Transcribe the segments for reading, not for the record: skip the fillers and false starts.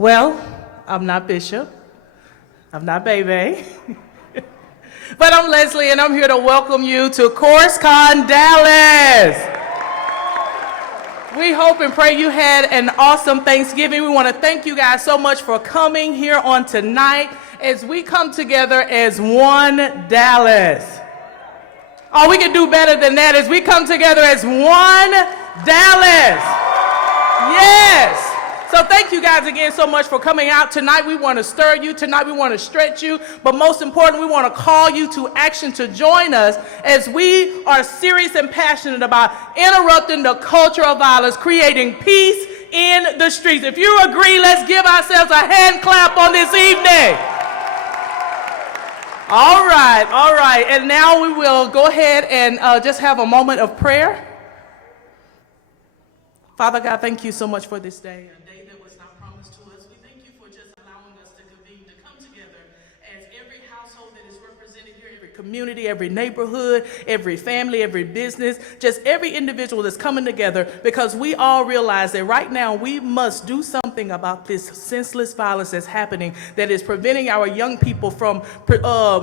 Well, I'm not Bishop. I'm not Bebe. But I'm Leslie, and I'm here to welcome you to CourseCon Dallas. We hope and pray you had an awesome Thanksgiving. We want to thank you guys so much for coming here on tonight as we come together as one Dallas. Oh, we can do better than that as we come together as one Dallas. Yes. So thank you guys again so much for coming out tonight. We want to stir you. Tonight we want to stretch you. But most importantly, we want to call you to action to join us as we are serious and passionate about interrupting the culture of violence, creating peace in the streets. If you agree, let's give ourselves a hand clap on this evening. All right. And now we will go ahead and just have a moment of prayer. Father God, thank you so much for this day. Community, every neighborhood, every family, every business, just every individual that's coming together, because we all realize that right now we must do something about this senseless violence that's happening, that is preventing our young people from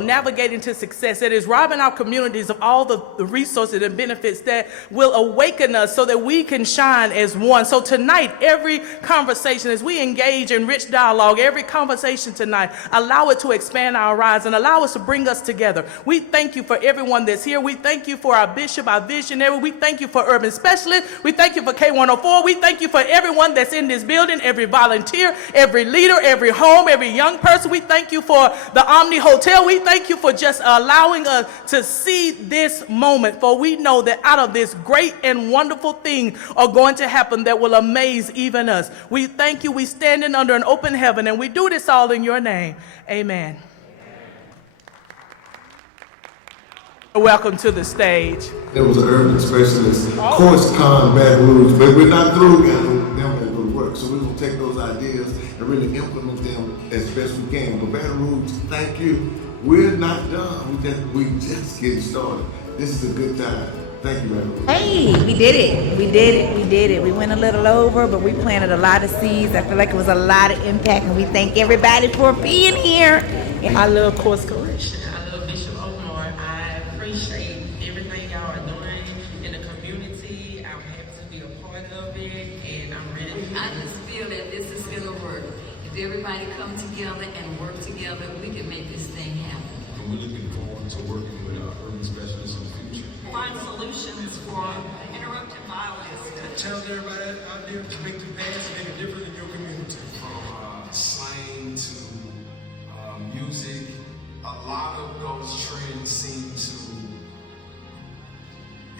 navigating to success, that is robbing our communities of all the resources and benefits that will awaken us so that we can shine as one. So tonight, every conversation, as we engage in rich dialogue, every conversation tonight, allow it to expand our horizon, allow us to bring us together. We thank you for everyone that's here. We thank you for our bishop, our visionary. We thank you for urban specialists. We thank you for K104. We thank you for everyone that's in this building, every volunteer, every leader, every home, every young person. We thank you for the Omni Hotel. We thank you for just allowing us to see this moment, for we know that out of this great and wonderful thing are going to happen that will amaze even us. We thank you. We standing under an open heaven, and we do this all in your name. Amen. Welcome to the stage. There was an urban specialist, CourseCon Baton Rouge, but we're not through yet. Them that will work, so we're gonna take those ideas and really implement them as best we can. But Baton Rouge, thank you. We're not done. We just getting started. This is a good time. Thank you, Baton Rouge. Hey, we did it. We went a little over, but we planted a lot of seeds. I feel like it was a lot of impact, and we thank everybody for being here. I love Course Collection. I love Bishop Omar. I appreciate everything y'all are doing in the community. I'm happy to be a part of it, and I'm ready. I just feel that this is gonna work. If everybody come together and work together, we can make this thing happen. And we're looking forward to working with our urban specialists in the future. Find solutions for interrupted violence. Challenge everybody out there to make the past and make a difference in your community. From slang to music, a lot of those trends seem to,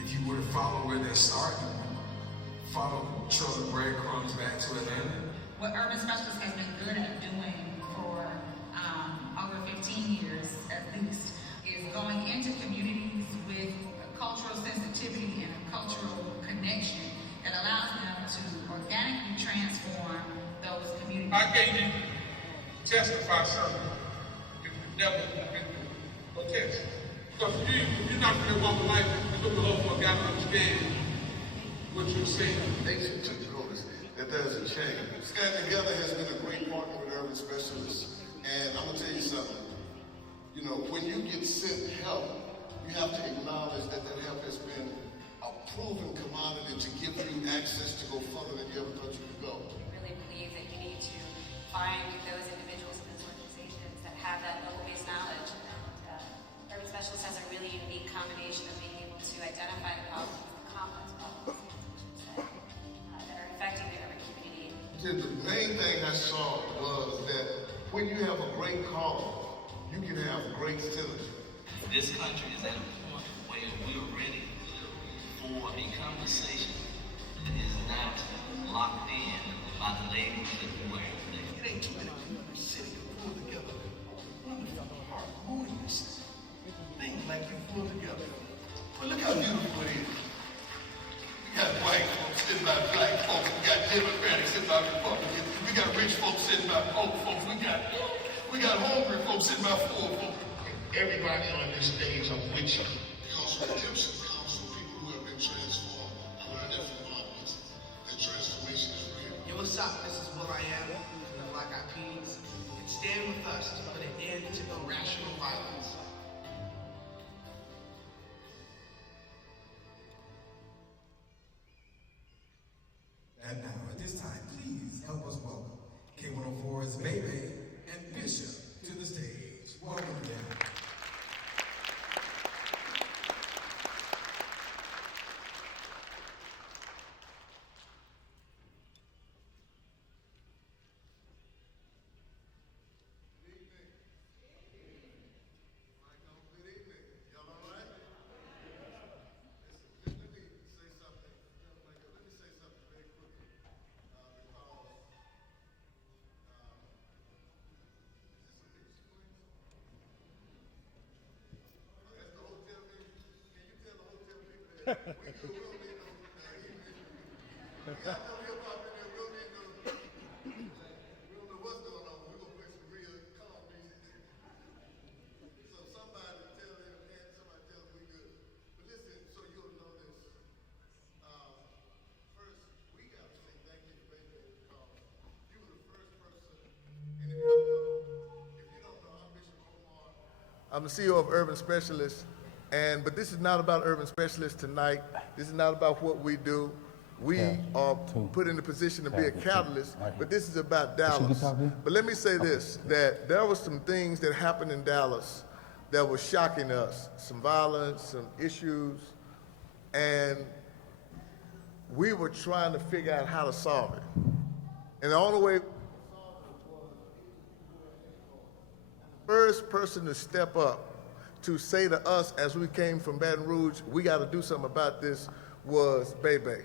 if you were to follow where they started, trail the breadcrumbs back to Atlanta. What Urban Specialist has been good at doing for over 15 years at least is going into communities with a cultural sensitivity and a cultural connection that allows them to organically transform those communities. I can't even testify something if you've never been through a test. Because you're not going to walk life and look below for a guy to understand what you're saying. They should take notice that there's a change. Stand Together has been a great partner with urban specialists. And I'm going to tell you something. You know, when you get sent help, you have to acknowledge that that help has been a proven commodity to give you access to go further than you ever thought you could go. I really believe that you need to find those individuals and those organizations that have that local-based knowledge. And Urban Specialist has a really unique combination of being able to identify the problems, the complex problems that are affecting the urban community. The main thing I saw was that when you have a great cause, you can have great citizens. This country is at a point where we're ready for a conversation that is not locked in by the labels that we wear today. It ain't too many people in the city to pull together wonderful, harmonious things like you pull together. But look how beautiful it is. We got white folks sitting by black folks. We got Democrats sitting by Republicans. We got rich folks sitting by poor folks. We got hungry folks sitting by full folks. Everybody on this stage, I'm with you. Because redemption comes from people who have been transformed. I learned that from Marcus. That transformation is real. Yo, what's up? This is Will I Am. Like us to put an end to irrational violence. And now, at this time, please help us welcome K104's Baby and Bishop to the stage. Welcome them. I'm the CEO of Urban Specialists, but this is not about Urban Specialists tonight. This is not about what we do. We are put in a position to be a catalyst, but this is about Dallas. But let me say this, that there were some things that happened in Dallas that were shocking us, some violence, some issues, and we were trying to figure out how to solve it. And the only way first person to step up to say to us as we came from Baton Rouge, we got to do something about this, was Bebe.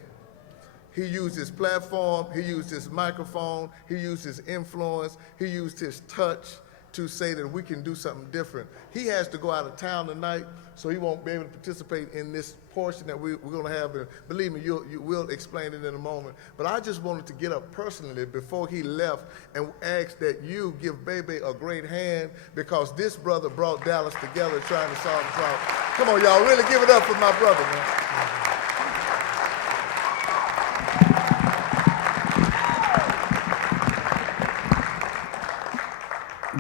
He used his platform, he used his microphone, he used his influence, he used his touch to say that we can do something different. He has to go out of town tonight, so he won't be able to participate in this portion that we're going to have. And believe me, you will explain it in a moment. But I just wanted to get up personally before he left and ask that you give Bebe a great hand, because this brother brought Dallas together trying to solve the problem. Come on, y'all, really give it up for my brother, man.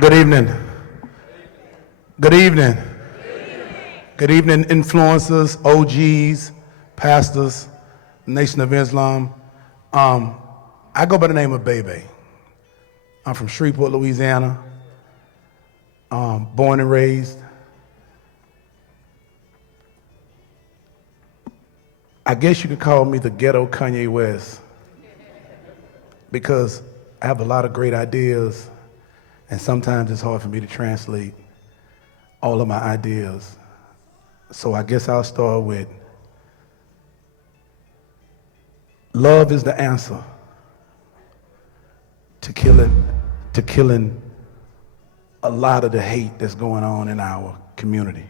Good evening. Good evening. Good evening, influencers, OGs, pastors, Nation of Islam. I go by the name of Bebe. I'm from Shreveport, Louisiana. Born and raised. I guess you could call me the ghetto Kanye West, because I have a lot of great ideas, and sometimes it's hard for me to translate all of my ideas. So I guess I'll start with, love is the answer to killing a lot of the hate that's going on in our community.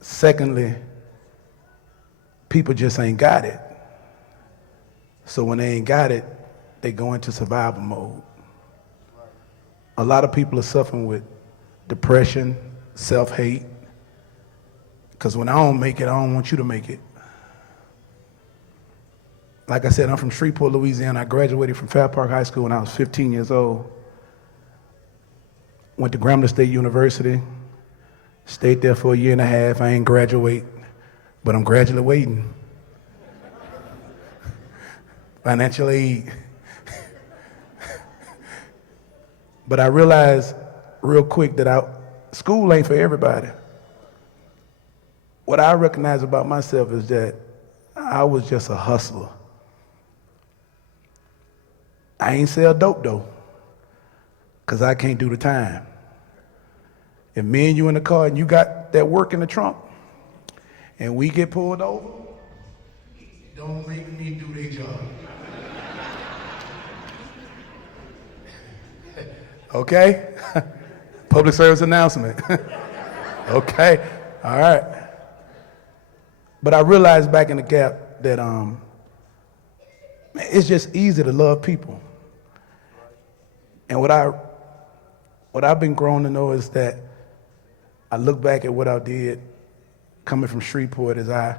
Secondly, people just ain't got it. So when they ain't got it, they go into survival mode. A lot of people are suffering with depression, self-hate, because when I don't make it, I don't want you to make it. Like I said, I'm from Shreveport, Louisiana. I graduated from Fair Park High School when I was 15 years old. Went to Grambling State University, stayed there for a year and a half. I ain't graduate, but I'm graduating. Financial aid. But I realized real quick that school ain't for everybody. What I recognize about myself is that I was just a hustler. I ain't sell dope though, because I can't do the time. If me and you in the car and you got that work in the trunk and we get pulled over, don't make me do their job. Okay? Public service announcement. Okay? All right. But I realized back in the gap that it's just easy to love people. And what I've been grown to know is that I look back at what I did coming from Shreveport as I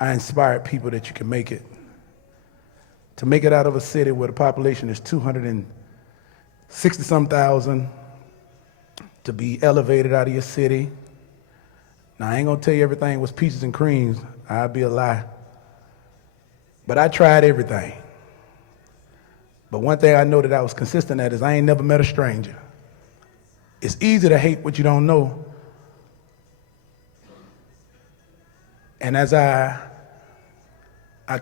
inspired people that you can make it. To make it out of a city where the population is 260-some thousand, to be elevated out of your city. Now, I ain't gonna tell you everything was peaches and creams. I'd be a lie. But I tried everything. But one thing I know that I was consistent at is I ain't never met a stranger. It's easy to hate what you don't know. And as I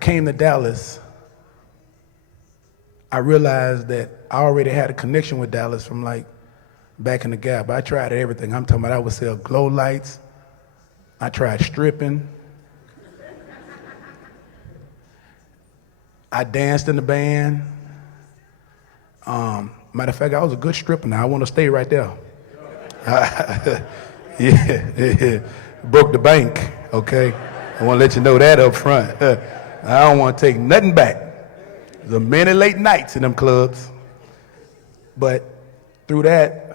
came to Dallas, I realized that I already had a connection with Dallas from like back in the Gap. I tried everything. I'm talking about I would sell glow lights. I tried stripping. I danced in the band. Matter of fact, I was a good stripper now. I want to stay right there. Yeah. Broke the bank, okay? I want to let you know that up front. I don't want to take nothing back. There's many late nights in them clubs. But through that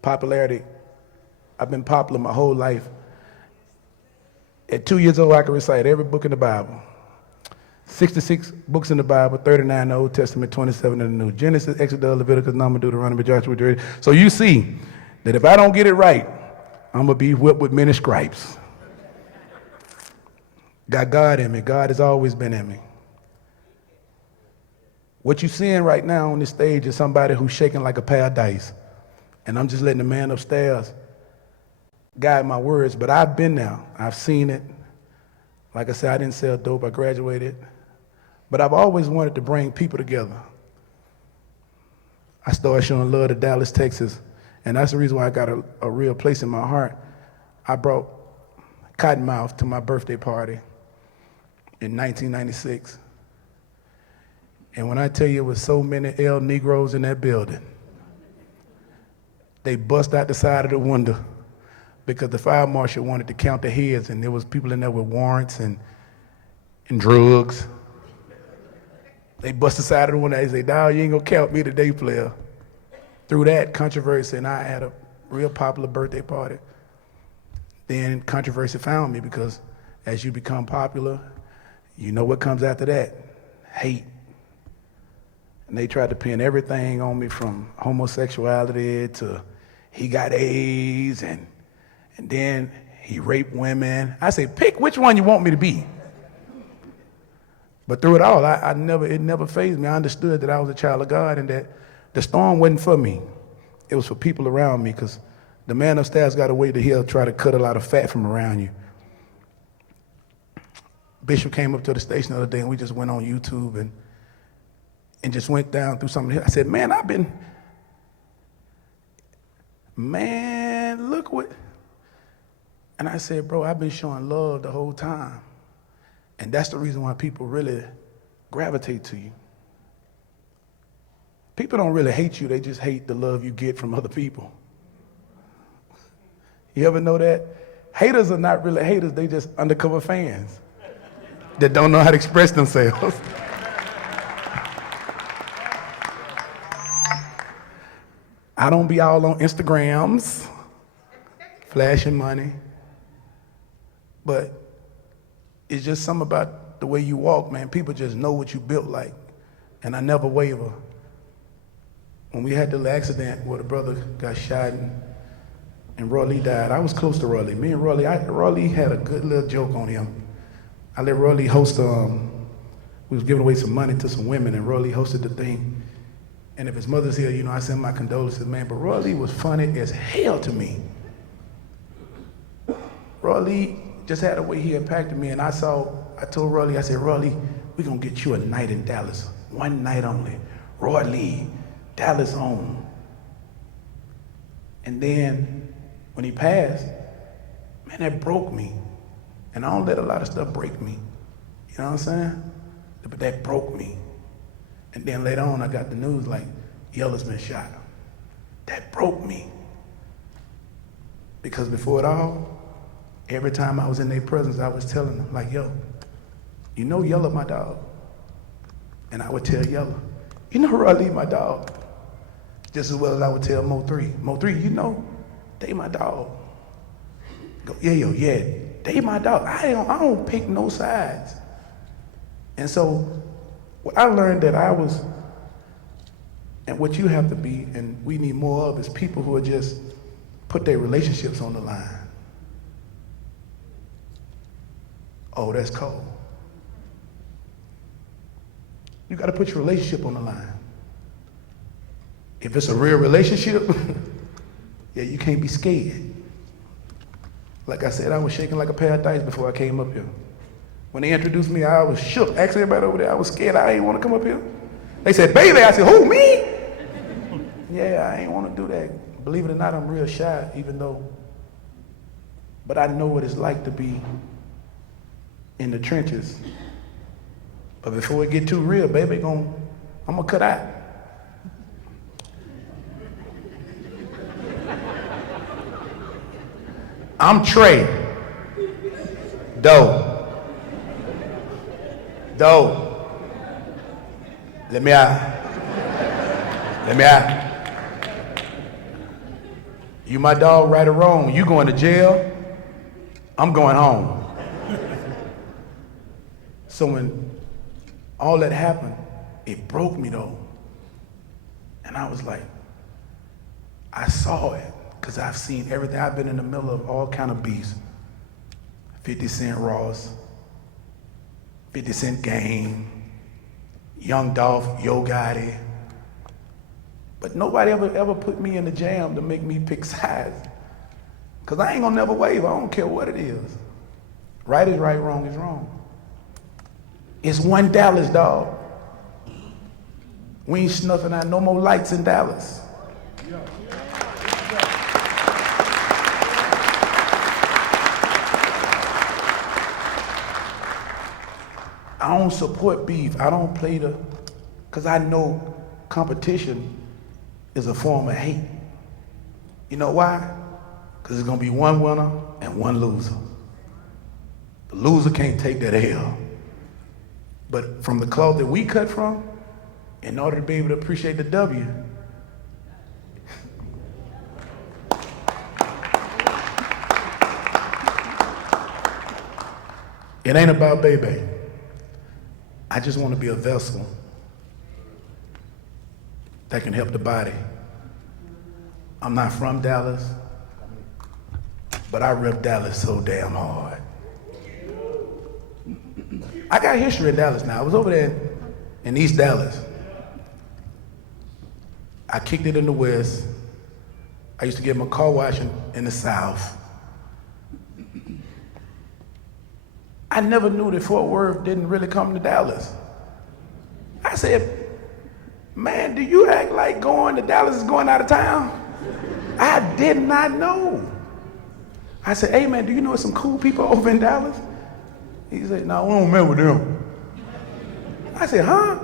popularity, I've been popular my whole life. At 2 years old, I could recite every book in the Bible. 66 books in the Bible, 39 in the Old Testament, 27 in the New. Genesis, Exodus, Leviticus, Numbers, Deuteronomy, Joshua. So you see that if I don't get it right, I'm going to be whipped with many stripes. Got God in me. God has always been in me. What you're seeing right now on this stage is somebody who's shaking like a pair of dice. And I'm just letting the man upstairs guide my words. But I've been there. I've seen it. Like I said, I didn't sell dope. I graduated. But I've always wanted to bring people together. I started showing love to Dallas, Texas. And that's the reason why I got a real place in my heart. I brought Cottonmouth to my birthday party in 1996. And when I tell you it was so many El Negroes in that building, they bust out the side of the window because the fire marshal wanted to count the heads, and there was people in there with warrants and drugs. They bust the side of the window. They say, "Dawg, you ain't gonna count me today, player." Through that controversy, and I had a real popular birthday party. Then controversy found me because as you become popular, you know what comes after that? Hate. And they tried to pin everything on me from homosexuality to he got AIDS and then he raped women. I say, pick which one you want me to be. But through it all, it never fazed me. I understood that I was a child of God and that the storm wasn't for me. It was for people around me because the man upstairs got a way that he'll try to cut a lot of fat from around you. Bishop came up to the station the other day and we just went on YouTube and just went down through something. I said, man, look what. And I said, bro, I've been showing love the whole time. And that's the reason why people really gravitate to you. People don't really hate you, they just hate the love you get from other people. You ever know that? Haters are not really haters, they just undercover fans that don't know how to express themselves. I don't be all on Instagrams, flashing money, but it's just something about the way you walk, man. People just know what you built like, and I never waver. When we had the accident where the brother got shot and Roy Lee died, I was close to Roy Lee. Me and Roy Lee had a good little joke on him. I let Roy Lee host, we was giving away some money to some women, and Roy Lee hosted the thing. And if his mother's here, I send my condolences, man. But Roy Lee was funny as hell to me. Roy Lee just had a way he impacted me, and I told Roy Lee, I said, Roy Lee, we're gonna get you a night in Dallas, one night only. Roy Lee, Dallas on. And then when he passed, man, that broke me. And I don't let a lot of stuff break me. You know what I'm saying? But that broke me. And then later on, I got the news like, Yella's been shot. That broke me. Because before it all, every time I was in their presence, I was telling them, like, yo, you know Yella my dog. And I would tell Yella, you know Roy Lee my dog. Just as well as I would tell Mo3, you know, they my dog. Go, yeah, they my dog. I don't pick no sides. And so, I learned that I was And what you have to be, and we need more of, is people who are just put their relationships on the line. Oh, that's cold. You got to put your relationship on the line. If it's a real relationship, yeah, you can't be scared. Like I said, I was shaking like a pair of dice before I came up here. When they introduced me, I was shook. Asked everybody over there, I was scared. I didn't want to come up here. They said, baby. I said, who, me? Yeah, I ain't want to do that. Believe it or not, I'm real shy, but I know what it's like to be in the trenches. But before it get too real, baby, I'm gonna cut out. I'm Trey. Doe. Let me out. You my dog, right or wrong. You going to jail, I'm going home. So when all that happened, it broke me though. And I was like, I saw it, because I've seen everything. I've been in the middle of all kind of beefs. 50 Cent Ross, 50 Cent Game, Young Dolph, Yo Gotti. But nobody ever put me in the jam to make me pick sides. Because I ain't gonna never waver. I don't care what it is. Right is right, wrong is wrong. It's one Dallas, dog. We ain't snuffing out no more lights in Dallas. I don't support beef. I don't play because I know competition is a form of hate. You know why? Because there's gonna be one winner and one loser. The loser can't take that L. But from the cloth that we cut from, in order to be able to appreciate the W, it ain't about baby. I just want to be a vessel that can help the body. I'm not from Dallas, but I rep Dallas so damn hard. I got history in Dallas now. I was over there in East Dallas. I kicked it in the West. I used to get my car wash in the South. I never knew that Fort Worth didn't really come to Dallas. I said, man, do you act like going to Dallas is going out of town? I did not know. I said, hey man, do you know some cool people over in Dallas? He said, no, we don't mess with them. I said, huh?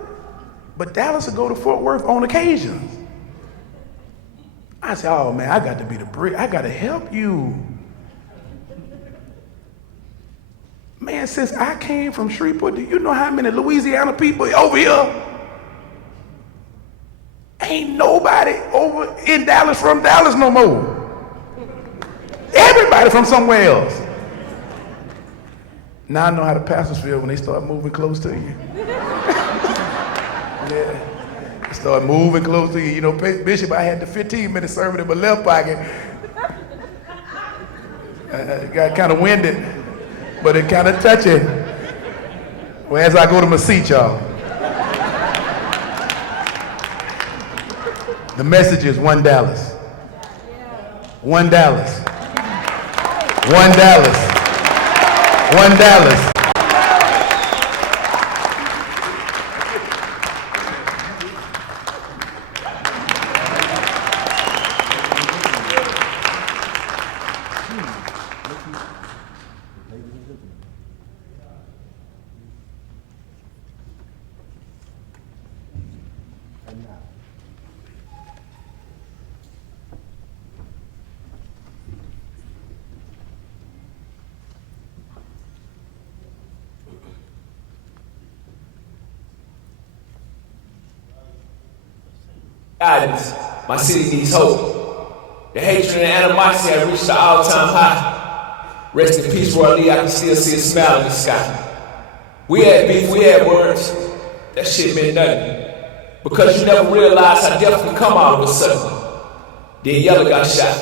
But Dallas will go to Fort Worth on occasions. I said, oh man, I got to be the bridge. I got to help you. Man, since I came from Shreveport, do you know how many Louisiana people over here? Ain't nobody over in Dallas from Dallas no more. Everybody from somewhere else. Now I know how the pastors feel when they start moving close to you. Yeah, they start moving close to you. You know, Bishop, I had the 15-minute sermon in my left pocket. Got kind of winded, but it kind of touchy. Well, as I go to my seat, y'all. The message is one Dallas. One Dallas. One Dallas. One Dallas. Guidance. My city needs hope. The hatred and animosity have reached an all-time high. Rest in peace, Roy Lee. I can still see a smile in the sky. We had beef, we had words. That shit meant nothing. because you never realized how death can come all of a sudden. Then Yella got shot.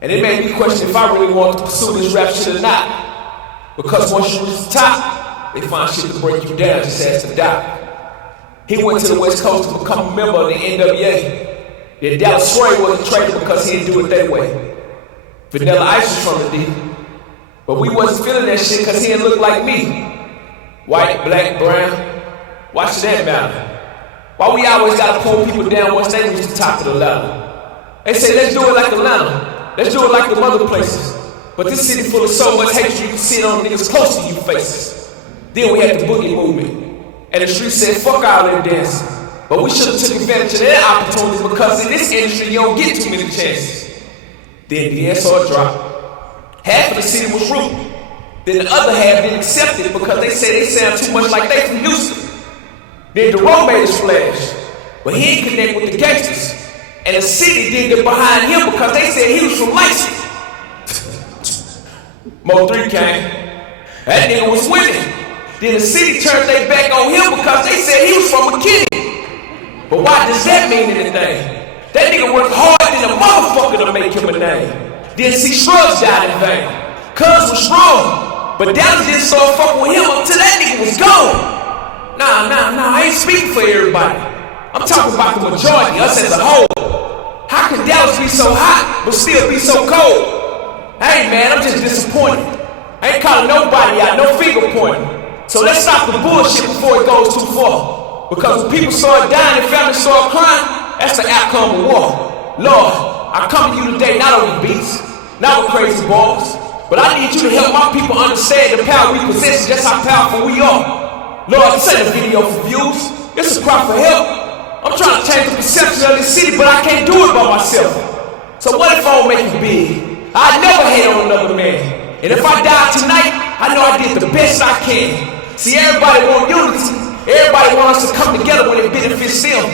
And it made me question if I really want to pursue this rap shit or not. Because once you reach the top, they find shit to break you down, just ask the doc. He went to the West Coast to become a member of the NWA. Then Dallas Swray wasn't traded because he didn't do it that way. Vanilla Ice was from the D. But we wasn't feeling that shit because he didn't look like me. White, black, brown. Why should that matter? Why we always gotta pull people down once they reach the top of the ladder? They say, let's do it like Atlanta. Let's do it like the other places. But this city full of so much hatred you can see it on niggas close to you faces. Then we had the boogie movement. And the street said, fuck all that dancing. But we should have took advantage of that opportunity because in this industry you don't get too many chances. Then the SR dropped. Half of the city was rooting. Then the other half didn't accept it because they said they sound too much like they from Houston. Then Jerome made a splash, but he didn't connect with the gangsters. And the city didn't get behind him because they said he was from Langston. Mo 3 came. That nigga was winning. Then the city turned their back on him because they said he was from McKinney. But why does that mean anything? That nigga worked hard than a motherfucker to make him a name. Then see Shrugs died in vain. Cuz was strong, but Dallas didn't start fucking with him until that nigga was gone. Nah, I ain't speaking for everybody. I'm talking about the majority, us as a whole. How can Dallas be so hot, but still be so cold? Hey man, I'm just disappointed. I ain't calling nobody out, no finger pointing. So let's stop the bullshit before it goes too far. Because when people start dying and families start crying, that's the outcome of war. Lord, I come to you today not over beats, not with crazy balls, but I need you to help my people understand the power we possess, just how powerful we are. Lord, this ain't a video for views. It's a cry for help. I'm trying to change the perception of this city, but I can't do it by myself. So what if I don't make it big? I never hate on another man. And if I die tonight, I know I did the best I can. See, everybody want unity. Everybody wants us to come together when it benefits them.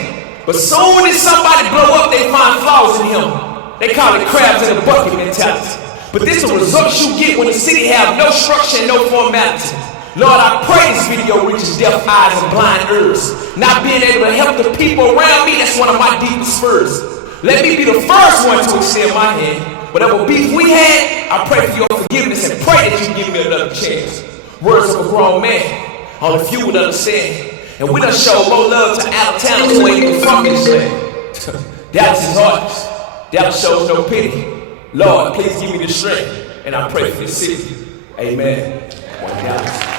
But soon as somebody blow up, they find flaws in him. They call it crabs in the bucket mentality. But this is the results you get when the city have no structure and no formality. Lord, I pray this video reaches deaf eyes and blind ears. Not being able to help the people around me, that's one of my deepest fears. Let me be the first one to extend my hand. Whatever beef we had, I pray for your forgiveness and pray that you give me another chance. Words of a grown man, only few would understand. And we done showed more love to out of town who ain't even from this land. Dallas is heartless. Dallas shows no pity. Lord, please give me the strength. And I pray for this city. Amen. One Dallas.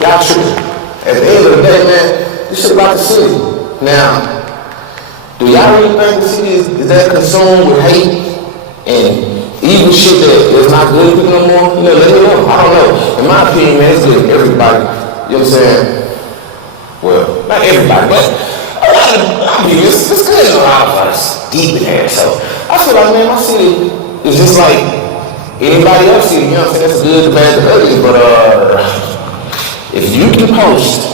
Y'all tripping. At the end of the day, man, this shit about the city. Now, do y'all really think the city is that consumed with hate and even shit that is not good for no more? You know, let me know. I don't know. In my opinion, man, it's good for everybody. You know what I'm saying? Well, not everybody, but a lot of people, it's good in a lot of us deep in there. So I feel like, man, my city is just like anybody else city. You know what I'm saying? That's good, the bad, the ugly, but if you can post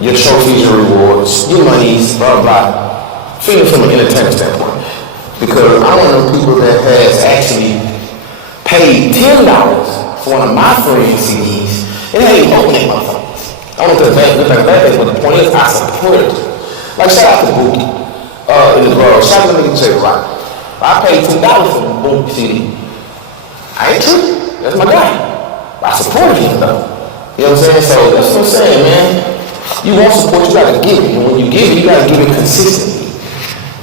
your trophies, your rewards, your monies, blah, blah, feeling from an entertainment standpoint. Because I'm one of the people that has actually paid $10 for one of my friends' CDs. It ain't open that motherfuckers. I don't know if that's but the point is I support it. Like, shout out to Bookie in the world. Shout out to nigga J Rock. I paid $10 for the Bookie CD. I ain't true. That's my guy. I supported him though. You know what I'm saying? So that's what I'm saying, man. You want support, you gotta give it. And when you give it, you gotta give it consistently.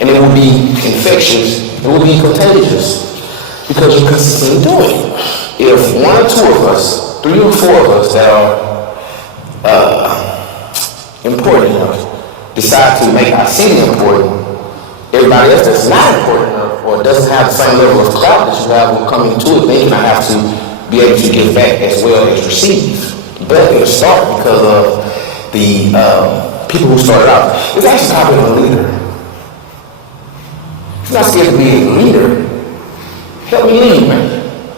And it will be infectious, it will be contagious. Because you're consistently doing it. If 1 or 2 of us, 3 or 4 of us that are important enough decide to make our city important, everybody else that's not important enough or doesn't have the same level of clout that you have will come into it, they cannot have to be able to give back as well as receive. But it'll start because of the people who started out. It's actually copying a leader. If you're not scared to be a leader, help me lead, man.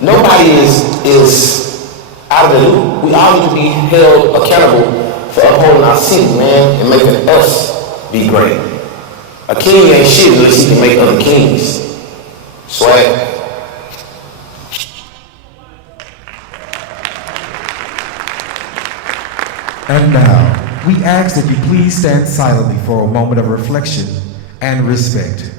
Nobody is out of the loop. We all need to be held accountable for upholding our city, man, and making us be great. A king ain't shit unless he can make other kings. Swag. And now, we ask that you please stand silently for a moment of reflection and respect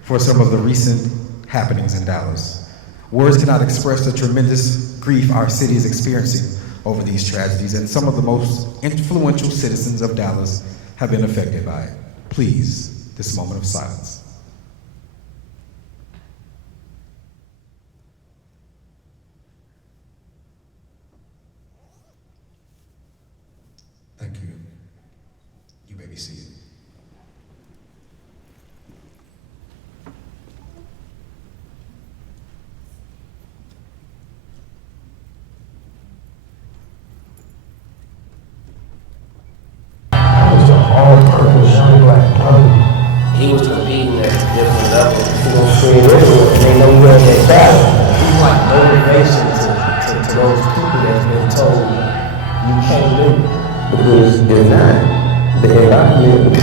for some of the recent happenings in Dallas. Words cannot express the tremendous grief our city is experiencing over these tragedies, and some of the most influential citizens of Dallas have been affected by it. Please, this moment of silence. Thank you. You may be seated. All-purpose young black punk. He was competing at different levels. He was saying everyone, they know you at that battle. He's like motivation to those people that's been told you can't do it. Because if not, then I'm here to the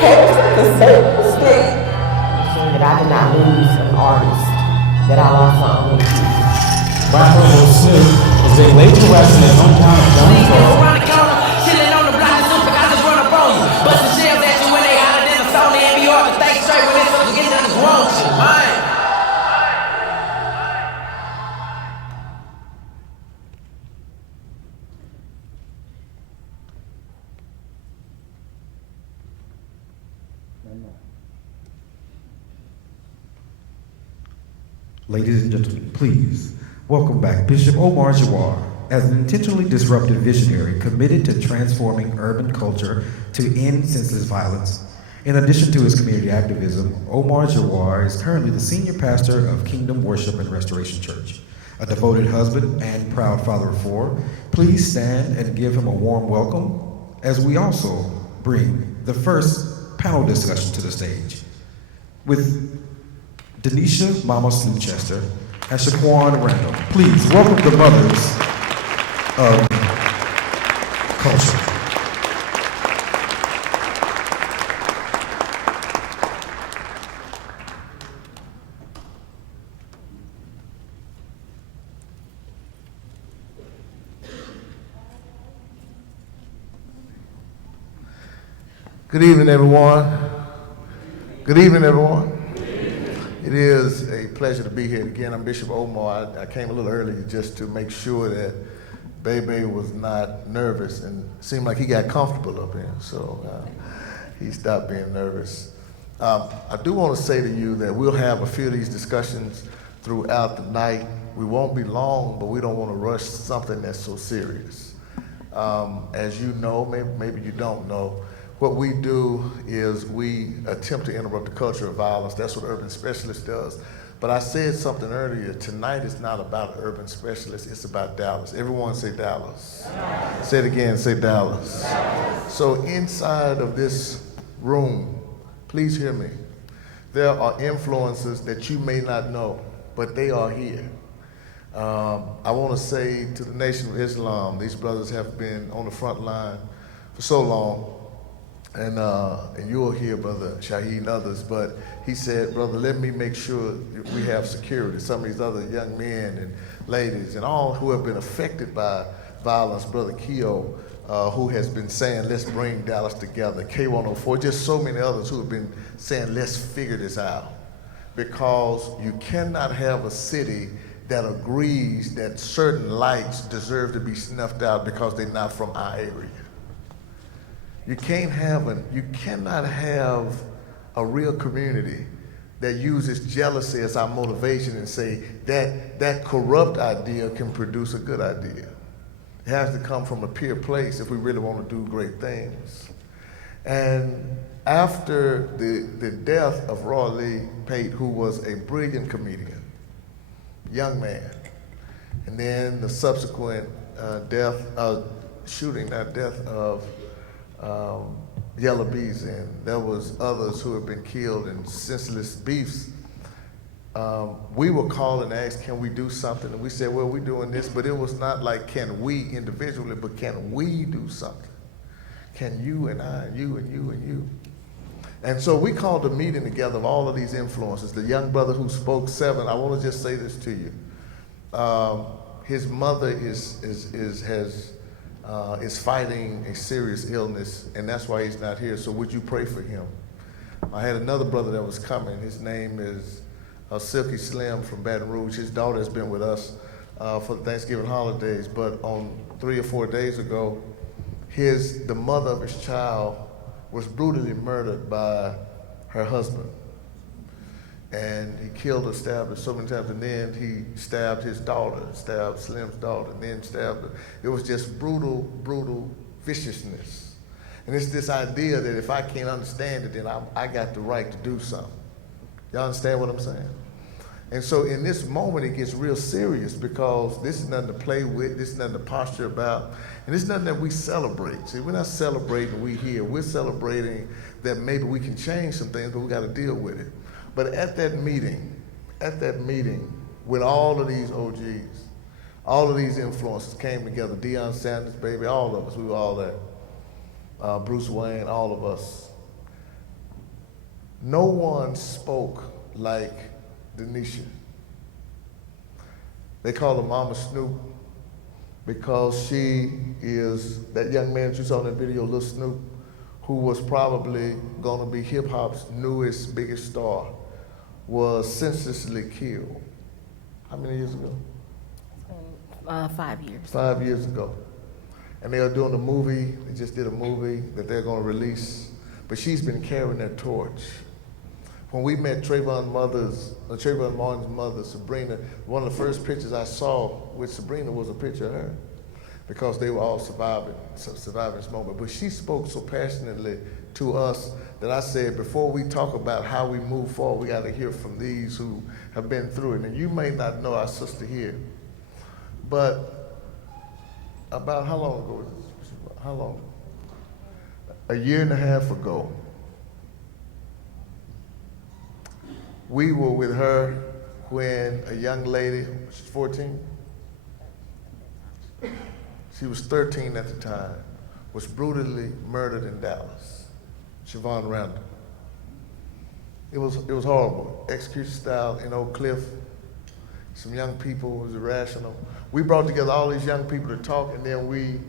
past the same mistake. That I did not lose an artist, that I lost my own people. Rapper Will Smith was a late arrest in his hometown of Jonesboro. Bustin' shells at you when they hotter than a Sony and be hard to think straight when it's getting to this wrong shit, man. Ladies and gentlemen, please welcome back Bishop Omar Jahwar as an intentionally disruptive visionary committed to transforming urban culture to end senseless violence. In addition to his community activism, Omar Jahwar is currently the senior pastor of Kingdom Worship and Restoration Church, a devoted husband and proud father of four. Please stand and give him a warm welcome as we also bring the first panel discussion to the stage with Denisha Mama Slewchester and Shaquan Randall. Please welcome the mothers of culture. Good evening, everyone. Good evening, everyone. It is a pleasure to be here again. I'm Bishop Omar. I came a little early just to make sure that Bebe was not nervous, and it seemed like he got comfortable up here, so he stopped being nervous. I do want to say to you that we'll have a few of these discussions throughout the night. We won't be long, but we don't want to rush something that's so serious. As you know, maybe you don't know, what we do is we attempt to interrupt the culture of violence. That's what Urban Specialist does. But I said something earlier, tonight is not about Urban Specialist, it's about Dallas. Everyone say Dallas. Dallas. Say it again, say Dallas. Dallas. So inside of this room, please hear me. There are influences that you may not know, but they are here. I want to say to the Nation of Islam, these brothers have been on the front line for so long. And you'll hear Brother Shaheed and others, but he said, brother, let me make sure we have security. Some of these other young men and ladies and all who have been affected by violence, Brother Keo, who has been saying, let's bring Dallas together, K104, just so many others who have been saying, let's figure this out. Because you cannot have a city that agrees that certain lights deserve to be snuffed out because they're not from our area. You cannot have a real community that uses jealousy as our motivation and say that corrupt idea can produce a good idea. It has to come from a pure place if we really want to do great things. And after the death of Roy Lee Pate, who was a brilliant comedian, young man, and then the subsequent shooting of Yellow Bees, and there was others who have been killed in senseless beefs. We were called and asked, can we do something? And we said, well, we're doing this, but it was not like, can we individually, but can we do something? Can you and I, and you and you and you? And so we called a meeting together of all of these influences. The young brother who spoke 7, I want to just say this to you. His mother has is fighting a serious illness, and that's why he's not here. So would you pray for him? I had another brother that was coming. His name is Silky Slim from Baton Rouge. His daughter has been with us for the Thanksgiving holidays, but on 3 or 4 days ago, the mother of his child was brutally murdered by her husband. And he killed her, stabbed her so many times, and then he stabbed his daughter, stabbed Slim's daughter, and then stabbed her. It was just brutal viciousness. And it's this idea that if I can't understand it, then I got the right to do something. Y'all understand what I'm saying? And so in this moment, it gets real serious because this is nothing to play with, this is nothing to posture about, and it's nothing that we celebrate. See, we're not celebrating we here. We're celebrating that maybe we can change some things, but we got to deal with it. But at that meeting, with all of these OGs, all of these influences came together, Deion Sanders, baby, all of us, we were all there. Bruce Wayne, all of us. No one spoke like Denisha. They call her Mama Snoop because she is that young man that you saw in that video, Lil Snoop, who was probably gonna be hip hop's newest, biggest star, was senselessly killed. How many years ago? 5 years. 5 years ago. And they are doing a movie, they just did a movie that they're gonna release, but she's been carrying that torch. When we met Trayvon Martin's mother, Sabrina, one of the first pictures I saw with Sabrina was a picture of her because they were all surviving this moment. But she spoke so passionately to us that I said, before we talk about how we move forward, we gotta hear from these who have been through it. And you may not know our sister here, but about how long ago was this? How long? A year and a half ago, we were with her when a young lady, she's 14? She was 13 at the time, was brutally murdered in Dallas, Siobhan Randall. It was horrible, execution style in Oak Cliff. Some young people, it was irrational. We brought together all these young people to talk, and then we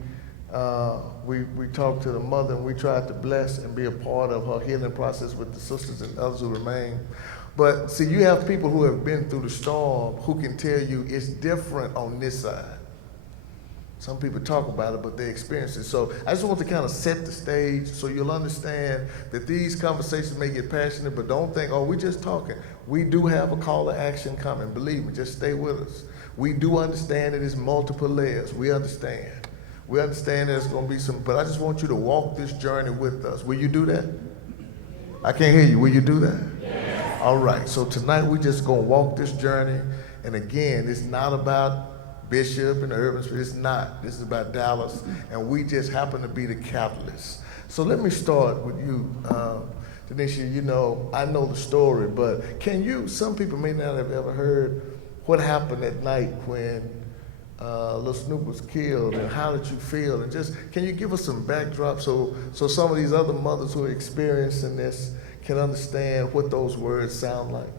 talked to the mother, and we tried to bless and be a part of her healing process with the sisters and others who remain. But see, you have people who have been through the storm who can tell you it's different on this side. Some people talk about it, but they experience it. So I just want to kind of set the stage so you'll understand that these conversations may get passionate, but don't think, oh, we're just talking. We do have a call to action coming. Believe me, just stay with us. We do understand that it's multiple layers. We understand. We understand there's going to be some, but I just want you to walk this journey with us. Will you do that? I can't hear you. Will you do that? Yes. All right. So tonight we just going to walk this journey. And again, it's not about Bishop and the urban spirit. It's not. This is about Dallas. And we just happen to be the catalyst. So let me start with you, Denisha. You know, I know the story, but can you, some people may not have ever heard what happened that night when Lil Snoop was killed, and how did you feel? And just, can you give us some backdrop so some of these other mothers who are experiencing this can understand what those words sound like?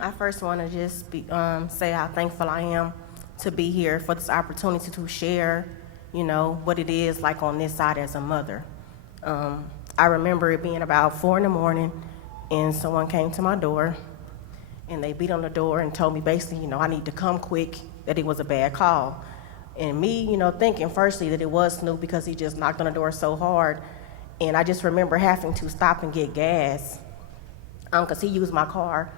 I first want to just say how thankful I am to be here for this opportunity to share, you know, what it is like on this side as a mother. I remember it being about 4 a.m, and someone came to my door, and they beat on the door and told me basically, you know, I need to come quick, that it was a bad call. And me, you know, thinking firstly that it was Snoop because he just knocked on the door so hard. And I just remember having to stop and get gas, because he used my car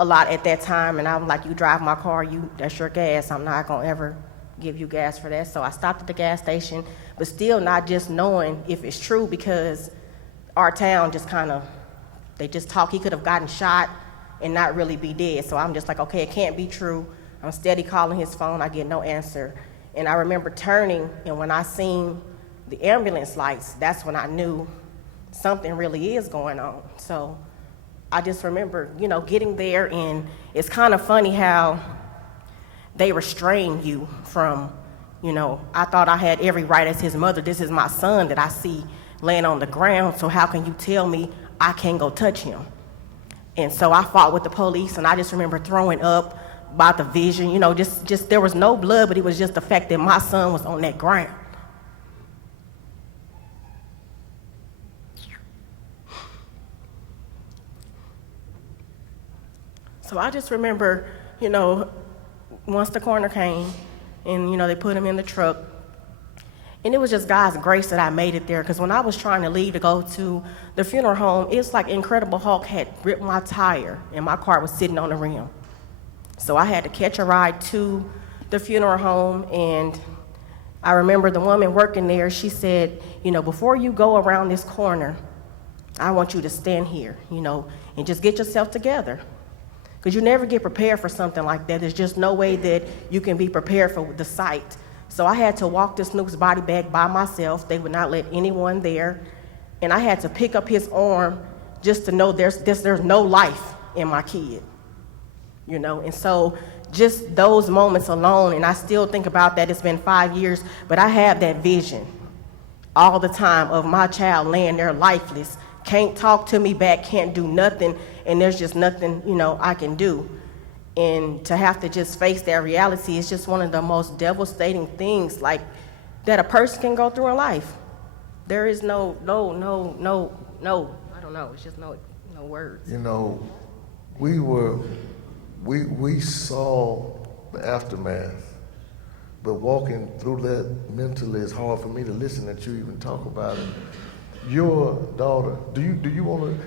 a lot at that time. And I'm like, you drive my car, that's your gas. I'm not gonna ever give you gas for that. So I stopped at the gas station, but still not just knowing if it's true, because our town just they just talk. He could have gotten shot and not really be dead. So I'm just like, okay, it can't be true. I'm steady calling his phone, I get no answer. And I remember turning, and when I seen the ambulance lights, that's when I knew something really is going on. So I just remember, you know, getting there, and it's kind of funny how they restrain you from, you know, I thought I had every right as his mother. This is my son that I see laying on the ground, so how can you tell me I can't go touch him? And so I fought with the police, and I just remember throwing up, about the vision, you know, just there was no blood, but it was just the fact that my son was on that ground. So I just remember, you know, once the coroner came and, you know, they put him in the truck, and it was just God's grace that I made it there, because when I was trying to leave to go to the funeral home, it's like Incredible Hulk had ripped my tire and my car was sitting on the rim. So I had to catch a ride to the funeral home, and I remember the woman working there, she said, you know, before you go around this corner, I want you to stand here, you know, and just get yourself together. Because you never get prepared for something like that. There's just no way that you can be prepared for the sight. So I had to walk to Snoop's body bag by myself. They would not let anyone there. And I had to pick up his arm just to know there's no life in my kid, you know? And so just those moments alone, and I still think about that, it's been 5 years, but I have that vision all the time of my child laying there lifeless, can't talk to me back, can't do nothing, and there's just nothing, you know, I can do. And to have to just face that reality is just one of the most devastating things, like, that a person can go through in life. There is no, I don't know, it's just no words. You know, we saw the aftermath, but walking through that mentally is hard for me to listen that you even talk about it. Your daughter, do you want to,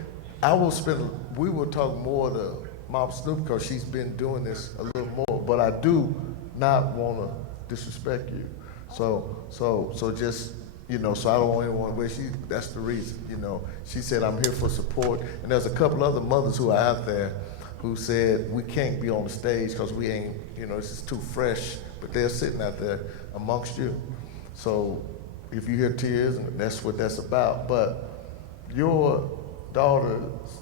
we will talk more to Mom Snoop because she's been doing this a little more, but I do not want to disrespect you. So just, you know, so I don't want anyone to wish you, that's the reason, you know. She said, I'm here for support, and there's a couple other mothers who are out there who said, we can't be on the stage because we ain't, you know, this is too fresh, but they're sitting out there amongst you. So if you hear tears, that's what that's about. But your daughter's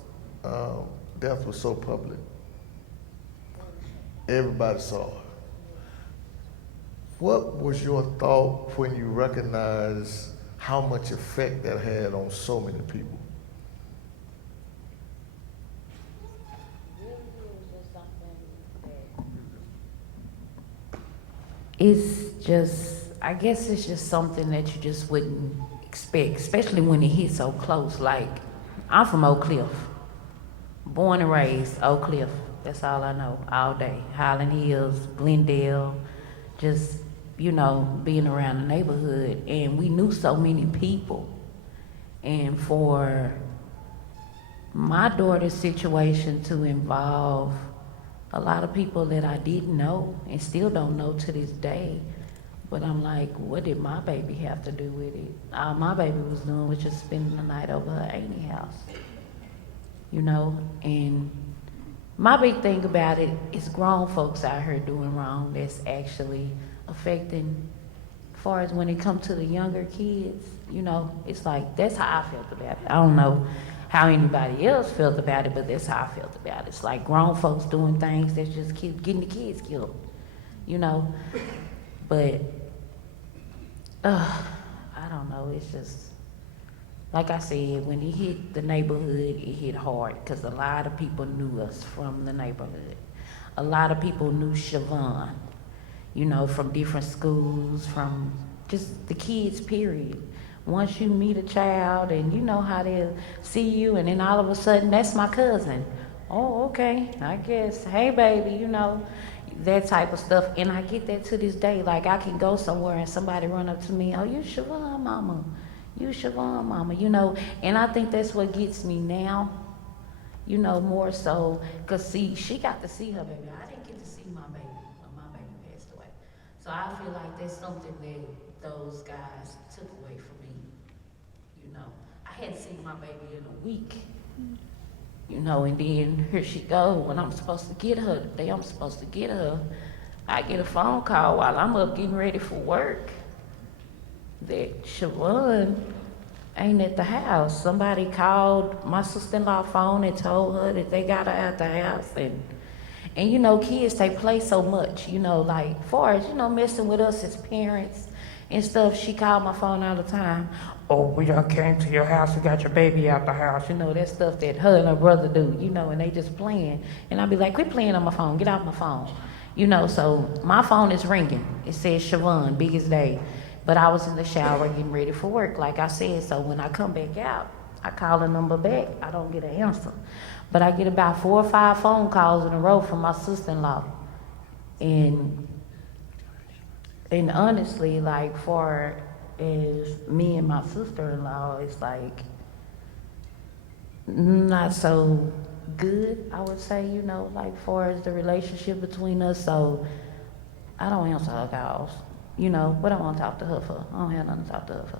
death was so public. Everybody saw it. What was your thought when you recognized how much effect that had on so many people? It's just, I guess it's just something that you just wouldn't expect, especially when it hits so close. Like, I'm from Oak Cliff, born and raised Oak Cliff. That's all I know all day. Highland Hills, Glendale, just, you know, being around the neighborhood. And we knew so many people. And for my daughter's situation to involve a lot of people that I didn't know and still don't know to this day, but I'm like, what did my baby have to do with it? All my baby was doing was just spending the night over her auntie house, you know? And my big thing about it is grown folks out here doing wrong that's actually affecting, as far as when it comes to the younger kids, you know, it's like, that's how I felt about it. I don't know how anybody else felt about it, but that's how I felt about it. It's like grown folks doing things that's just getting the kids killed, you know? But, I don't know, it's just, like I said, when it hit the neighborhood, it hit hard, because a lot of people knew us from the neighborhood. A lot of people knew Siobhan, you know, from different schools, from just the kids, period. Once you meet a child and you know how they'll see you, and then all of a sudden, that's my cousin. Oh, okay, I guess, hey baby, you know, that type of stuff. And I get that to this day. Like, I can go somewhere and somebody run up to me, oh, you Siobhan mama, you Siobhan mama, you know. And I think that's what gets me now, you know, more so, because see, she got to see her baby. I didn't get to see my baby when my baby passed away. So I feel like that's something that those guys took away from me. You know, I hadn't seen my baby in a week, you know, and then here she go when I'm supposed to get her, the day I'm supposed to get her, I get a phone call while I'm up getting ready for work that Siobhan ain't at the house. Somebody called my sister-in-law phone and told her that they got her at the house. And you know, kids, they play so much, you know, like, far as, you know, messing with us as parents and stuff. She called my phone all the time. Oh, we done came to your house, we got your baby out the house. You know, that stuff that her and her brother do, you know, and they just playing. And I be like, quit playing on my phone, get off my phone. You know, so my phone is ringing. It says Siobhan, biggest day. But I was in the shower getting ready for work, like I said. So when I come back out, I call the number back. I don't get an answer. But I get about 4 or 5 phone calls in a row from my sister-in-law. And honestly, like, for as me and my sister-in-law, it's like not so good, I would say, you know, like far as the relationship between us. So I don't answer her calls, you know. What I want to talk to her for? I don't have nothing to talk to her for.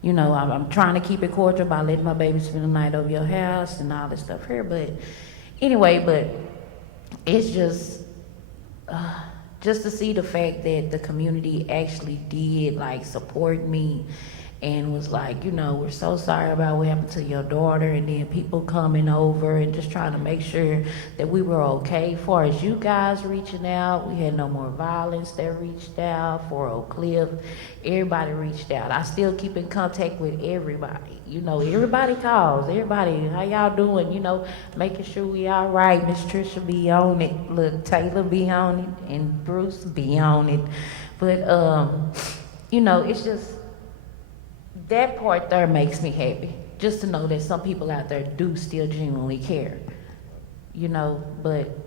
You know, I'm trying to keep it cordial by letting my baby spend the night over your house and all this stuff here. But anyway, but it's just to see the fact that the community actually did like support me and was like, you know, we're so sorry about what happened to your daughter, and then people coming over and just trying to make sure that we were okay. As far as you guys reaching out, we had No More Violence that reached out, for Oak Cliff, everybody reached out. I still keep in contact with everybody. You know, everybody calls, everybody, how y'all doing? You know, making sure we all right. Miss Trisha be on it, look, Taylor be on it, and Bruce be on it. But, you know, it's just, that part there makes me happy, just to know that some people out there do still genuinely care, you know. But,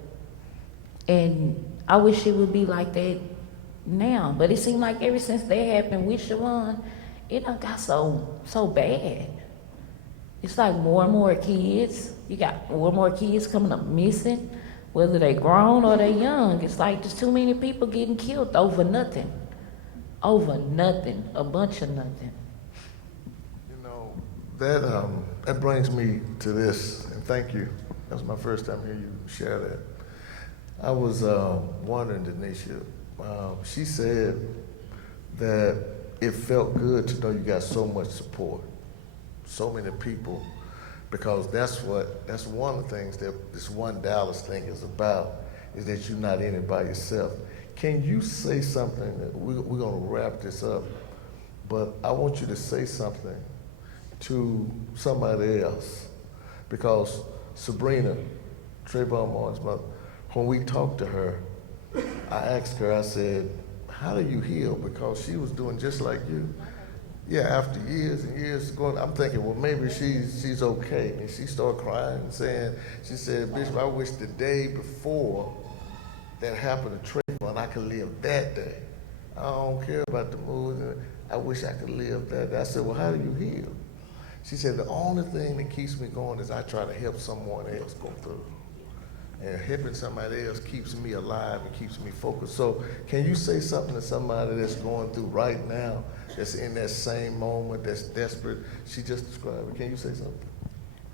and I wish it would be like that now, but it seemed like ever since that happened with Siobhan, it done got so bad. It's like more and more kids, you got more and more kids coming up missing, whether they grown or they young. It's like there's too many people getting killed over nothing, a bunch of nothing. That brings me to this, and thank you. That was my first time hearing you share that. I was wondering, Denisha, she said that it felt good to know you got so much support, so many people, because that's one of the things that this One Dallas thing is about, is that you're not in it by yourself. Can you say something? We're going to wrap this up, but I want you to say something to somebody else, because Sabrina, Trayvon Martin's mother, when we talked to her, I asked her, I said, how do you heal? Because she was doing just like you. Yeah, after years and years going, I'm thinking, well, maybe she's okay. And she started crying and saying, she said, Bishop, I wish the day before that happened to Trayvon, I could live that day. I don't care about the mood. I wish I could live that day. I said, well, how do you heal? She said, the only thing that keeps me going is I try to help someone else go through. And helping somebody else keeps me alive and keeps me focused. So can you say something to somebody that's going through right now, that's in that same moment, that's desperate? She just described it. Can you say something?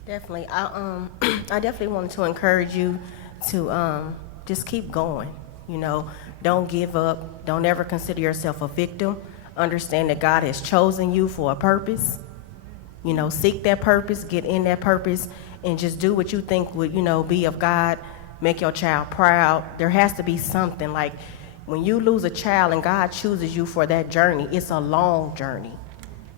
Definitely. I definitely wanted to encourage you to just keep going. You know, don't give up. Don't ever consider yourself a victim. Understand that God has chosen you for a purpose. You know, seek that purpose, get in that purpose, and just do what you think would, you know, be of God, make your child proud. There has to be something, like when you lose a child and God chooses you for that journey, it's a long journey.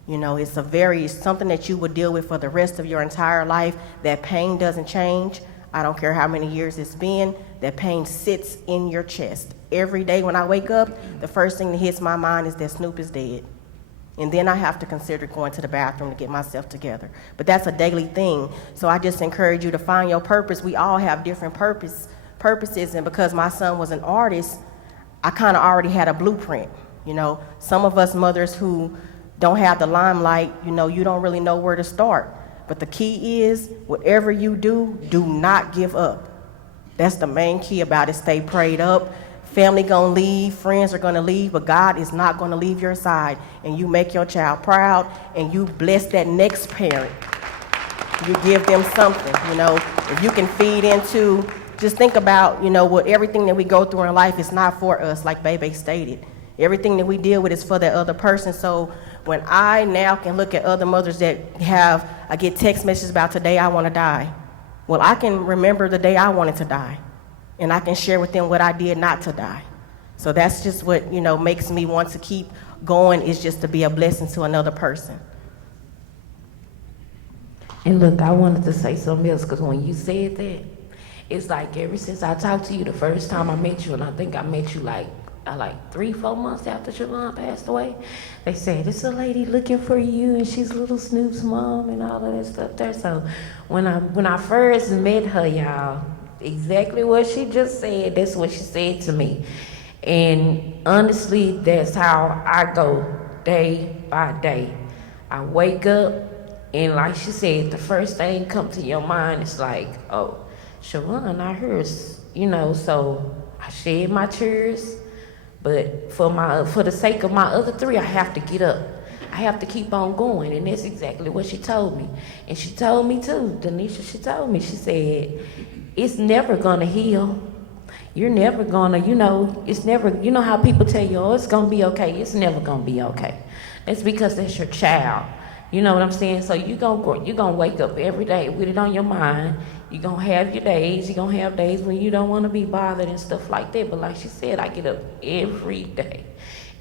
You know, it's something that you would deal with for the rest of your entire life. That pain doesn't change. I don't care how many years it's been, that pain sits in your chest. Every day when I wake up, the first thing that hits my mind is that Snoop is dead. And then I have to consider going to the bathroom to get myself together. But that's a daily thing. So I just encourage you to find your purpose. We all have different purposes. And because my son was an artist, I kind of already had a blueprint. You know, some of us mothers who don't have the limelight, you know, you don't really know where to start. But the key is, whatever you do, do not give up. That's the main key about it. Stay prayed up. Family gonna leave, friends are gonna leave, but God is not gonna leave your side. And you make your child proud, and you bless that next parent. You give them something, you know. If you can feed into, just think about, you know, what everything that we go through in life is not for us, like Bebe stated. Everything that we deal with is for that other person. So when I now can look at other mothers that I get text messages about today I wanna die. Well, I can remember the day I wanted to die. And I can share with them what I did not to die. So that's just what, you know, makes me want to keep going, is just to be a blessing to another person. And look, I wanted to say something else, because when you said that, It's like ever since I talked to you the first time I met you, and I think I met you like 3-4 months after Siobhan passed away, they said, it's a lady looking for you, and she's Little Snoop's mom and all of that stuff there. So when I first met her, y'all, exactly what she just said, that's what she said to me. And honestly, that's how I go day by day. I wake up, and like she said, the first thing come to your mind is like, oh, Siobhan, I heard, so I shed my tears. But for the sake of my other 3, I have to get up. I have to keep on going, and that's exactly what she told me. And she told me too, Denisha, she told me, she said, it's never gonna heal. You're never gonna, it's never, how people tell you, oh, it's gonna be okay. It's never gonna be okay. That's because that's your child. You know what I'm saying? So you're gonna wake up every day with it on your mind. You're gonna have your days. You're gonna have days when you don't want to be bothered and stuff like that. But like she said, I get up every day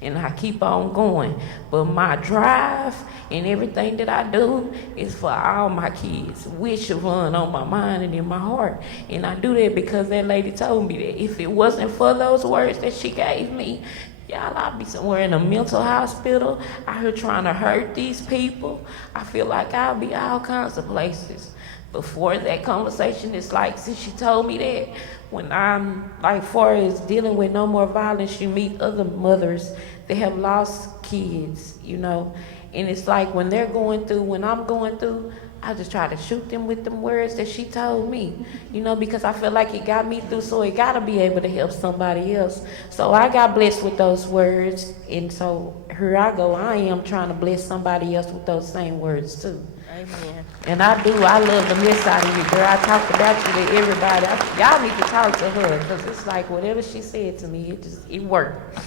and I keep on going. But my drive and everything that I do is for all my kids, with Siobhan on my mind and in my heart. And I do that because that lady told me that if it wasn't for those words that she gave me, y'all, I'll be somewhere in a mental hospital, out here trying to hurt these people. I feel like I'll be all kinds of places. Before that conversation, it's like, since she told me that, when I'm, like, far as dealing with no more violence, you meet other mothers that have lost kids, and it's like when they're going through, when I'm going through, I just try to shoot them with them words that she told me, because I feel like it got me through, so it gotta be able to help somebody else. So I got blessed with those words, and so here I go. I am trying to bless somebody else with those same words too. Amen. And I love the mess out of you, girl. I talked about you to everybody. Y'all need to talk to her, because it's like whatever she said to me, it worked.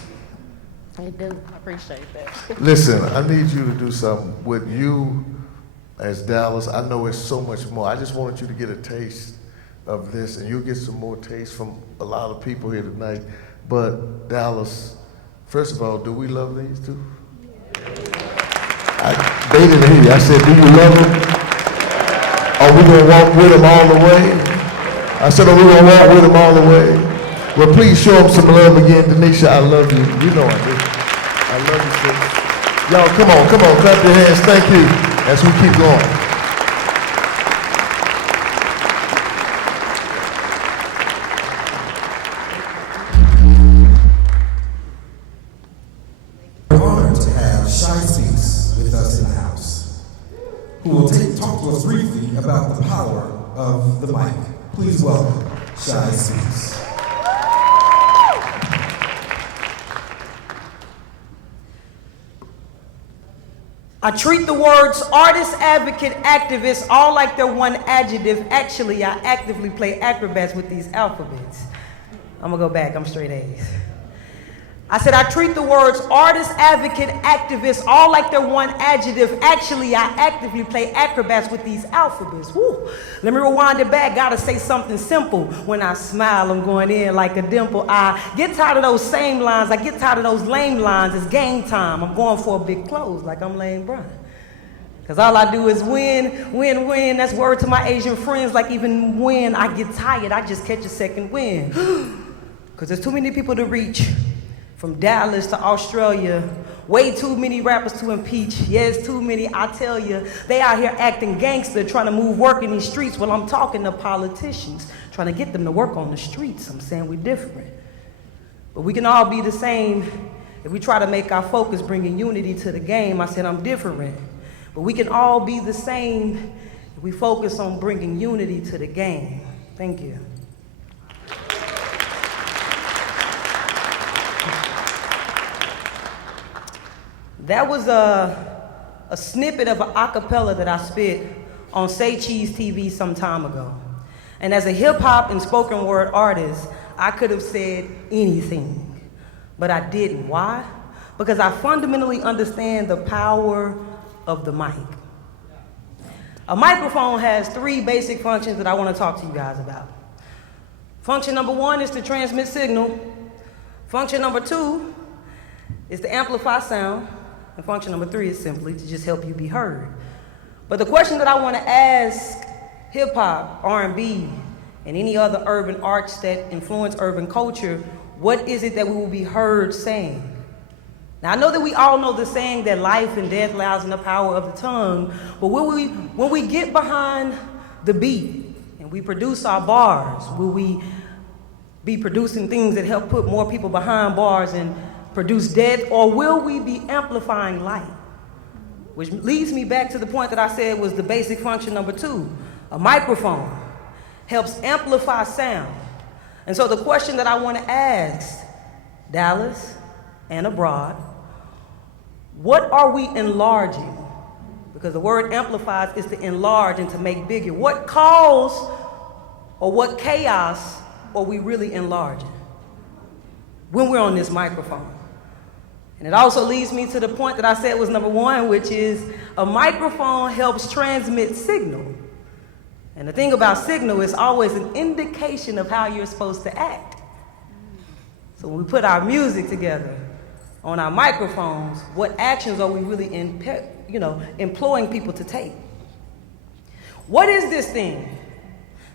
It do. I appreciate that. Listen, I need you to do something with you as Dallas. I know it's so much more. I just wanted you to get a taste of this, and you'll get some more taste from a lot of people here tonight. But Dallas, first of all, do we love these two? They didn't hear you. I said, do you love them? Are we going to walk with them all the way? I said, are we going to walk with them all the way? Well, please show them some love again. Denisha, I love you. You know I do. I love you, sis. Y'all, come on, clap your hands. Thank you. As we keep going. We're honored to have Shy Speaks with us in the house, who will talk to us briefly about the power of the mic. Please welcome Shy Speaks. I treat the words artist, advocate, activist all like they're one adjective. Actually, I actively play acrobats with these alphabets. I'm gonna go back, I'm straight A's. I said I treat the words artist, advocate, activist all like they're one adjective. Actually, I actively play acrobats with these alphabets. Woo. Let me rewind it back, gotta say something simple. When I smile, I'm going in like a dimple. I get tired of those same lines, I get tired of those lame lines. It's game time, I'm going for a big close like I'm Lane Bryant. Cause all I do is win, win, win. That's word to my Asian friends, like even when I get tired, I just catch a second wind. Cause there's too many people to reach. From Dallas to Australia, way too many rappers to impeach. Yes, too many, I tell you. They out here acting gangster, trying to move work in these streets while I'm talking to politicians, trying to get them to work on the streets. I'm saying we're different. But we can all be the same if we try to make our focus bringing unity to the game. I said I'm different. But we can all be the same if we focus on bringing unity to the game. Thank you. That was a snippet of an acapella that I spit on Say Cheese TV some time ago. And as a hip hop and spoken word artist, I could have said anything, but I didn't. Why? Because I fundamentally understand the power of the mic. A microphone has 3 basic functions that I want to talk to you guys about. Function number 1 is to transmit signal. Function number 2 is to amplify sound. And function number 3 is simply to just help you be heard. But the question that I want to ask hip hop, R&B, and any other urban arts that influence urban culture, what is it that we will be heard saying? Now, I know that we all know the saying that life and death lies in the power of the tongue, but when we get behind the beat and we produce our bars, will we be producing things that help put more people behind bars and produce death, or will we be amplifying light? Which leads me back to the point that I said was the basic function number 2. A microphone helps amplify sound. And so the question that I want to ask Dallas and abroad, what are we enlarging? Because the word amplifies is to enlarge and to make bigger. What cause or what chaos are we really enlarging when we're on this microphone? And it also leads me to the point that I said was number 1, which is a microphone helps transmit signal. And the thing about signal is always an indication of how you're supposed to act. So when we put our music together on our microphones, what actions are we really employing people to take? What is this thing?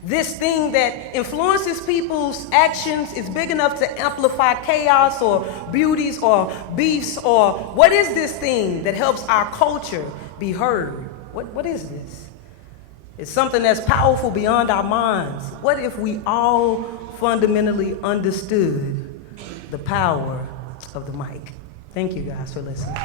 This thing that influences people's actions is big enough to amplify chaos or beauties or beefs, or what is this thing that helps our culture be heard? What is this? It's something that's powerful beyond our minds. What if we all fundamentally understood the power of the mic? Thank you guys for listening.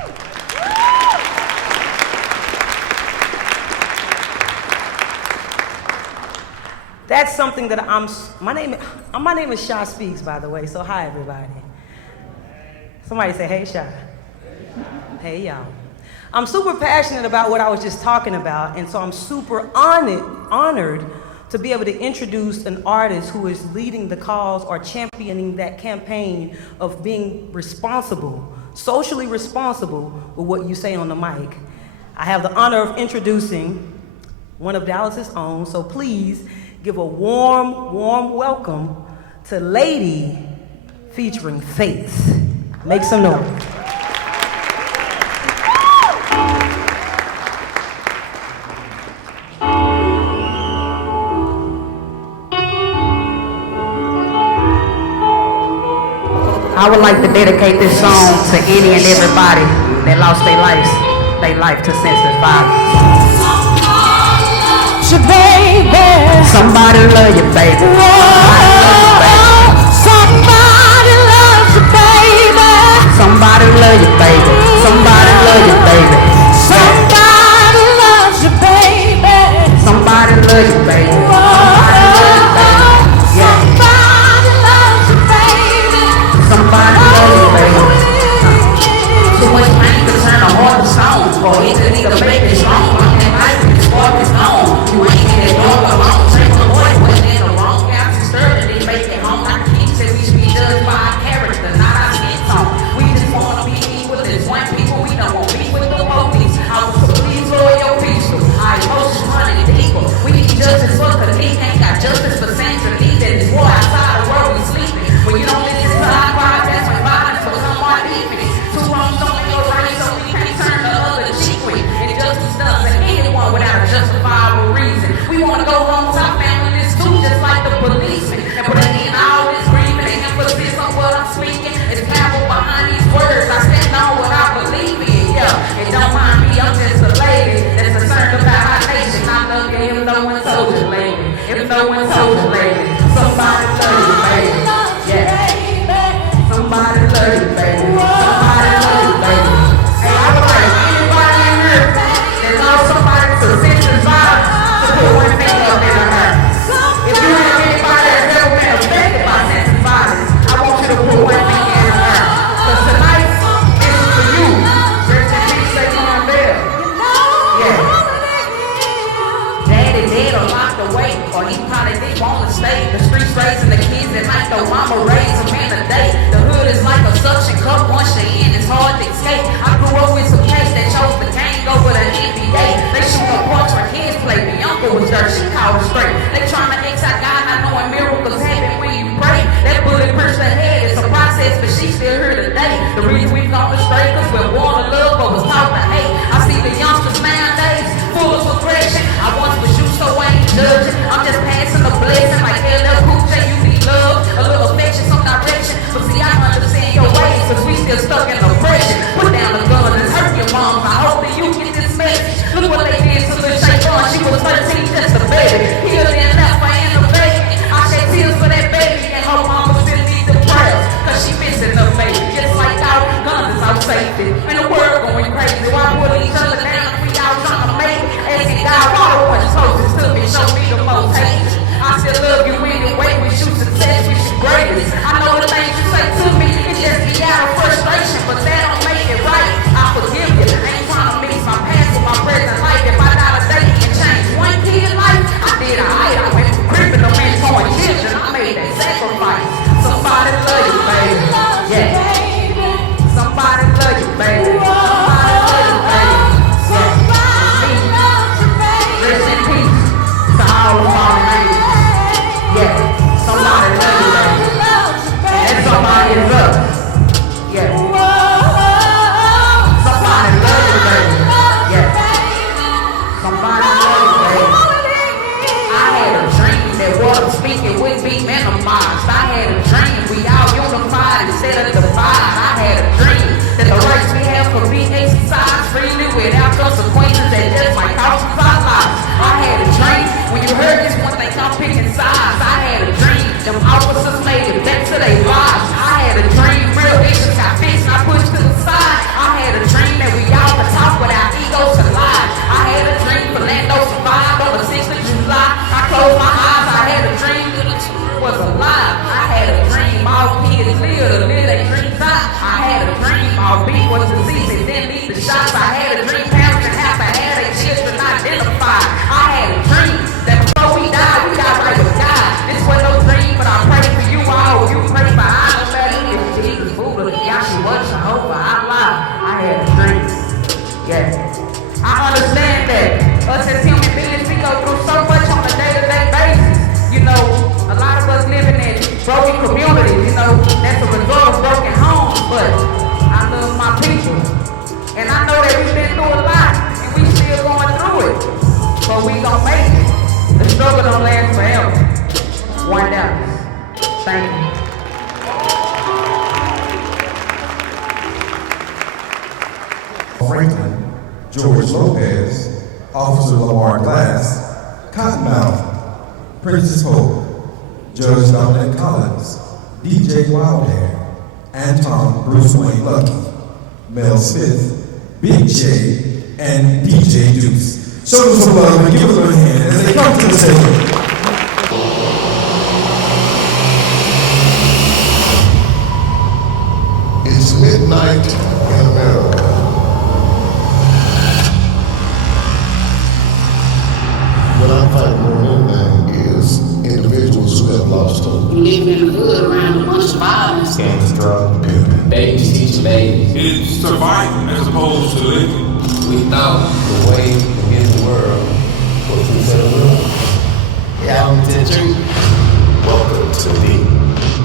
That's something that my name is Sha Speaks, by the way, so hi everybody. Somebody say, hey Sha. Hey y'all. I'm super passionate about what I was just talking about, and so I'm super honored to be able to introduce an artist who is leading the cause or championing that campaign of being responsible, socially responsible with what you say on the mic. I have the honor of introducing one of Dallas's own, so please give a warm, warm welcome to Lady featuring Faith. Make some noise. I would like to dedicate this song to any and everybody that lost their life to senseless violence. Somebody love you, baby. Somebody loves you, baby. Somebody love you, baby. Somebody love you, baby. Somebody loves you, baby. Somebody love you, baby. Somebody loves you, baby. Somebody love you, baby. Too much pain to turn a heart to stone, or it could either make it strong, or it might be spark is gone. You ain't in that door alone. Take the boy, wasn't in the wrong house. Disturbed, they make it home. I can't say we should be judged by our character, not our skin tone. We just wanna be equal as one people. We don't want beef with the police. I was so please loyal peaceful. Our emotions running deeper. We need justice for Khalid. Ain't got justice for Sandra Lee. That is war outside the world we sleeping. When you don't listen to our cry, that's when violence becomes more deepening. Two wrongs don't make your brain, so we can't turn the other cheek with. And justice doesn't anyone without a justifiable reason. We wanna go home to our families too, just like the policemen. And put in all this grieving and emphasis on what I'm speaking. It's power behind these words. I stand on what I believe in, yeah. And don't mind me, I'm just a lady that's concerned about our nation. I love you if no one told you, lady. If no one told you, lady. Somebody love you, baby. Yeah. Somebody love you, baby. Somebody love you, baby. Hey, I would like anybody in here that lost somebody to senseless violence to put one thing up in the air. If you have anybody that's ever been affected by senseless violence, I want you to put one thing in the air. Because tonight, this is for you. Rest in peace, K104 Radio. Yeah. Daddy dead or locked away, or he probably didn't want to stay. The streets raising the kids that y'all picking sides. I had a dream. Them officers made it back to their lives. I had a dream. Real issues got fixed. I pushed to the side. I had a dream that we all could talk without egos collide. I had a dream for Lando survived on the 6th of July. I closed my eyes. I had a dream that the tour was alive. I had a dream all kids live to live their dreams out. I had a dream all beef was disease and then lead the shots. I had a dream parents and half I had their children identified. I had a dream that before we die, we got right with God. This was no dream, but I pray for you all. You pray for I know better if Jesus, Buddha, Yahshua, Jehovah, Allah. I had a dream. Yeah. I understand that us as human beings, we go through so much on a day-to-day basis. You know, a lot of us living in broken communities, you know, that's a result of broken homes, but I love my people. And I know that we've been through a lot, and we still going through it, but we gonna make it. The struggle don't last forever. $1. Thank you. Franklin, George Lopez, Officer Lamar Glass, Cottonmouth, Princess Hope, Judge Dominic Collins, DJ Wildhair, Anton Bruce Wayne Lucky, Mel Smith, Big J, and DJ Deuce. Show them some love and give them a hand as they come to the table. It's midnight in America. What I'm fighting more than anything is individuals who have lost hope. We live in the hood around a bunch of violence. Gangs, drug, pimping. Babies teaching babies. It's surviving as opposed to living. We thought the way to get the world was to set the world. Yeah, to the truth. Welcome to the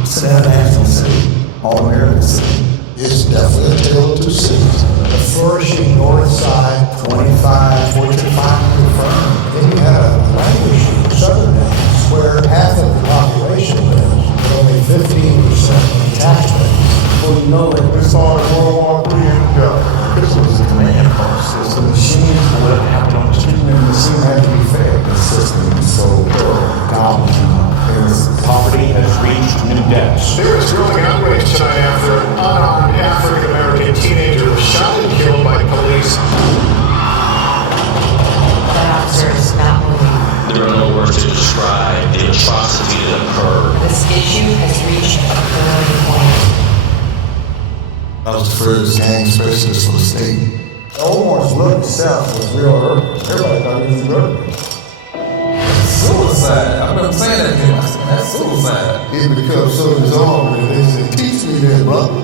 South National City, All-American City. It's definitely a tale of two cities. The flourishing north side, 25 Fortune 500 firm. Then you had a languishing southern end where half of the population lives, but only 15% of the tax base. Well, you know that this all in World War III and this was a command post system. The machines, whatever happened on the street, and the machine had to be fed. The system was so gobbledygook. Poverty has reached new depths. There is growing outrage tonight after an unarmed African-American teenager was shot and killed by police. That officer is not moving. There are no words to describe the atrocity that occurred. This issue has reached a boiling point. I was the first gang specialist for the state. Omar's look itself was real urban. Everybody thought he was urban. Suicide. I've been saying that again. That's suicide. It becomes so disarming and they said, teach me that, brother.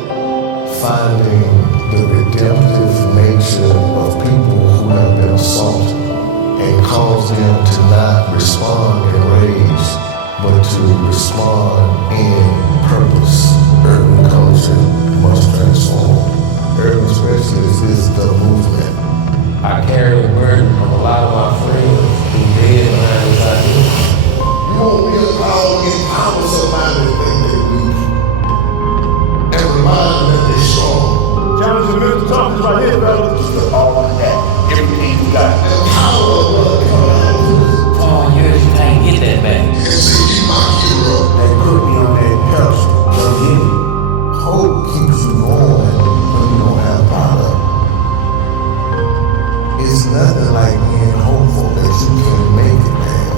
Finding the redemptive nature of people who have been assaulted and cause them to not respond in rage, but to respond in purpose. Urban culture must transform. Urban Specialist is the movement. I carry the burden of a lot of my friends who dead behind this idea. You won't be allowed to empower somebody to think they're weak and remind them that they're strong. Challenge the mental toughness right here, fellas. All of that, everything you got. Oh, you can't get that back. And see, be my hero. They put me on that pedestal. Don't get it. Hope keeps you going when you don't have product. It's nothing like being hopeful that you can make it, man.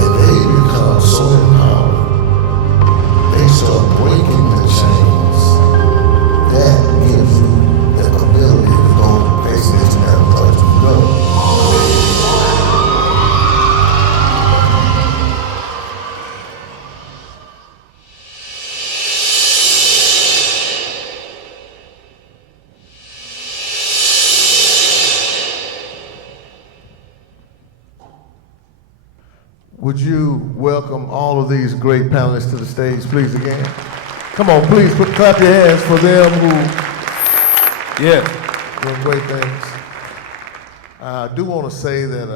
And they become so empowered. They start breaking the chains. That gives you the ability to go places that you never thought you could go. Would you welcome all of these great panelists to the stage, please, again? Come on, please, clap your hands for them who doing great things. I do want to say that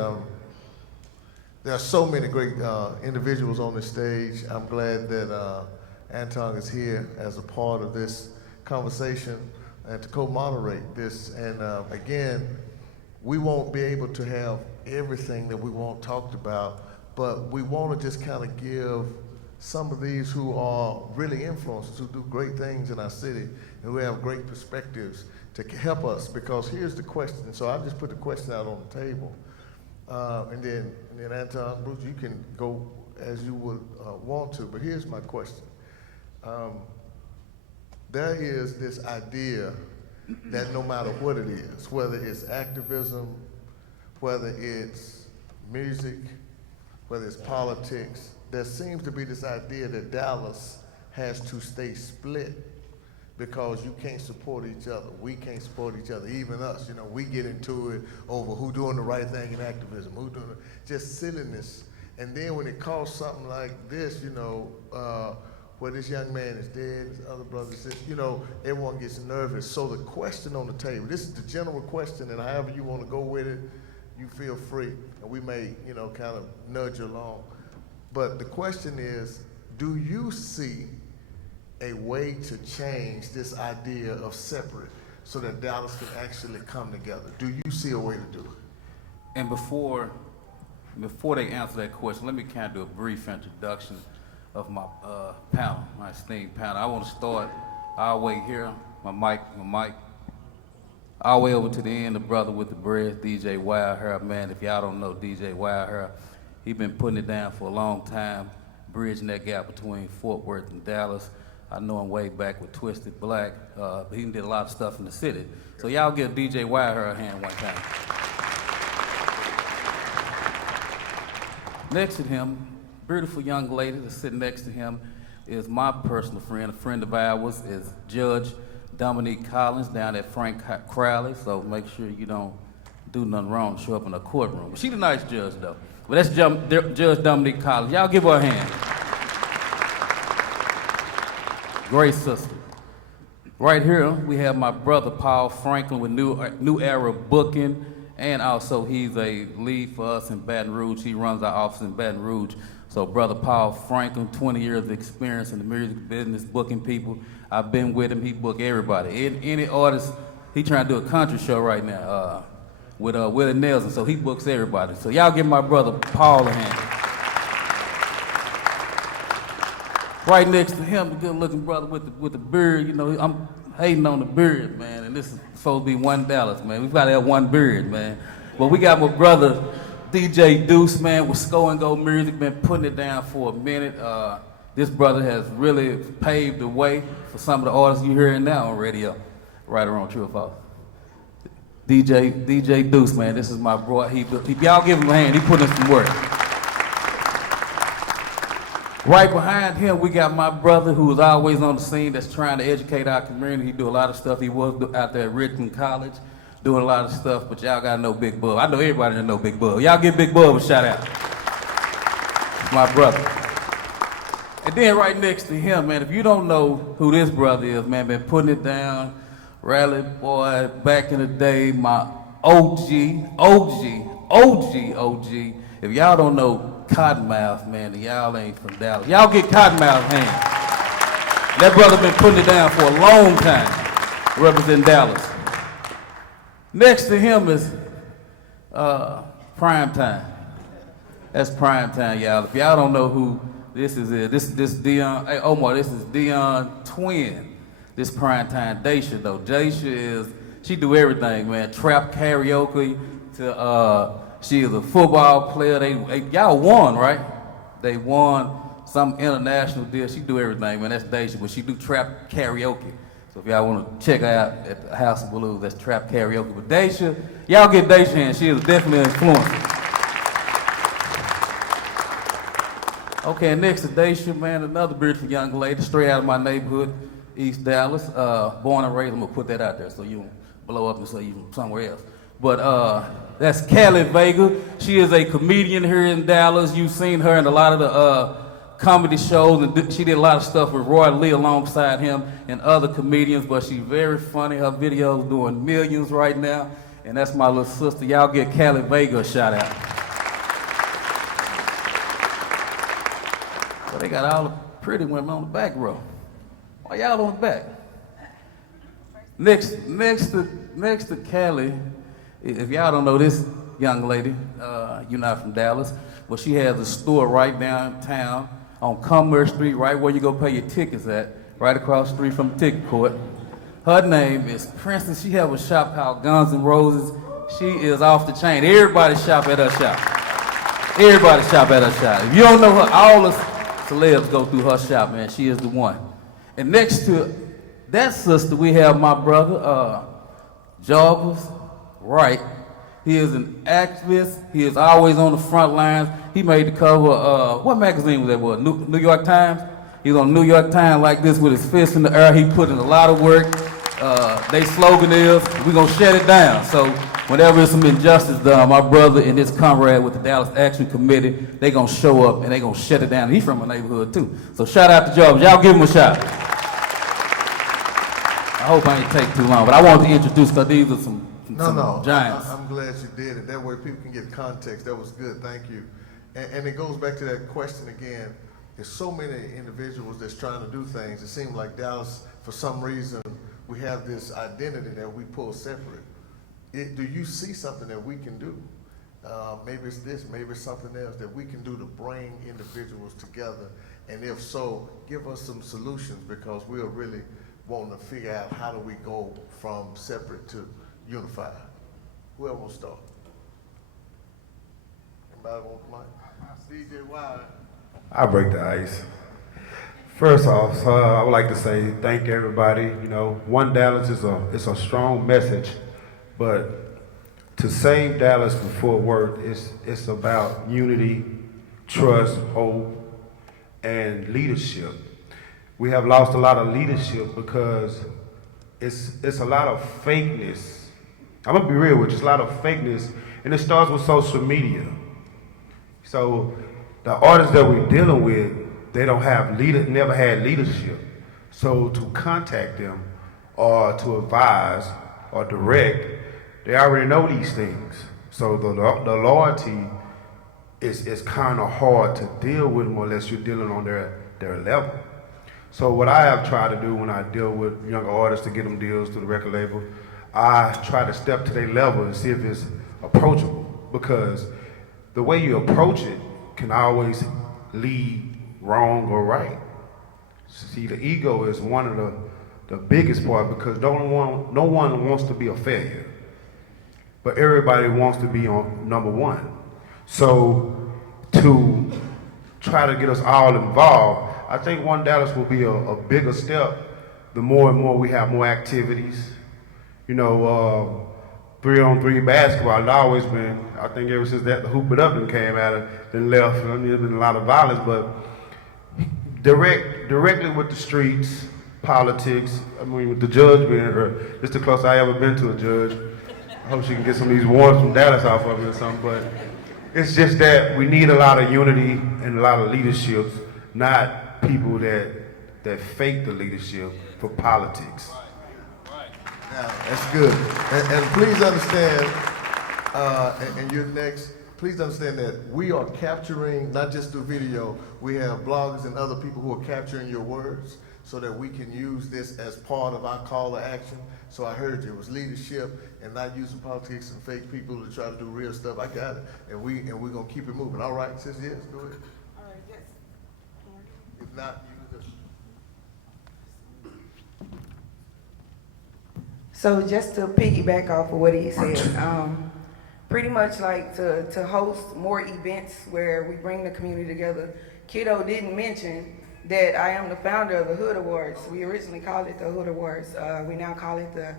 there are so many great individuals on this stage. I'm glad that Anton is here as a part of this conversation and to co-moderate this. And again, we won't be able to have everything that we want talked about, but we want to just kind of give some of these who are really influencers, who do great things in our city, and who have great perspectives to help us. Because here's the question. So I just put the question out on the table, and then Anton, Bruce, you can go as you would want to. But here's my question. There is this idea that no matter what it is, whether it's activism, whether it's music, whether it's politics, there seems to be this idea that Dallas has to stay split because you can't support each other. We can't support each other, even us. You know, we get into it over who doing the right thing in activism, who doing just silliness. And then when it costs something like this, you know, where this young man is dead, his other brother says, you know, everyone gets nervous. So the question on the table, this is the general question, and however you want to go with it, you feel free. And we may, you know, kind of nudge along. But the question is, do you see a way to change this idea of separate so that Dallas can actually come together? Do you see a way to do it? And before they answer that question, let me kind of do a brief introduction of my panel, my esteemed panel. I want to start all the way here, my mic, all the way over to the end, the brother with the bread, DJ Wild Hair. Man, if y'all don't know DJ Wild Hair, he been putting it down for a long time, bridging that gap between Fort Worth and Dallas. I know him way back with Twisted Black. He did a lot of stuff in the city. So y'all give DJ Wild Hair a hand one time. Next to him, beautiful young lady that's sitting next to him is my personal friend, a friend of ours, is Judge Dominique Collins down at Frank Crowley. So make sure you don't do nothing wrong to show up in a courtroom. But she's a nice judge though. But that's Judge Dominique Collins. Y'all give her a hand. Great sister. Right here, we have my brother Paul Franklin with New Era Booking, and also he's a lead for us in Baton Rouge. He runs our office in Baton Rouge. So brother Paul Franklin, 20 years of experience in the music business, booking people. I've been with him, he book everybody. Any artist, he trying to do a country show right now with Willie Nelson, so he books everybody. So y'all give my brother Paul a hand. Right next to him, the good-looking brother with the beard. You know, I'm hating on the beard, man, and this is supposed to be one Dallas, man. We've got to have one beard, man. But we got my brother DJ Deuce, man, with Sco and Go Music, been putting it down for a minute. This brother has really paved the way for some of the artists you hearing now on radio. Right or wrong, true or false? DJ Deuce, man, this is my bro. Y'all give him a hand, he put in some work. Right behind him, we got my brother who is always on the scene that's trying to educate our community. He do a lot of stuff. He was out there at Richmond College doing a lot of stuff, but y'all gotta know Big Bub. I know everybody that know Big Bub. Y'all give Big Bub a shout out. My brother. And then right next to him, man, if you don't know who this brother is, man, been putting it down, Rally Boy, back in the day, my OG. If y'all don't know Cottonmouth, man, then y'all ain't from Dallas. Y'all get Cottonmouth hand. That brother been putting it down for a long time, representing Dallas. Next to him is Prime Time. That's Prime Time, y'all. If y'all don't know who this is, this Dion, hey Omar, this is Dion twin. This Prime Time Daisha though. Daisha she do everything, man. Trap karaoke to she is a football player. Y'all won, right? They won some international deal. She do everything, man. That's Daisha, but she do trap karaoke. So if y'all want to check her out at the House of Blues, that's trap karaoke. But Daisha, y'all get Daisha in. She is definitely an influencer. Okay, and next to Daisha, man, another beautiful young lady, straight out of my neighborhood, East Dallas. Born and raised, I'm gonna put that out there so you won't blow up and say you from somewhere else. But that's Callie Vega. She is a comedian here in Dallas. You've seen her in a lot of the comedy shows, and she did a lot of stuff with Roy Lee alongside him and other comedians, but she's very funny. Her videos doing millions right now, and that's my little sister. Y'all give Callie Vega a shout out. Well, they got all the pretty women on the back row. Why y'all on the back? Next to Callie, if y'all don't know this young lady. You're not from Dallas. Well, she has a store right downtown on Commerce Street, right where you go pay your tickets at, right across the street from the ticket court. Her name is Princess. She have a shop called Guns N' Roses. She is off the chain. Everybody shop at her shop. Everybody shop at her shop. If you don't know her, all the celebs go through her shop, man. She is the one. And next to that sister, we have my brother, Jarvis Wright. He is an activist. He is always on the front lines. He made the cover, what magazine was that? What, New York Times? He's on New York Times like this with his fist in the air. He put in a lot of work. Their slogan is, we're gonna shut it down. So whenever there's some injustice done, my brother and his comrade with the Dallas Action Committee, they gonna show up and they gonna shut it down. He's from my neighborhood too. So shout out to Jarvis. Y'all give him a shout. I hope I ain't take too long, but I wanted to introduce, because these are some giants. I'm glad you did it. That way people can get context. That was good. Thank you. And it goes back to that question again. There's so many individuals that's trying to do things. It seems like Dallas, for some reason, we have this identity that we pull separate. Do you see something that we can do? Maybe it's this, maybe it's something else that we can do to bring individuals together. And if so, give us some solutions, because we're really wanting to figure out how do we go from separate to unified. Whoever will start? Anybody want the mic? DJ Wild. I'll break the ice. First off, I would like to say thank everybody. You know, One Dallas is a strong message, but to save Dallas from Fort Worth, it's about unity, trust, hope, and leadership. We have lost a lot of leadership because it's a lot of fakeness. I'm gonna be real with you, it's a lot of fakeness, and it starts with social media. So the artists that we're dealing with, they don't have never had leadership. So to contact them or to advise or direct, they already know these things. So the loyalty is kind of hard to deal with them unless you're dealing on their level. So what I have tried to do when I deal with younger artists to get them deals through the record label, I try to step to their level and see if it's approachable, because the way you approach it can always lead wrong or right. See, the ego is one of the biggest part, because no one wants to be a failure, but everybody wants to be on number one. So to try to get us all involved, I think One Dallas will be a bigger step the more and more we have more activities. You know, 3-on-3 basketball has always been, I think ever since that the Hoop It Up and came out and left, I mean, there's been a lot of violence, but directly with the streets, politics, I mean, with the judge being her, it's the closest I ever been to a judge. I hope she can get some of these warrants from Dallas off of me or something, but it's just that we need a lot of unity and a lot of leadership, not people that fake the leadership for politics. Now, that's good. And please understand, and you're next, please understand that we are capturing, not just through video, we have bloggers and other people who are capturing your words so that we can use this as part of our call to action. So I heard you, it was leadership and not using politics and fake people to try to do real stuff. I got it. And we're gonna keep it moving. All right, sis, yes, go ahead. All right, yes. If not, you just. So just to piggyback off of what he said, pretty much like to host more events where we bring the community together. Kiddo didn't mention that I am the founder of the Hood Awards. We originally called it the Hood Awards. We now call it the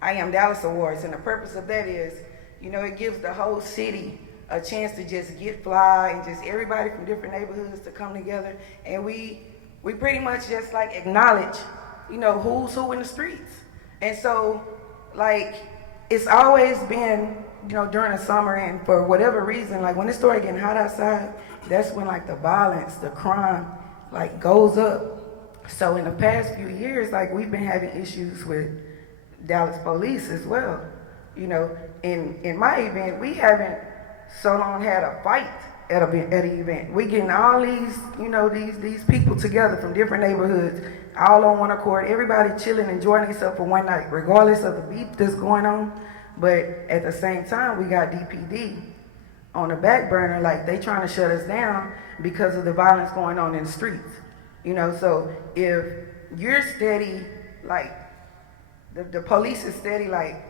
I Am Dallas Awards. And the purpose of that is, you know, it gives the whole city a chance to just get fly and just everybody from different neighborhoods to come together. And we pretty much just like acknowledge, you know, who's who in the streets. And so, like, it's always been, you know, during the summer and for whatever reason, like when it started getting hot outside, that's when like the violence, the crime, like goes up. So in the past few years, like we've been having issues with Dallas police as well. You know, in my event, we haven't so long had a fight at an event. We getting all these, you know, these people together from different neighborhoods, all on one accord, everybody chilling, enjoying themselves for one night, regardless of the beef that's going on. But at the same time, we got DPD on the back burner, like they trying to shut us down because of the violence going on in the streets. You know, so if you're steady, like the police is steady, like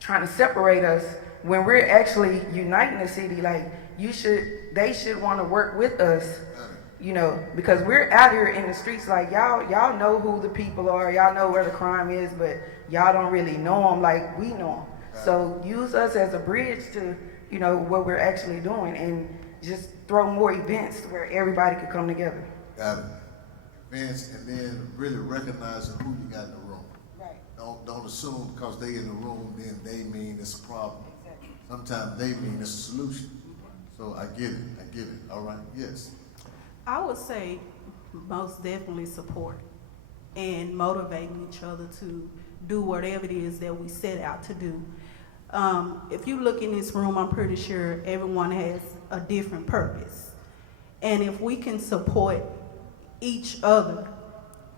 trying to separate us when we're actually uniting the city, like they should want to work with us, you know, because we're out here in the streets, like y'all know who the people are, y'all know where the crime is, but y'all don't really know them like we know them. So use us as a bridge to, you know, what we're actually doing, and just throw more events where everybody could come together. Got it. Events, and then really recognizing who you got in the room. Right. Don't assume because they in the room, then they mean it's a problem. Exactly. Sometimes they mean it's a solution. So I get it. All right, yes. I would say most definitely support and motivating each other to do whatever it is that we set out to do. If you look in this room, I'm pretty sure everyone has a different purpose. And if we can support each other,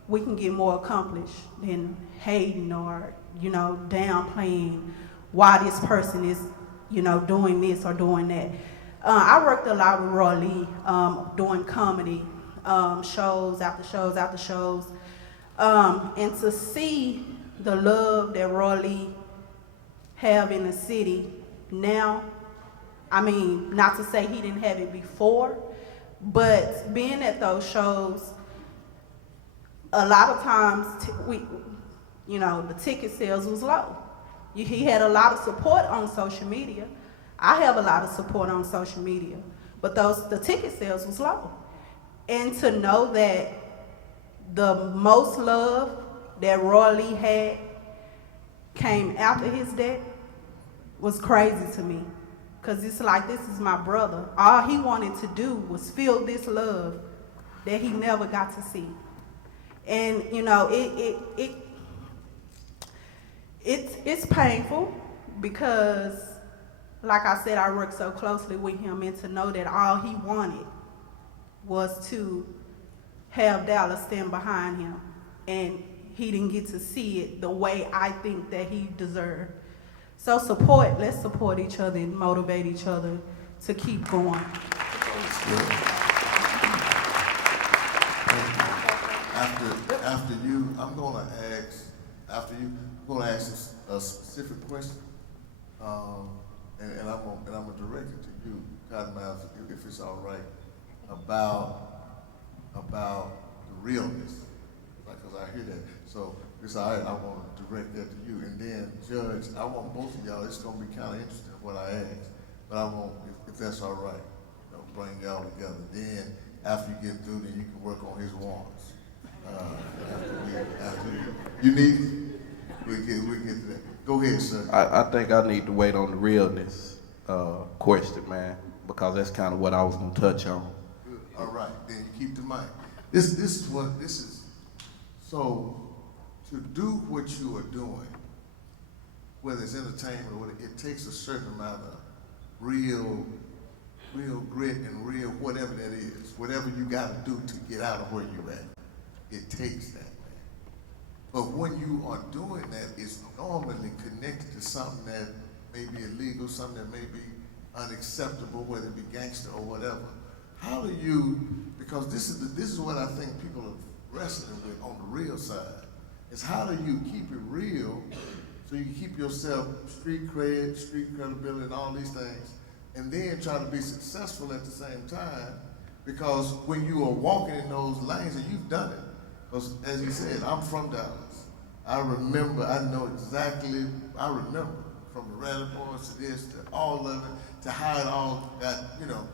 we can get more accomplished than hating or, you know, downplaying why this person is, you know, doing this or doing that. I worked a lot with Roy Lee, doing comedy, shows after shows after shows. And to see the love that Roy Lee have in the city now, I mean, not to say he didn't have it before, but being at those shows, a lot of times you know, the ticket sales was low. He had a lot of support on social media. I have a lot of support on social media, but the ticket sales was low. And to know that the most love that Roy Lee had came after his death was crazy to me. Cause it's like, this is my brother. All he wanted to do was feel this love that he never got to see. And you know, it's painful because, like I said, I worked so closely with him, and to know that all he wanted was to have Dallas stand behind him, and he didn't get to see it the way I think that he deserved. So let's support each other and motivate each other to keep going. After you, I'm gonna ask a specific question, and I'm gonna direct it to you, Cottonmouth, if it's all right, about the realness, because I hear that. So it's all right. I want to direct that to you, and then Judge, I want both of y'all. It's gonna be kind of interesting what I ask, but I want, if that's all right, you know, bring y'all together. Then after you get through, then you can work on his warrants. You need it? We'll get to that. Go ahead, sir. I think I need to wait on the realness question, man, because that's kind of what I was going to touch on. Good. All right, then you keep the mic. This is, so to do what you are doing, whether it's entertainment or whatever, it takes a certain amount of real grit and real whatever that is, whatever you got to do to get out of where you're at. It takes that, man. But when you are doing that, it's normally connected to something that may be illegal, something that may be unacceptable, whether it be gangster or whatever. How do you, because this is what I think people are wrestling with on the real side, is how do you keep it real so you can keep yourself street cred, street credibility, and all these things, and then try to be successful at the same time, because when you are walking in those lanes, and you've done it, because as he said, I'm from Dallas. I remember from the Rally Boys to this, to all of it, to how it all got, you know,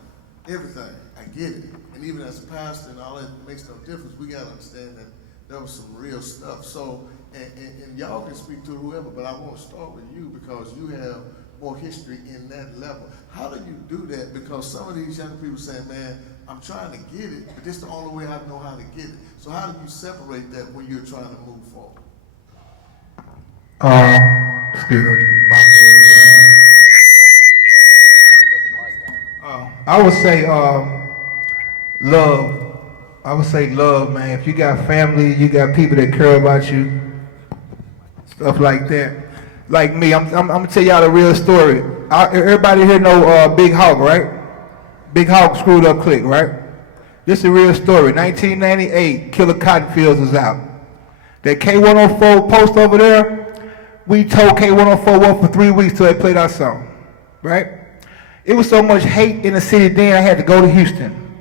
everything. I get it. And even as a pastor and all that makes no difference. We got to understand that there was some real stuff. So, and y'all can speak to whoever, but I want to start with you because you have more history in that level. How do you do that? Because some of these young people saying, man, I'm trying to get it, but this is the only way I know how to get it. So how do you separate that when you're trying to move forward? Excuse me. I would say love. I would say love, man. If you got family, you got people that care about you, stuff like that. like me. I'm gonna tell y'all a real story. Everybody here know Big Hawk, right? Big Hawk Screwed Up Click, right? This is a real story. 1998, Killer Cotton Fields was out. That K104 post over there, we told K104 up for 3 weeks till they played our song, right? It was so much hate in the city then I had to go to Houston.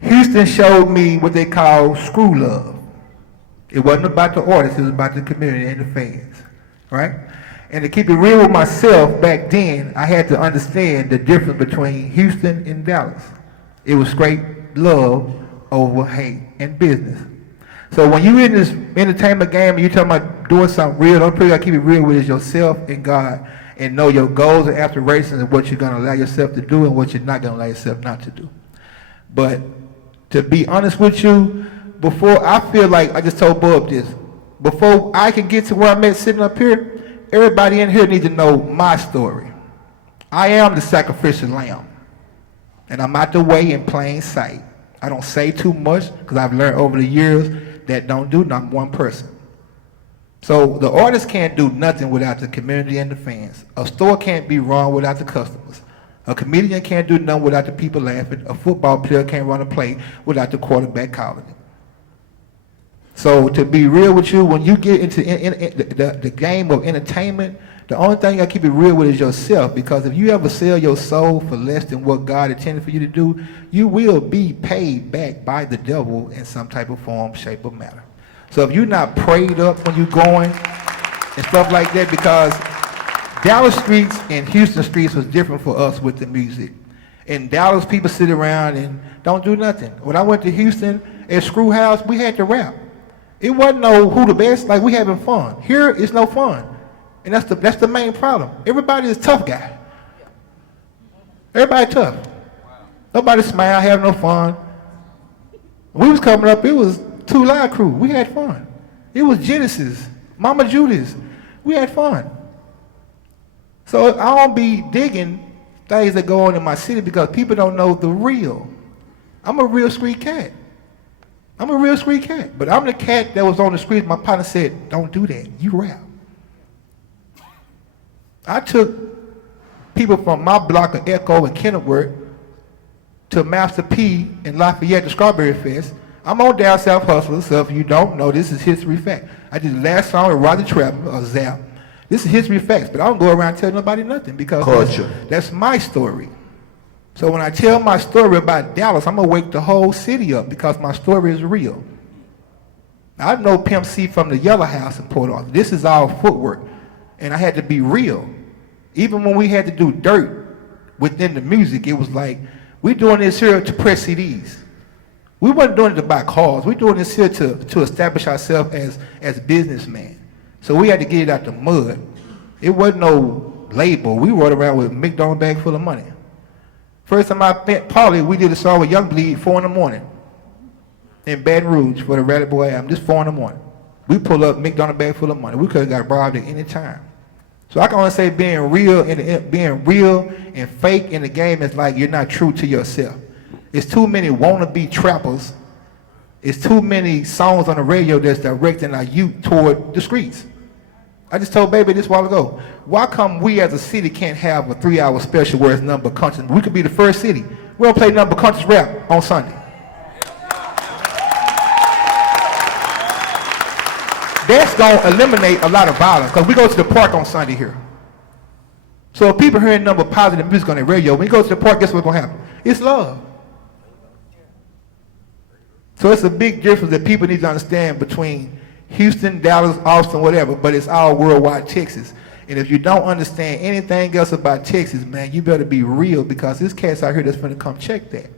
Houston showed me what they call screw love. It wasn't about the artists, it was about the community and the fans, right? And to keep it real with myself back then, I had to understand the difference between Houston and Dallas. It was straight love over hate and business. So when you're in this entertainment game and you're talking about doing something real, the only thing you gotta keep it real with is yourself and God, and know your goals and aspirations and what you're gonna allow yourself to do and what you're not gonna allow yourself not to do. But to be honest with you, before I feel like, I just told Bub this, before I can get to where I'm at sitting up here, everybody in here needs to know my story. I am the sacrificial lamb, and I'm out the way in plain sight. I don't say too much because I've learned over the years that don't do not one person. So the artist can't do nothing without the community and the fans. A store can't be run without the customers. A comedian can't do nothing without the people laughing. A football player can't run a play without the quarterback calling it. So to be real with you, when you get into the game of entertainment, the only thing you gotta keep it real with is yourself, because if you ever sell your soul for less than what God intended for you to do, you will be paid back by the devil in some type of form, shape, or matter. So if you're not prayed up when you're going and stuff like that, because Dallas streets and Houston streets was different for us with the music. In Dallas, people sit around and don't do nothing. When I went to Houston at Screw House, we had to rap. It wasn't no who the best, like we having fun. Here, it's no fun. And that's the main problem. Everybody is tough guy. Everybody tough. Nobody smile, have no fun. When we was coming up, it was Two Live Crew. We had fun. It was Genesis, Mama Judy's. We had fun. So I don't be digging things that go on in my city because people don't know the real. I'm a real street cat. I'm a real street cat. But I'm the cat that was on the street. My partner said, don't do that. You rap. I took people from my block of Echo and Kenilworth to Master P in Lafayette, the Strawberry Fest. I'm on Down South Hustler, so if you don't know, this is history fact. I did the last song with Roger Trapper, or Zap. This is history facts, but I don't go around telling nobody nothing because that's my story. So when I tell my story about Dallas, I'm gonna wake the whole city up because my story is real. I know Pimp C from the Yellow House in Port Arthur. This is all footwork, and I had to be real. Even when we had to do dirt within the music, it was like, we're doing this here to press CDs. We wasn't doing it to buy cars. We're doing this here to establish ourselves as businessmen. So we had to get it out the mud. It wasn't no label. We rode around with a McDonald's bag full of money. First time I met Paulie, we did a song with Young Bleed, 4 in the morning, in Baton Rouge for the Rally Boy album, just 4 in the morning. We pull up McDonald's bag full of money. We could have got robbed at any time. So I can only say being real and fake in the game is like you're not true to yourself. It's too many wannabe trappers. It's too many songs on the radio that's directing our youth toward the streets. I just told Baby this a while ago. Why come we as a city can't have a 3-hour special where it's nothing but country? We could be the first city. We don't play nothing but country rap on Sunday. That's going to eliminate a lot of violence because we go to the park on Sunday here. So if people hearing nothing but positive music on the radio, when you go to the park, guess what's going to happen? It's love. So it's a big difference that people need to understand between Houston, Dallas, Austin, whatever, but it's all worldwide Texas. And if you don't understand anything else about Texas, man, you better be real because there's cats out here that's finna come check that.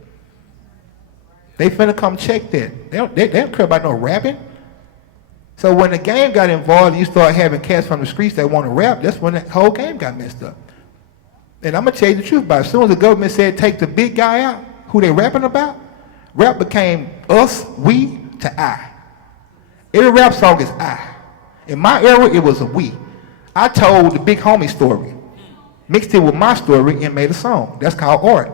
They finna come check that. They don't care about no rapping. So when the game got involved and you start having cats from the streets that want to rap, that's when the whole game got messed up. And I'm going to tell you the truth about it. As soon as the government said take the big guy out, who they rapping about, rap became us, we, to I. Every rap song is I. In my era, it was a we. I told the big homie story, mixed it with my story, and made a song. That's called art.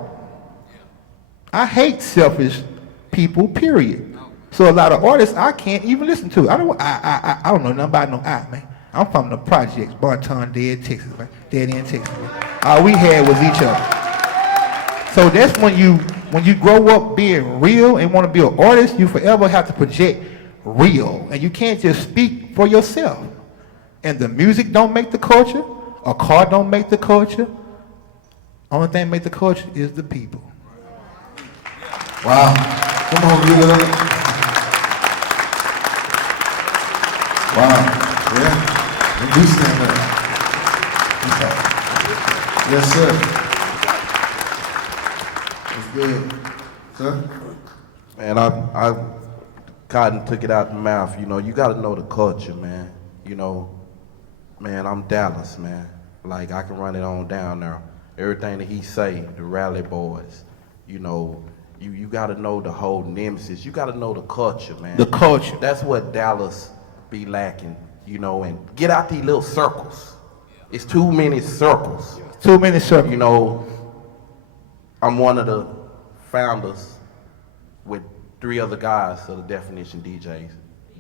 I hate selfish people, period. So a lot of artists I can't even listen to. I don't know nothing about no I, man. I'm from the projects, Barton, Dead, Texas, man. Dead End, Texas, man. All we had was each other. So that's when you grow up being real and want to be an artist, you forever have to project real. And you can't just speak for yourself. And the music don't make the culture, a car don't make the culture. Only thing make the culture is the people. Wow. Come on, give it up. Wow. Yeah. And do stand up. Yes, sir. That's good. Sir? Man, I Cotton took it out the mouth. You know, you got to know the culture, man. You know, man, I'm Dallas, man. Like, I can run it on down there. Everything that he say, the Rally Boys, you know, you got to know the whole nemesis. You got to know the culture, man. The culture. That's what Dallas be lacking, you know, and get out these little circles. It's too many circles. Too many circles. You know, I'm one of the founders with 3 other guys of the Definition DJs.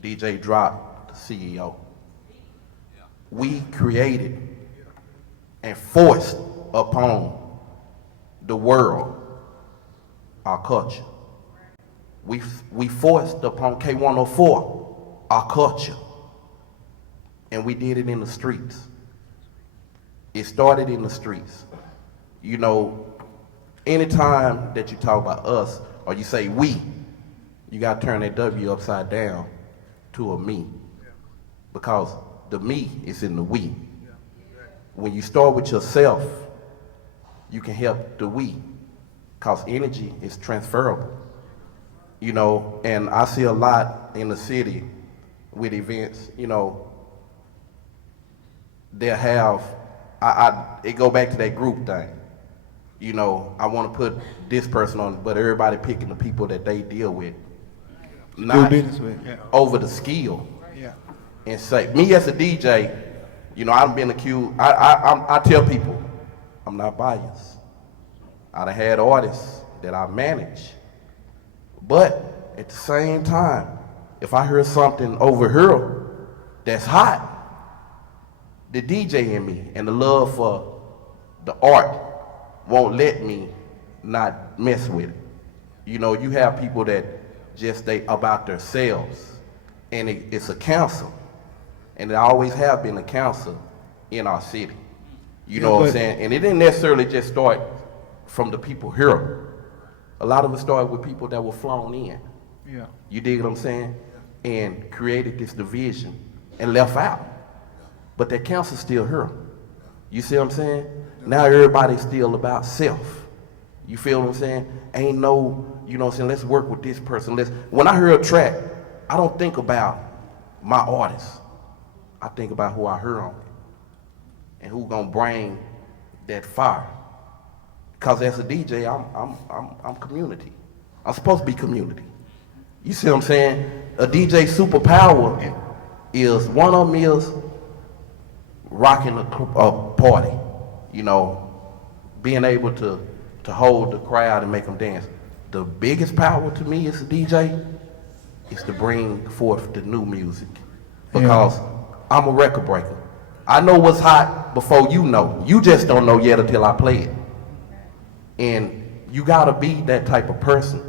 DJ Drop, the CEO. We created and forced upon the world our culture. We forced upon K104 our culture. And we did it in the streets. It started in the streets. You know, anytime that you talk about us or you say we, you got to turn that W upside down to a me. Because the me is in the we. When you start with yourself, you can help the we. Because energy is transferable. You know, and I see a lot in the city with events, you know, they'll have, it go back to that group thing. You know, I want to put this person on, but everybody picking the people that they deal with. Not do business with, yeah. Over the skill. Yeah. And say, me as a DJ, you know, I've been accused, I tell people, I'm not biased. I done had artists that I manage. But at the same time, if I hear something over here that's hot, the DJ in me and the love for the art won't let me not mess with it. You know, you have people that just they about themselves, and it's a council, and it always have been a council in our city. You know what I'm saying? And it didn't necessarily just start from the people here. A lot of it started with people that were flown in. Yeah. You dig what I'm saying? And created this division and left out. But that council's still here. You see what I'm saying? Now everybody's still about self. You feel what I'm saying? Ain't no, you know what I'm saying, let's work with this person. When I hear a track, I don't think about my artist. I think about who I heard on and who gonna bring that fire. Because as a DJ, I'm community. I'm supposed to be community. You see what I'm saying? A DJ superpower is one of them is rocking a party. You know, being able to hold the crowd and make them dance. The biggest power to me as a DJ is to bring forth the new music. Because I'm a record breaker. I know what's hot before you know. You just don't know yet until I play it. And you gotta be that type of person.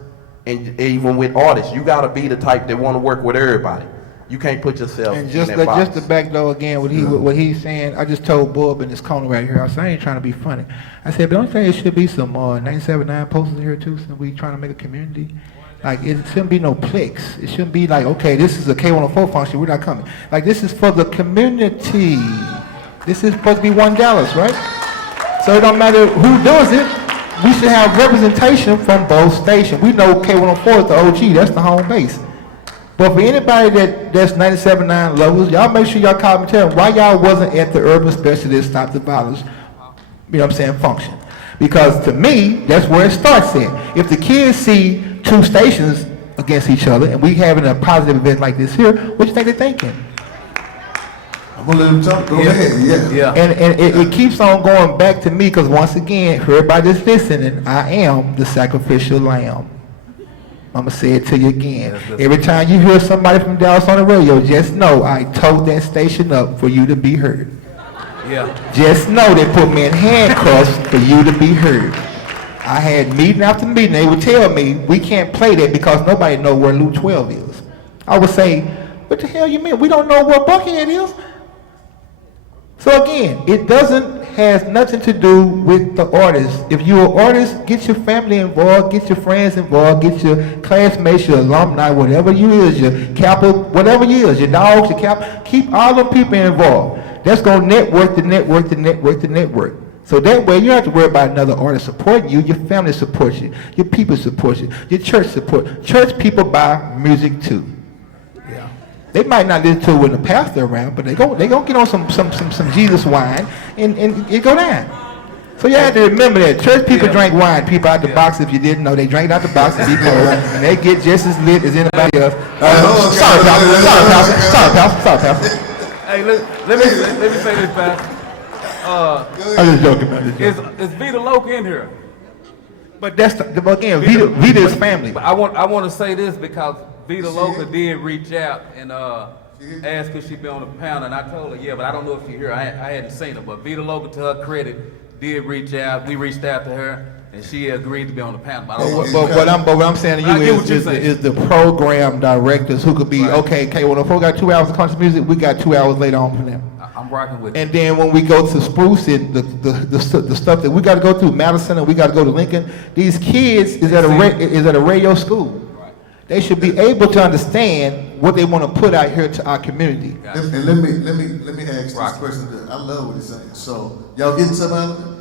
And even with artists, you gotta be the type that wanna work with everybody. You can't put yourself and in that box. just to back door again, what he's saying, I just told Bob in this corner right here, I said, I ain't trying to be funny. I said, but don't you think it should be some 97.9 posters here too, since we trying to make a community? Like, it shouldn't be no cliques. It shouldn't be like, okay, this is a K104 function, we're not coming. Like, this is for the community. This is supposed to be one Dallas, right? So it don't matter who does it, we should have representation from both stations. We know K104 is the OG, that's the home base. But for anybody that's 97.9 levels, y'all make sure y'all call me and tell them why y'all wasn't at the Urban Specialist Stop the Violence, you know what I'm saying, function. Because to me, that's where it starts at. If the kids see 2 stations against each other and we having a positive event like this here, what you think they're thinking? I'm gonna let him talk. Go ahead. Yeah. And it keeps on going back to me because once again, for everybody that's listening, I am the sacrificial lamb. I'm gonna say it to you again. Yes, yes. Every time you hear somebody from Dallas on the radio, just know I told that station up for you to be heard. Yeah. Just know they put me in handcuffs for you to be heard. I had meeting after meeting. They would tell me, we can't play that because nobody knows where Loop 12 is. I would say, what the hell you mean? We don't know where Buckhead is. So again, it has nothing to do with the artist. If you're an artist, get your family involved, get your friends involved, get your classmates, your alumni, whatever you is, your Kappa, whatever you is, your dogs, your Kappa, keep all the people involved. That's going to network the network, the network, the network. So that way you don't have to worry about another artist supporting you. Your family supports you. Your people support you. Your church support. Church people buy music too. Yeah. They might not listen to it when the pastor around, but they gonna get on some Jesus wine and it go down. So you have to remember that church people drink wine. People out the box, if you didn't know, they drink out the box and and they get just as lit as anybody else. Sorry, Pastor. Hey, let me say this, Pastor. I'm just joking, man. Is Vita Loke in here? But that's again, Vita is family. But I want to say this because Vita Loke did reach out and asked could she be on the panel, and I told her yeah, but I don't know if she's here. I hadn't seen her, but Vita Loke, to her credit, did reach out. We reached out to her, and she agreed to be on the panel. But what I'm saying to you is the program directors who could be okay. K104 got 2 hours of country music. We got 2 hours later on for them. I'm rocking with you. And then when we go to Spruce and the stuff that we got to go through Madison and we got to go to Lincoln, these kids is at a radio school. Right. They should be able to understand what they want to put out here to our community. And let me ask this question. I love what he's saying. So y'all getting something out of it?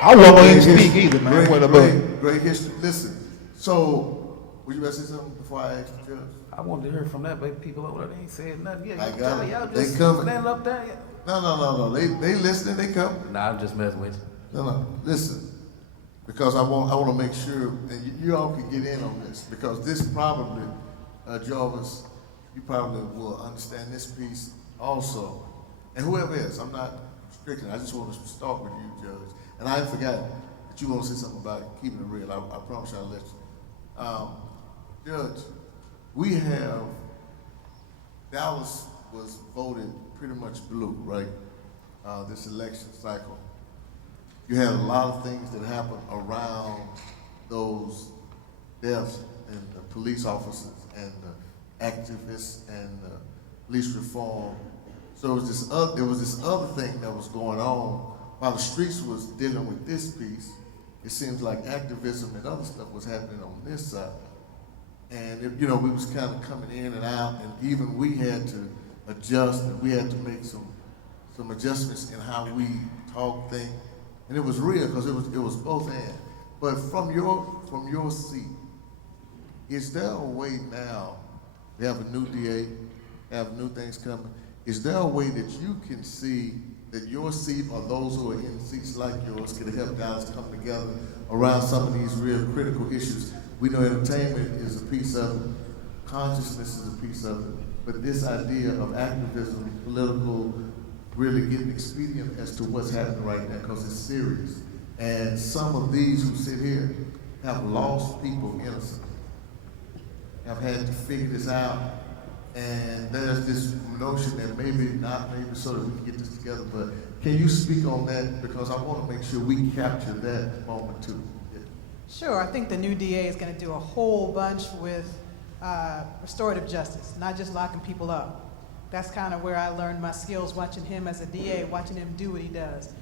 I won't even speak either, man. Great history. Listen. So, would you say something before I ask the judge? I wanted to hear from that baby people over there. They ain't said nothing yet. I got it. Y'all They just coming. standing up there. No. They listening. They come. Nah, I'm just messing with you. No. Listen, because I want to make sure, and you all can get in on this, because this probably, Jarvis, you probably will understand this piece also, and whoever is. I'm not restricting. I just want to start with you, Judge. And I forgot that you want to say something about keeping it real. I promise you I'll let you. Judge. We have, Dallas was voted pretty much blue, right? This election cycle. You had a lot of things that happened around those deaths and the police officers and the activists and the police reform. So there was this other thing that was going on while the streets was dealing with this piece. It seems like activism and other stuff was happening on this side. And we was kind of coming in and out, and even we had to adjust, and we had to make some adjustments in how we talk, think, and it was real because it was both ends. But from your seat, is there a way now? We have a new DA, have new things coming. Is there a way that you can see that your seat or those who are in seats like yours can help Dallas come together around some of these real critical issues? We know entertainment is a piece of it, consciousness is a piece of it, but this idea of activism, political, really getting expedient as to what's happening right now because it's serious. And some of these who sit here have lost people innocent, have had to figure this out, and there's this notion that maybe so that we can get this together, but can you speak on that? Because I want to make sure we capture that moment too. Sure, I think the new DA is going to do a whole bunch with restorative justice, not just locking people up. That's kind of where I learned my skills watching him as a DA, watching him do what he does.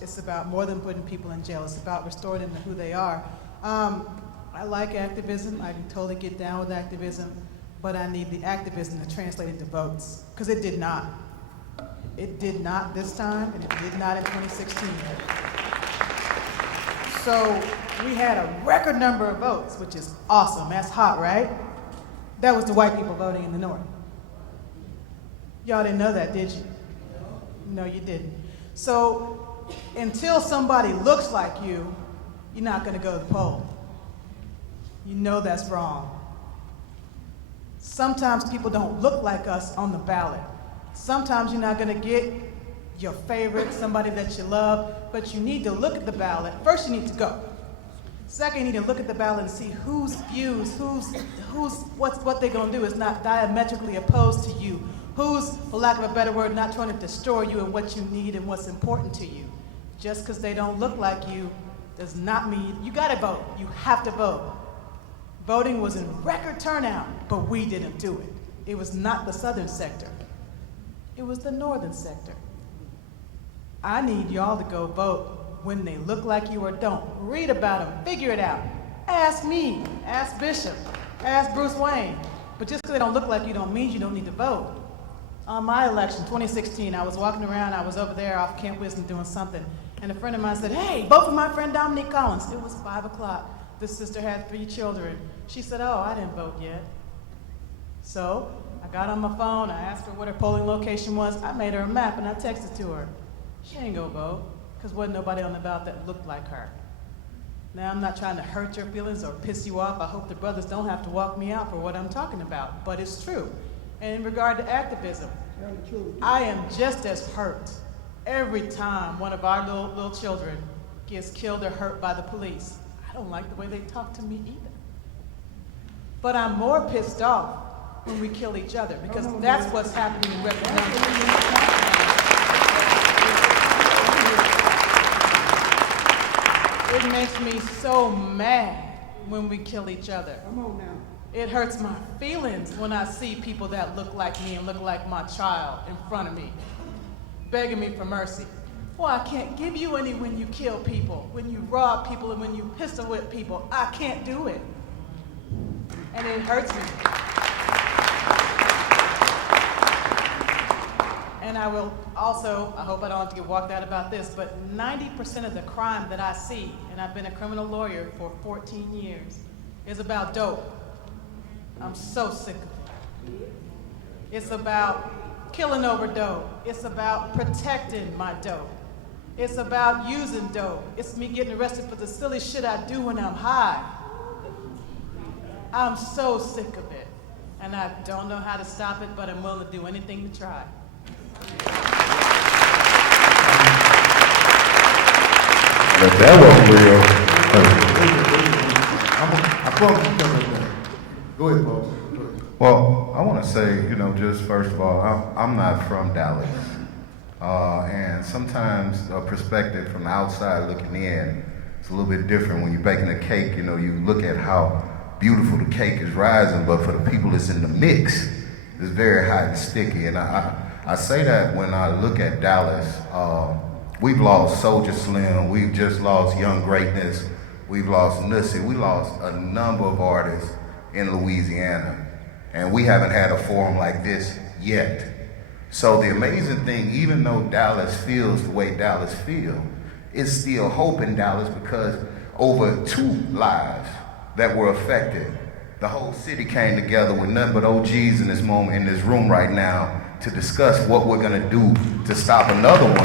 It's about more than putting people in jail. It's about restoring them to who they are. I like activism. I can totally get down with activism, but I need the activism to translate into votes, because it did not. It did not this time, and it did not in 2016. So we had a record number of votes, which is awesome. That's hot, right? That was the white people voting in the North. Y'all didn't know that, did you? No, you didn't. So until somebody looks like you, you're not going to go to the poll. You know that's wrong. Sometimes people don't look like us on the ballot. Sometimes you're not going to get your favorite, somebody that you love, but you need to look at the ballot. First, you need to go. Second, you need to look at the ballot and see whose views, what they're gonna do is not diametrically opposed to you. Who's, for lack of a better word, not trying to destroy you and what you need and what's important to you. Just because they don't look like you does not mean, you gotta vote, you have to vote. Voting was in record turnout, but we didn't do it. It was not the southern sector. It was the northern sector. I need y'all to go vote when they look like you or don't. Read about them, figure it out. Ask me, ask Bishop, ask Bruce Wayne. But just because they don't look like you don't mean you don't need to vote. On my election, 2016, I was walking around, I was over there off Camp Wisdom doing something, and a friend of mine said, hey, vote for my friend Dominique Collins. It was 5 o'clock. This sister had 3 children. She said, oh, I didn't vote yet. So I got on my phone, I asked her what her polling location was, I made her a map and I texted to her. She ain't gonna vote, because wasn't nobody on the ballot that looked like her. Now, I'm not trying to hurt your feelings or piss you off. I hope the brothers don't have to walk me out for what I'm talking about, but it's true. And in regard to activism, I am just as hurt every time one of our little children gets killed or hurt by the police. I don't like the way they talk to me either. But I'm more pissed off when we kill each other, because that's what's happening in representation. It makes me so mad when we kill each other. Come on now. It hurts my feelings when I see people that look like me and look like my child in front of me, begging me for mercy. Well, I can't give you any when you kill people, when you rob people, and when you pistol whip people. I can't do it. And it hurts me. And I will also, I hope I don't have to get walked out about this, but 90% of the crime that I see, and I've been a criminal lawyer for 14 years, is about dope. I'm so sick of it. It's about killing over dope. It's about protecting my dope. It's about using dope. It's me getting arrested for the silly shit I do when I'm high. I'm so sick of it. And I don't know how to stop it, but I'm willing to do anything to try. But that wasn't real. Go ahead, Paul. Well, I want to say, just first of all, I'm not from Dallas. And sometimes a perspective from the outside looking in, it's a little bit different. When you're baking a cake, you look at how beautiful the cake is rising, but for the people that's in the mix, it's very hot and sticky. And I say that when I look at Dallas, we've lost Soulja Slim, we've just lost Young Greatness, we've lost Nussie, we lost a number of artists in Louisiana, and we haven't had a forum like this yet. So the amazing thing, even though Dallas feels the way Dallas feels, it's still hope in Dallas, because over 2 lives that were affected, the whole city came together with nothing but OGs in this moment, in this room right now, to discuss what we're gonna do to stop another one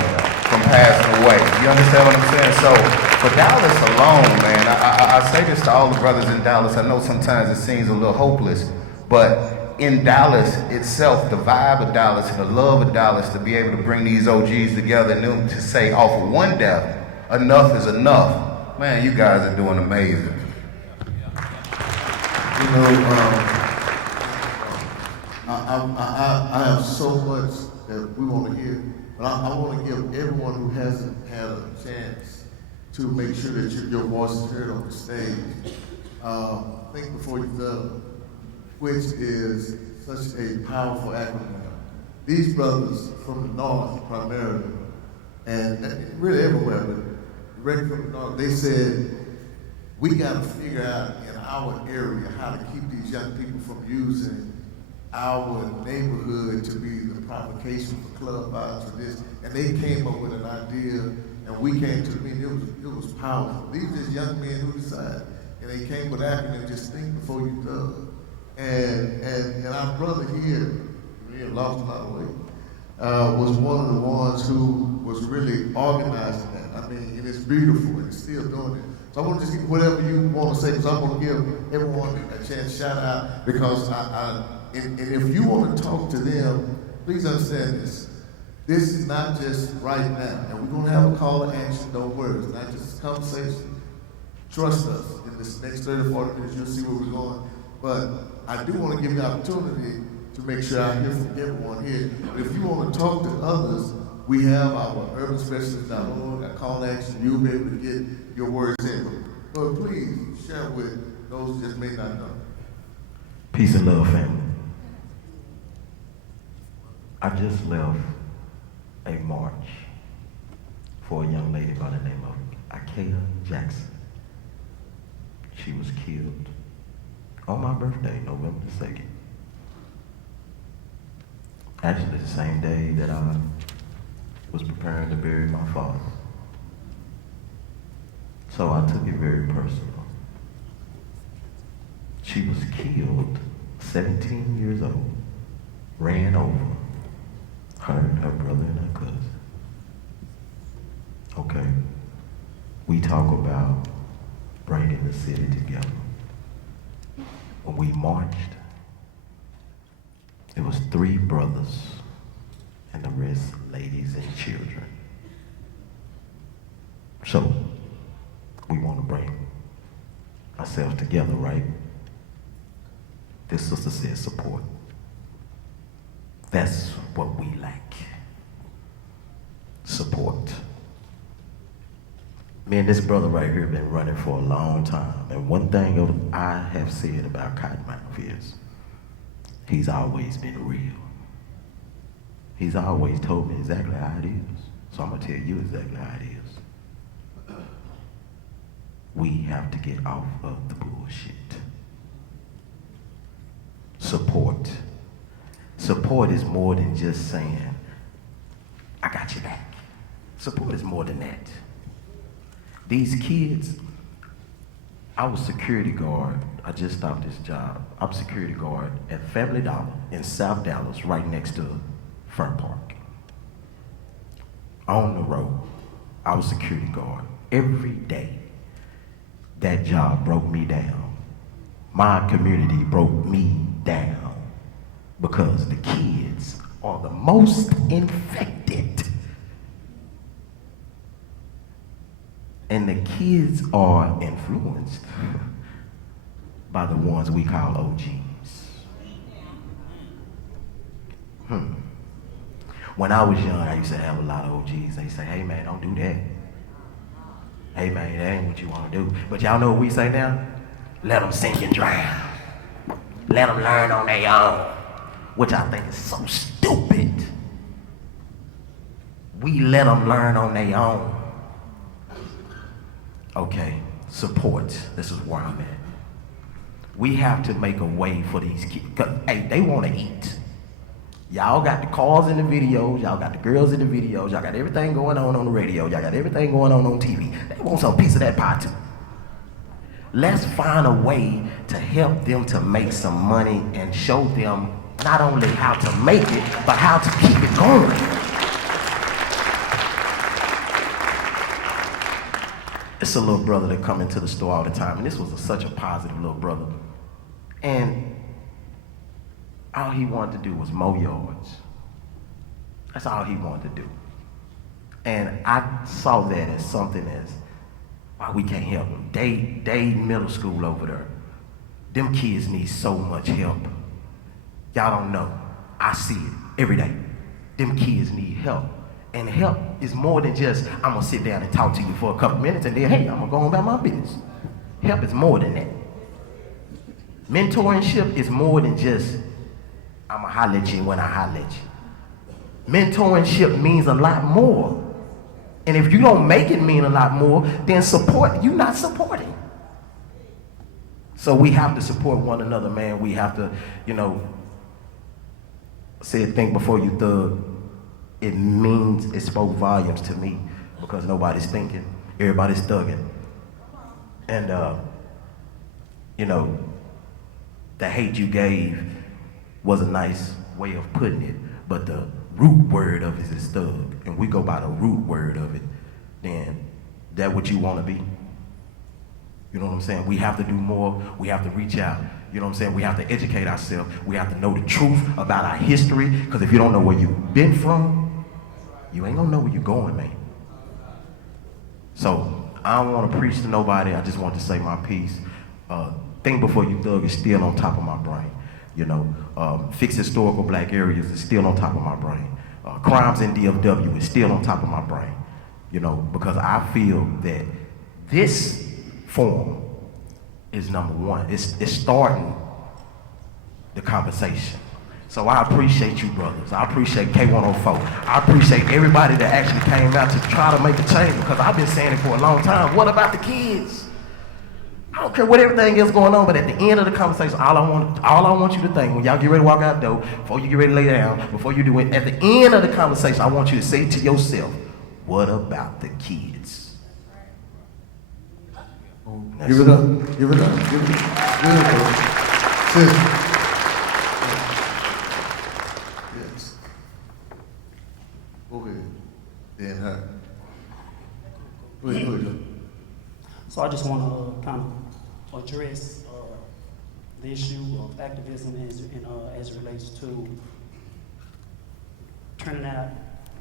from passing away. You understand what I'm saying? So for Dallas alone, man, I say this to all the brothers in Dallas. I know sometimes it seems a little hopeless, but in Dallas itself, the vibe of Dallas and the love of Dallas, to be able to bring these OGs together and them to say off of one death, enough is enough. Man, you guys are doing amazing. I have so much that we want to hear, but I want to give everyone who hasn't had a chance to make sure that your voice is heard on the stage. Think before you go, which is such a powerful acronym. These brothers from the North primarily, and really everywhere, but really from the North, they said, we got to figure out in our area how to keep these young people from using our neighborhood to be the provocation for club violence or this. And they came up with an idea, and we came to the meeting. It was powerful. These are just young men who decided, and they came with acronym, just think before you thug. And our brother here, we have lost a lot of weight, was one of the ones who was really organizing that. I mean, and it's beautiful, and it's still doing it. So I want to just give whatever you want to say, because I'm going to give everyone a chance to shout out, because and if you want to talk to them, please understand this. This is not just right now, and we're going to have a call to action, don't worry. It's not just a conversation. Trust us. In this next 30, 40 minutes, you'll see where we're going. But I do want to give you the opportunity to make sure I hear from everyone here. If you want to talk to others, we have our urban specialist.org, our call to action. You'll be able to get your words in. But please share with those who just may not know. Peace and love, family. I just left a march for a young lady by the name of Akea Jackson. She was killed on my birthday, November the 2nd. Actually, the same day that I was preparing to bury my father. So I took it very personal. She was killed, 17 years old, ran over, her brother and her cousin. Okay, we talk about bringing the city together. When we marched, it was 3 brothers and the rest ladies and children. So, we want to bring ourselves together, right? This sister said support. That's what we lack. Support. Me and this brother right here have been running for a long time. And one thing I have said about Cottonmouth is, he's always been real. He's always told me exactly how it is. So I'm gonna tell you exactly how it is. We have to get off of the bullshit. Support. Support is more than just saying, I got your back. Support is more than that. These kids, I was security guard. I just stopped this job. I'm security guard at Family Dollar in South Dallas, right next to Fern Park. On the road, I was security guard every day. That job broke me down. My community broke me down because the kids are the most infected. And the kids are influenced by the ones we call OGs. When I was young, I used to have a lot of OGs. They say, hey man, don't do that. Hey man, that ain't what you want to do. But y'all know what we say now? Let them sink and drown. Let them learn on their own. Which I think is so stupid. We let them learn on their own. Okay, support. This is where I'm at. We have to make a way for these kids. Hey, they want to eat. Y'all got the cars in the videos. Y'all got the girls in the videos. Y'all got everything going on the radio. Y'all got everything going on TV. They want some piece of that pie too. Let's find a way to help them to make some money and show them not only how to make it, but how to keep it going. It's a little brother that come into the store all the time, and this was such a positive little brother. And all he wanted to do was mow yards. That's all he wanted to do. And I saw that as something as, why we can't help them. They middle school over there. Them kids need so much help. Y'all don't know. I see it every day. Them kids need help. And help is more than just, I'm gonna sit down and talk to you for a couple minutes and then, hey, I'm gonna go on about my business. Help is more than that. Mentorship is more than just, I'm gonna holler at you when I holler at you. Mentorship means a lot more. And if you don't make it mean a lot more, then support, you're not supporting. So we have to support one another, man. We have to, say think before you thug. It spoke volumes to me because nobody's thinking, everybody's thugging. And, the hate you gave was a nice way of putting it, but the root word of it is thug. And we go by the root word of it, then that what you want to be? You know what I'm saying? We have to do more. We have to reach out. You know what I'm saying? We have to educate ourselves. We have to know the truth about our history, because if you don't know where you've been from, you ain't gonna know where you're going, man. So I don't want to preach to nobody. I just want to say my piece. Think Before You Thug is still on top of my brain. You know, Fix Historical Black Areas is still on top of my brain. Crimes in DFW is still on top of my brain. You know, because I feel that this forum is number one. It's starting the conversation. So I appreciate you brothers. I appreciate K104. I appreciate everybody that actually came out to try to make a change, because I've been saying it for a long time. What about the kids? I don't care what everything else going on, but at the end of the conversation, all I want you to think, when y'all get ready to walk out the door, before you get ready to lay down, before you do it, at the end of the conversation, I want you to say to yourself, what about the kids? Give it up. Give it up. Give it up. Good, bro. Yes. Go ahead. Dan Hart. Go ahead. So I just want to kind of address the issue of activism as it relates to turning out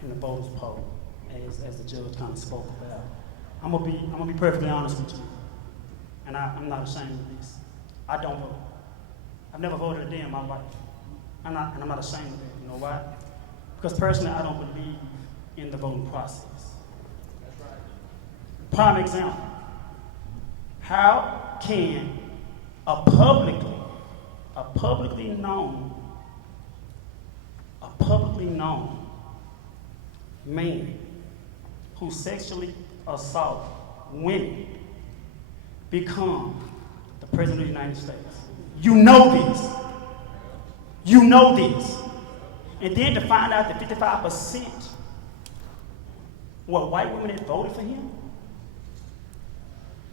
in the voters poll, as the judge kind of spoke about. I'm gonna be perfectly honest with you, and I'm not ashamed of this. I don't vote. I've never voted a day in my life, and I'm not ashamed of that. You know why? Because personally, I don't believe in the voting process. That's right. Prime example. How can a publicly known man who sexually assaults women become the President of the United States? You know this. You know this. And then to find out that 55% were white women that voted for him?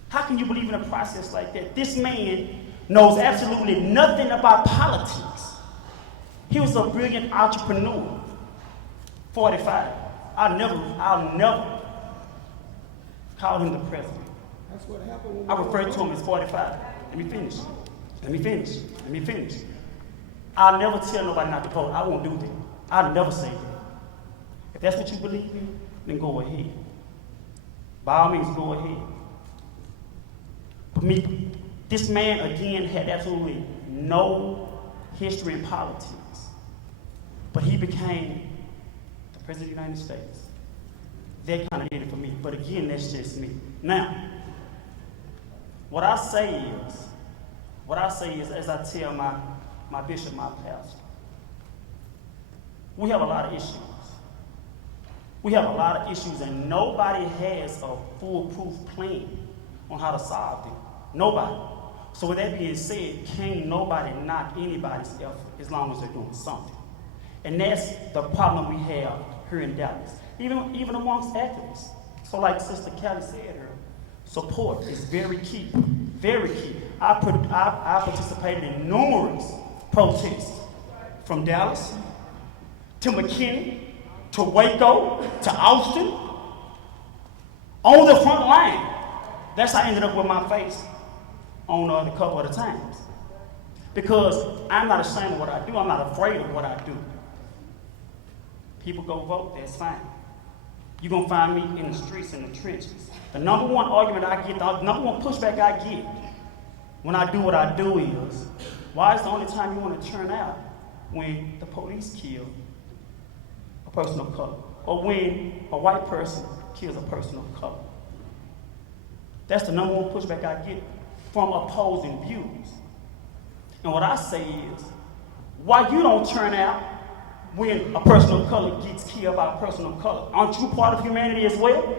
How can you believe in a process like that? This man knows absolutely nothing about politics. He was a brilliant entrepreneur. 45. I'll never call him the president. That's what happened. I refer to him as 45. Let me finish. I'll never tell nobody not to vote. I won't do that. I'll never say that. If that's what you believe in, then go ahead. By all means, go ahead. But this man, again, had absolutely no history in politics. But he became the President of the United States. That kind of did it for me. But again, that's just me. Now, what I say is, as I tell my bishop, my pastor, we have a lot of issues. And nobody has a foolproof plan on how to solve them. Nobody. So with that being said, can't nobody knock anybody's effort as long as they're doing something. And that's the problem we have here in Dallas, even amongst activists. So like Sister Kelly said earlier, support is very key, very key. I participated in numerous protests from Dallas to McKinney to Waco to Austin on the front line. That's how I ended up with my face on the cover of the Times. Because I'm not ashamed of what I do. I'm not afraid of what I do. People go vote, that's fine. You're going to find me in the streets, in the trenches. The number one argument I get, the number one pushback I get when I do what I do is, why is the only time you want to turn out when the police kill a person of color? Or when a white person kills a person of color? That's the number one pushback I get from opposing views. And what I say is, why you don't turn out when a person of color gets killed by a person of color? Aren't you part of humanity as well?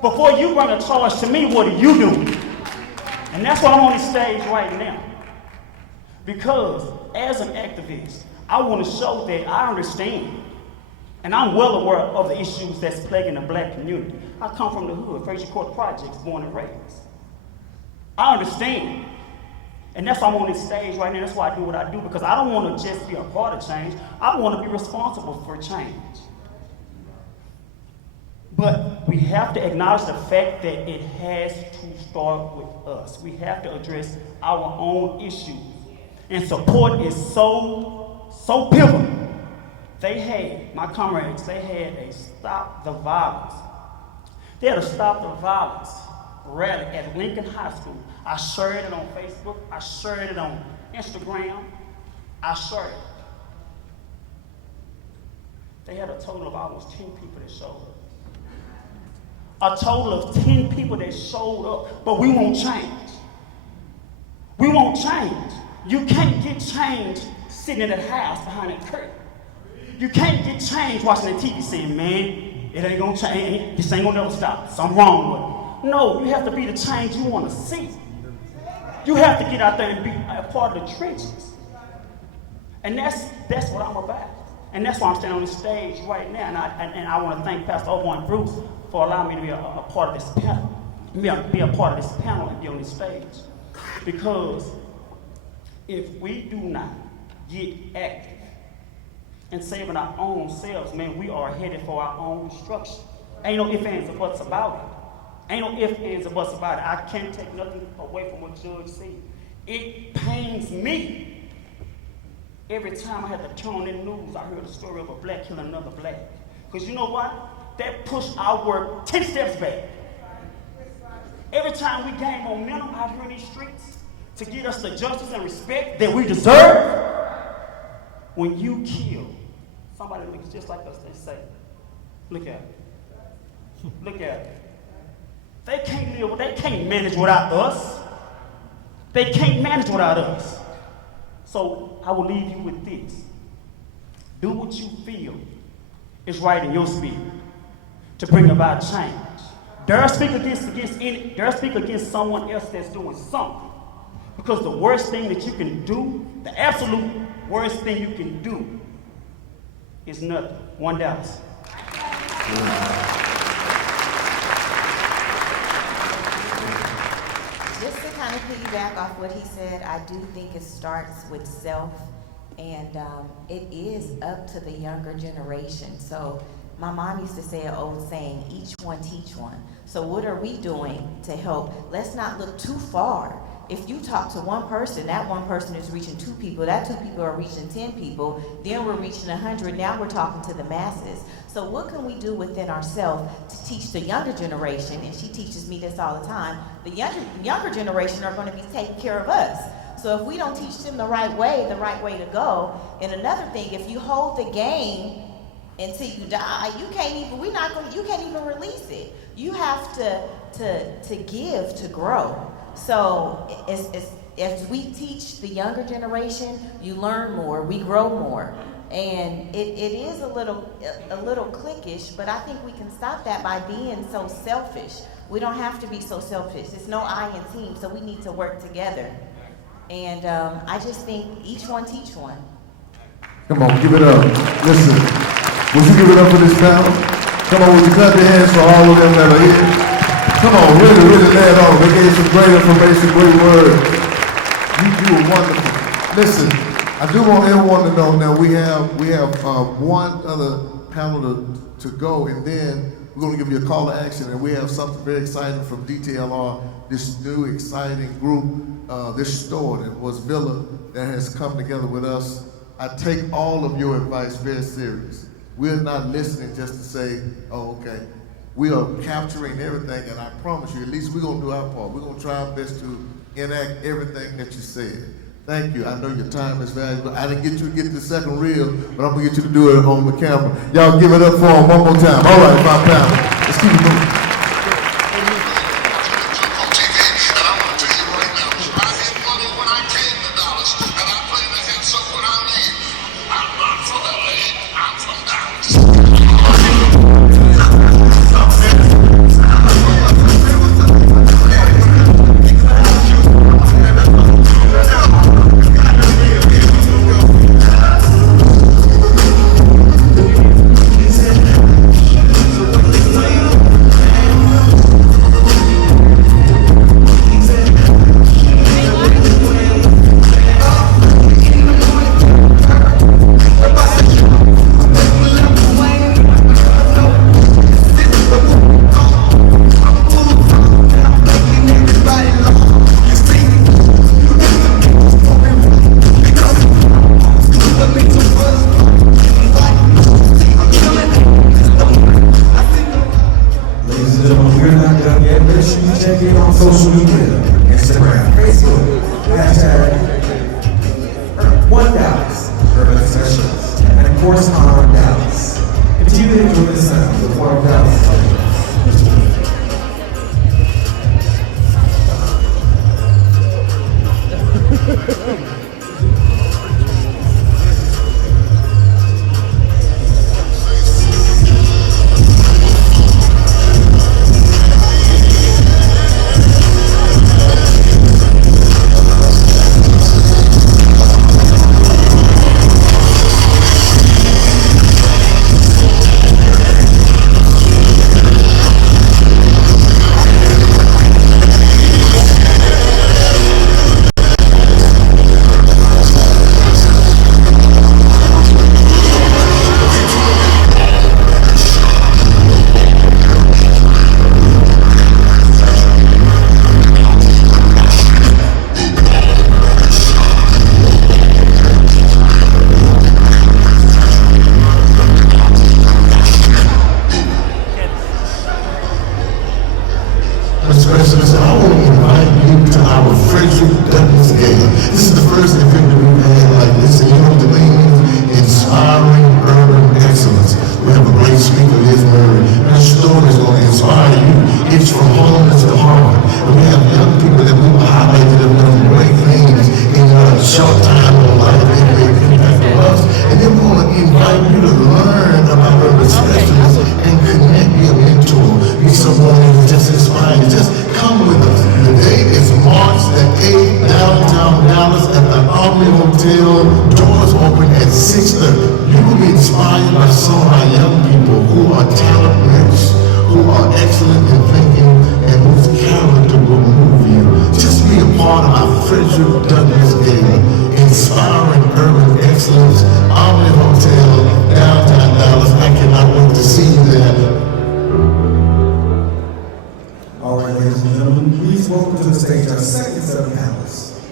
Before you bring a charge to me, what are you doing? And that's why I'm on this stage right now. Because as an activist, I want to show that I understand. And I'm well aware of the issues that's plaguing the black community. I come from the hood, Fraser Court Projects, born and raised. I understand. And that's why I'm on this stage right now. That's why I do what I do, because I don't want to just be a part of change. I want to be responsible for change. But we have to acknowledge the fact that it has to start with us. We have to address our own issues. And support is so pivotal. My comrades, they had a Stop the Violence. They had to stop the violence rally at Lincoln High School. I shared it on Facebook. I shared it on Instagram. I shared it. They had a total of almost 10 people that showed up. A total of 10 people that showed up, but we won't change. We won't change. You can't get change sitting in that house behind that curtain. You can't get change watching the TV saying, man, it ain't gonna change. This ain't gonna never stop. Something wrong with it. No, you have to be the change you want to see. You have to get out there and be a part of the trenches. And that's what I'm about. And that's why I'm standing on this stage right now. And I want to thank Pastor Omar and Bruce for allowing me to be a part of this panel. Be a part of this panel and be on this stage. Because if we do not get active in saving our own selves, man, we are headed for our own destruction. Ain't no ifs, ands, or buts about it. Ain't no ifs, ands, or buts about it. I can't take nothing away from what Judge said. It pains me every time I have to turn on the news. I heard the story of a black killing another black. Because you know what? That pushed our work 10 steps back. Every time we gain momentum out here in these streets to get us the justice and respect that we deserve, when you kill somebody that looks just like us, they say, look at it. Look at it. They can't manage without us. They can't manage without us. So I will leave you with this. Do what you feel is right in your spirit to bring about change. Dare speak against someone else that's doing something. Because the worst thing that you can do, the absolute worst thing you can do is nothing. $1. Just to kind of piggyback off what he said, I do think it starts with self, and it is up to the younger generation. So my mom used to say an old saying, each one teach one. So what are we doing to help? Let's not look too far. If you talk to one person, that one person is reaching 2 people, that 2 people are reaching 10 people, then we're reaching 100, now we're talking to the masses. So what can we do within ourselves to teach the younger generation, and she teaches me this all the time, the younger generation are going to be taking care of us. So if we don't teach them the right way to go, and another thing, if you hold the game until you die, you can't even release it. You have to give to grow. So as we teach the younger generation, you learn more, we grow more. And it is a little cliquish, but I think we can stop that by being so selfish. We don't have to be so selfish. There's no I in team, so we need to work together. And I just think each one teach one. Come on, give it up. Listen, would you give it up for this panel? Come on, would you clap your hands for all of them that are here? Come on, really lay it on. They gave some great information, great word. You were wonderful. Listen, I do want everyone to know now we have one other panel to go, and then we're going to give you a call to action, and we have something very exciting from DTLR, this new exciting group, this store that was Villa that has come together with us. I take all of your advice very serious. We're not listening just to say, oh, okay. We are capturing everything, and I promise you, at least we're going to do our part. We're going to try our best to enact everything that you said. Thank you. I know your time is valuable. I didn't get you to get the second reel, but I'm going to get you to do it on the camera. Y'all give it up for them one more time. All right, my panel. Let's keep it moving. please check in on social media, Instagram, Facebook, hashtag One Dallas, Urban Specialist, and of course, Honor Dallas. Continue to enjoy the sounds of one of Dallas.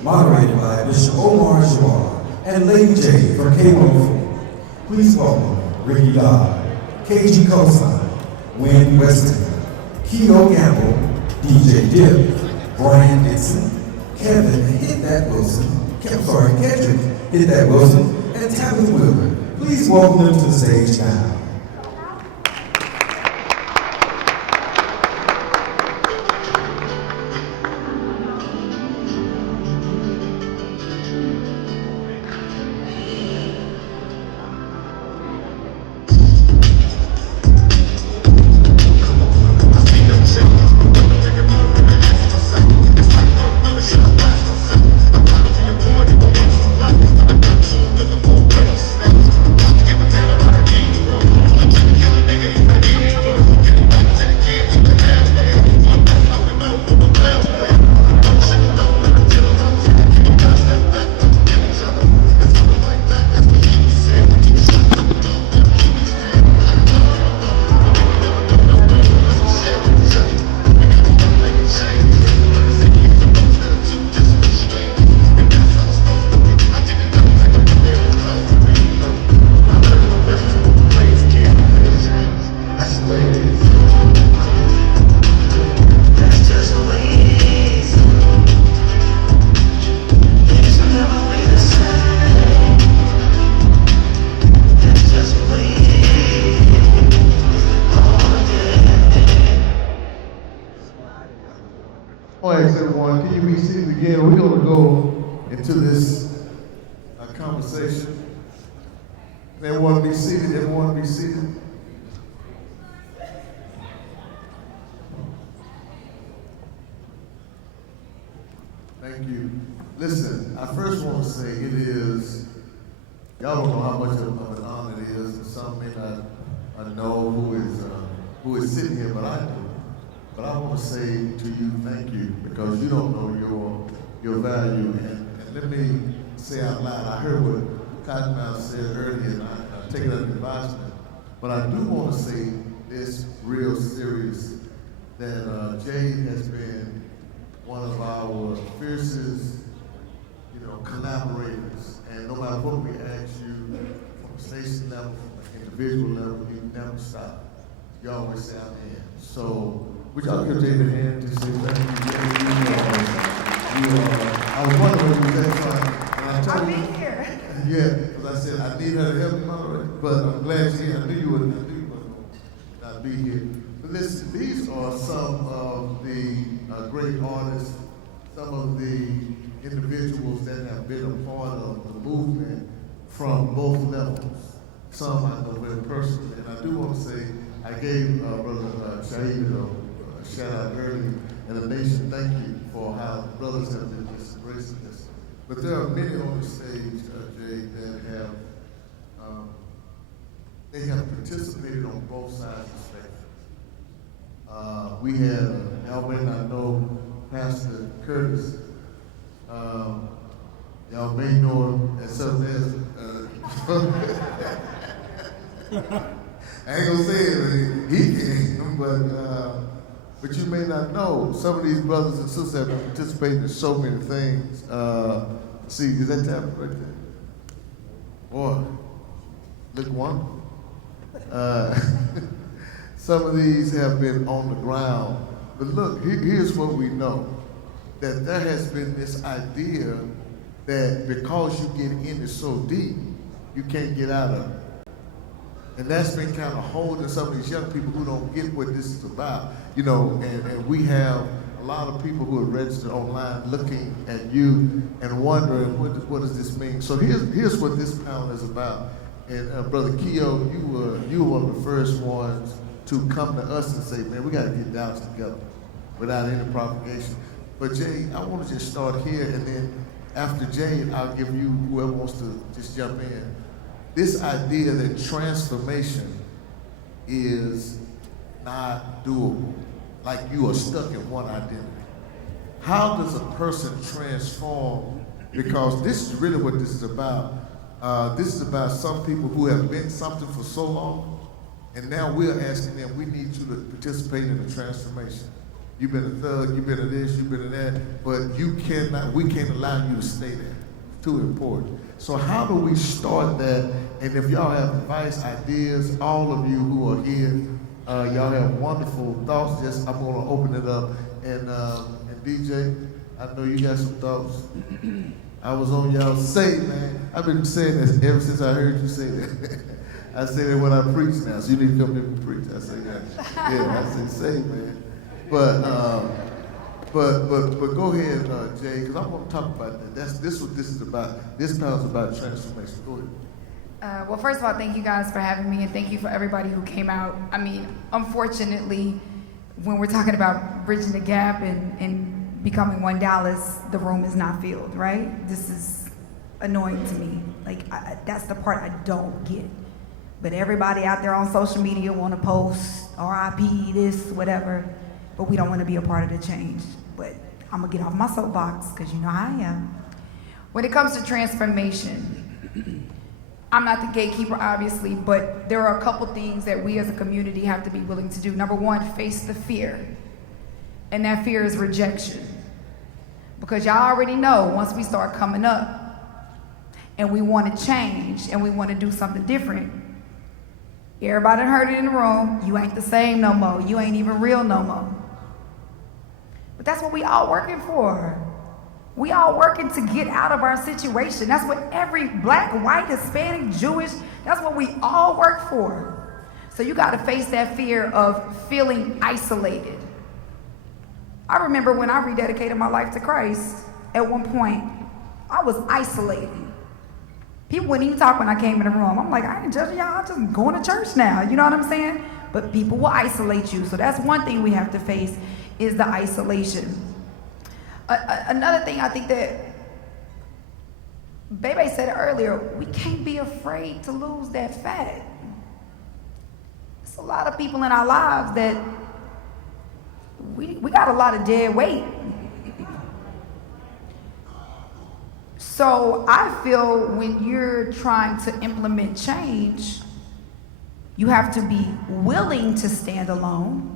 Moderated by Bishop Omar Jahwar and Lady J from K104. Please welcome Ricky Dodd, KG Cosign, Wynn Weston, Keto Gamble, DJ Dip, Brian Dixon, Kevin Hit That Wilson, Kendrick Hit That Wilson, and Tabitha Wheeler. Please welcome them to the stage now. Thank you. Listen, I first want to say it is, y'all don't know how much of an honor it is, and some may not know who is sitting here, but I do. But I want to say to you, thank you, because you don't know your value. And let me say out loud, I heard what Cottonmouth said earlier, and I take it as advisement. But I do want to say this real serious, that Jay has been one of our fiercest, collaborators. And no matter what we ask you, from the station level, from the individual level, you never stop. You always say, I'm in. So Would y'all give Jay the hand to say thank you? I was wondering when you was that time, and I told you. Here. Yeah, because I said I need her to help me moderate, but I'm glad she's here. I knew you wouldn't not be here. But listen, these are some of the great artists, some of the individuals that have been a part of the movement from both levels. Some I know very personally, and I do want to say I gave Brother Shahid a shout out early, and the nation thank you for how the brothers have been just embracing this. But there are many on the stage, Jay, that have participated on both sides of the spectrum. We had, y'all may not know Pastor Curtis. Y'all may know him as something else. I ain't gonna say it, he came, but you may not know, some of these brothers and sisters have participated in so many things. See, is that tablet right there? Boy, look one. Some of these have been on the ground. But look, here's what we know. That there has been this idea that because you get in it so deep, you can't get out of it. And that's been kind of holding some of these young people who don't get what this is about. You know, and we have a lot of people who are registered online looking at you and wondering, what does this mean? So here's what this panel is about. And Brother Keo, you were one of the first ones to come to us and say, man, we got to get Dallas together without any propagation. But Jay, I want to just start here, and then after Jay, I'll give you whoever wants to just jump in. This idea that transformation is not doable, like you are stuck in one identity. How does a person transform? Because this is really what this is about. This is about some people who have been something for so long, and now we're asking them, we need you to participate in the transformation. You've been a thug, you've been a this, you've been a that, but we can't allow you to stay there. It's too important. So how do we start that? And if y'all have advice, ideas, all of you who are here, y'all have wonderful thoughts. I'm gonna open it up. And DJ, I know you got some thoughts. I was on y'all's say, man. I've been saying this ever since I heard you say that. I say that when I preach now, so you need to come here and preach. I say that. Yeah, I say, man. But go ahead, Jay, because I want to talk about that. This what this is about. This panel's about transformation. Go ahead. Well, first of all, thank you guys for having me, and thank you for everybody who came out. I mean, unfortunately, when we're talking about bridging the gap and becoming one Dallas, the room is not filled, right? This is annoying to me. Like, that's the part I don't get. But everybody out there on social media want to post RIP, this, whatever, but we don't want to be a part of the change. But I'm going to get off my soapbox, because you know how I am. When it comes to transformation, I'm not the gatekeeper, obviously, but there are a couple things that we as a community have to be willing to do. Number one, face the fear. And that fear is rejection. Because y'all already know, once we start coming up and we want to change and we want to do something different, everybody heard it in the room, you ain't the same no more. You ain't even real no more. But that's what we all working for. We all working to get out of our situation. That's what every black, white, Hispanic, Jewish, that's what we all work for. So you got to face that fear of feeling isolated. I remember when I rededicated my life to Christ, at one point, I was isolated. People wouldn't even talk when I came in the room. I'm like, I ain't judging y'all, I'm just going to church now. You know what I'm saying? But people will isolate you. So that's one thing we have to face, is the isolation. Another thing I think that Bebe said earlier, we can't be afraid to lose that fat. There's a lot of people in our lives that we got a lot of dead weight. So I feel when you're trying to implement change, you have to be willing to stand alone.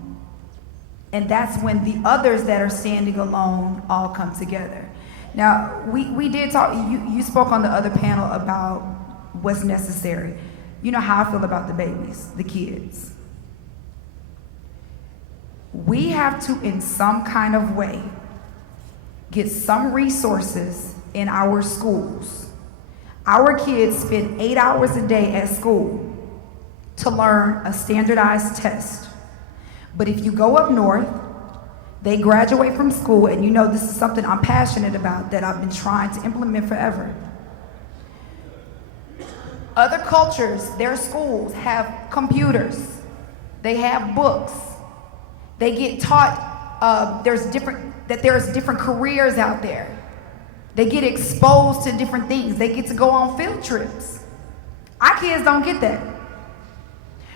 And that's when the others that are standing alone all come together. Now, we did talk, you spoke on the other panel about what's necessary. You know how I feel about the babies, the kids. We have to, in some kind of way, get some resources in our schools. Our kids spend 8 hours a day at school to learn a standardized test. But if you go up north, they graduate from school, and you know this is something I'm passionate about that I've been trying to implement forever. Other cultures, their schools have computers. They have books. They get taught there's different careers out there. They get exposed to different things. They get to go on field trips. Our kids don't get that.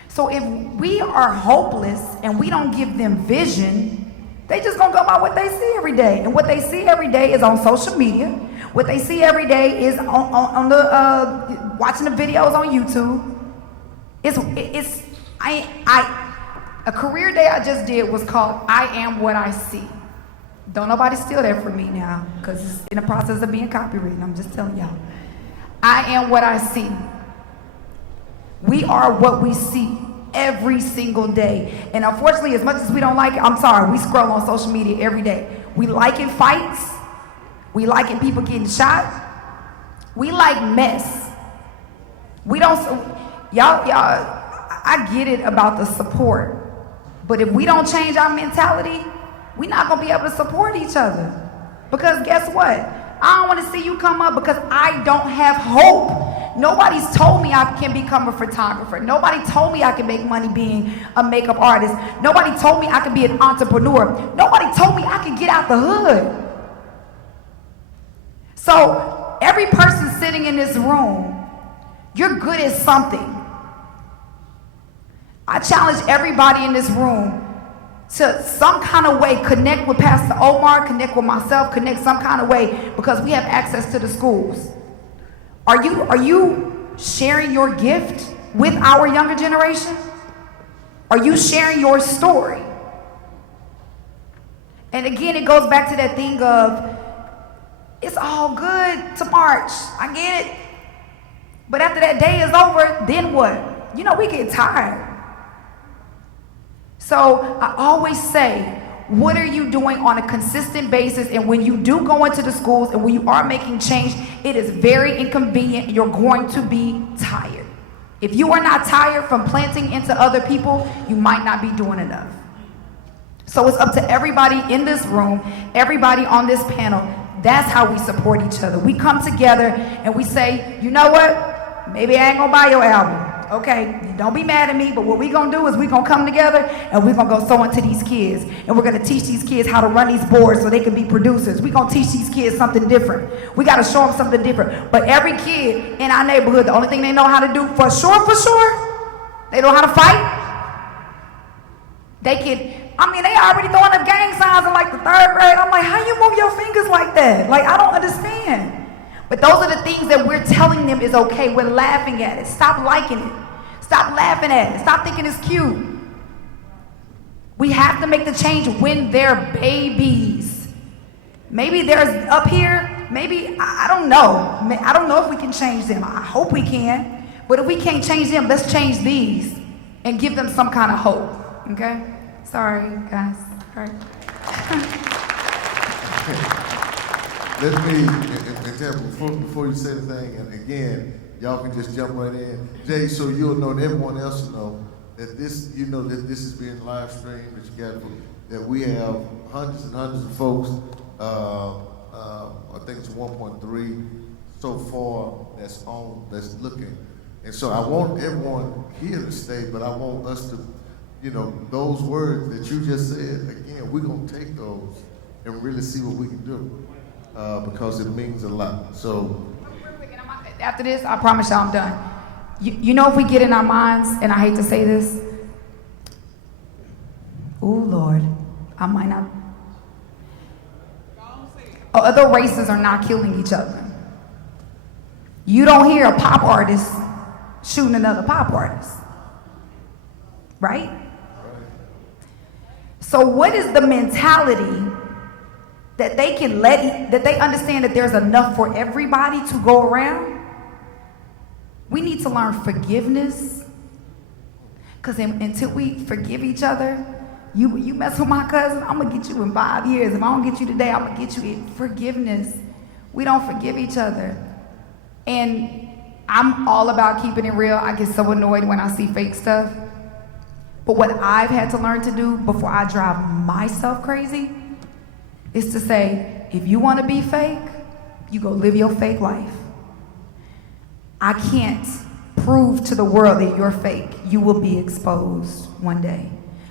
So if we are hopeless and we don't give them vision, they just gonna go by what they see every day. And what they see every day is on social media. What they see every day is on the watching the videos on YouTube. A career day I just did was called I Am What I See. Don't nobody steal that from me now, because it's in the process of being copywritten. I'm just telling y'all. I am what I see. We are what we see every single day. And unfortunately, as much as we don't like it, I'm sorry, we scroll on social media every day. We liking fights. We liking people getting shot. We like mess. We don't, y'all, I get it about the support. But if we don't change our mentality, we're not gonna be able to support each other. Because guess what? I don't wanna see you come up because I don't have hope. Nobody's told me I can become a photographer. Nobody told me I can make money being a makeup artist. Nobody told me I can be an entrepreneur. Nobody told me I can get out the hood. So every person sitting in this room, you're good at something. I challenge everybody in this room to some kind of way connect with Pastor Omar, connect with myself, connect some kind of way, because we have access to the schools. Are you sharing your gift with our younger generation? Are you sharing your story? And again, it goes back to that thing of, it's all good to march. I get it. But after that day is over, then what? You know, we get tired. So I always say, what are you doing on a consistent basis? And when you do go into the schools and when you are making change, it is very inconvenient. You're going to be tired. If you are not tired from planting into other people, you might not be doing enough. So it's up to everybody in this room, everybody on this panel. That's how we support each other. We come together and we say, you know what? Maybe I ain't gonna buy your album. Okay, don't be mad at me, but what we gonna do is we gonna come together and we gonna go sew into these kids. And we're gonna teach these kids how to run these boards so they can be producers. We gonna teach these kids something different. We gotta show them something different. But every kid in our neighborhood, the only thing they know how to do for sure, they know how to fight. They already throwing up gang signs in like the 3rd grade. I'm like, how you move your fingers like that? Like, I don't understand. But those are the things that we're telling them is okay. We're laughing at it. Stop liking it. Stop laughing at it. Stop thinking it's cute. We have to make the change when they're babies. Maybe there's up here, maybe, I don't know. I don't know if we can change them. I hope we can. But if we can't change them, let's change these and give them some kind of hope. Okay? Sorry, guys. All right. Let me, before you say anything, and again, y'all can just jump right in. Jay, so you'll know and everyone else will know that this, that this is being live streamed, that you got, that we have hundreds and hundreds of folks, I think it's 1.3 so far that's looking. And so I want everyone here to stay, but I want us to, those words that you just said, again, we're gonna take those and really see what we can do. Because it means a lot. So after this, I promise y'all I'm done. You know, if we get in our minds, and I hate to say this, oh Lord, I might not. Other races are not killing each other. You don't hear a pop artist shooting another pop artist, right? So what is the mentality that they can that they understand that there's enough for everybody to go around? We need to learn forgiveness, because until we forgive each other, You mess with my cousin, I'm gonna get you in 5 years. If I don't get you today, I'm gonna get you in forgiveness. We don't forgive each other. And I'm all about keeping it real. I get so annoyed when I see fake stuff. But what I've had to learn to do before I drive myself crazy is to say, if you wanna be fake, you go live your fake life. I can't prove to the world that you're fake. You will be exposed one day.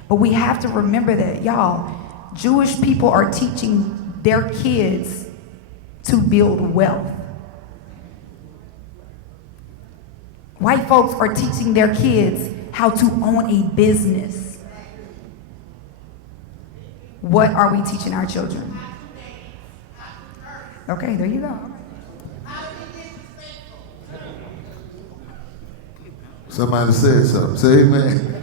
But we have to remember that, y'all, Jewish people are teaching their kids to build wealth. White folks are teaching their kids how to own a business. What are we teaching our children? Okay, there you go. Somebody said something. Say amen.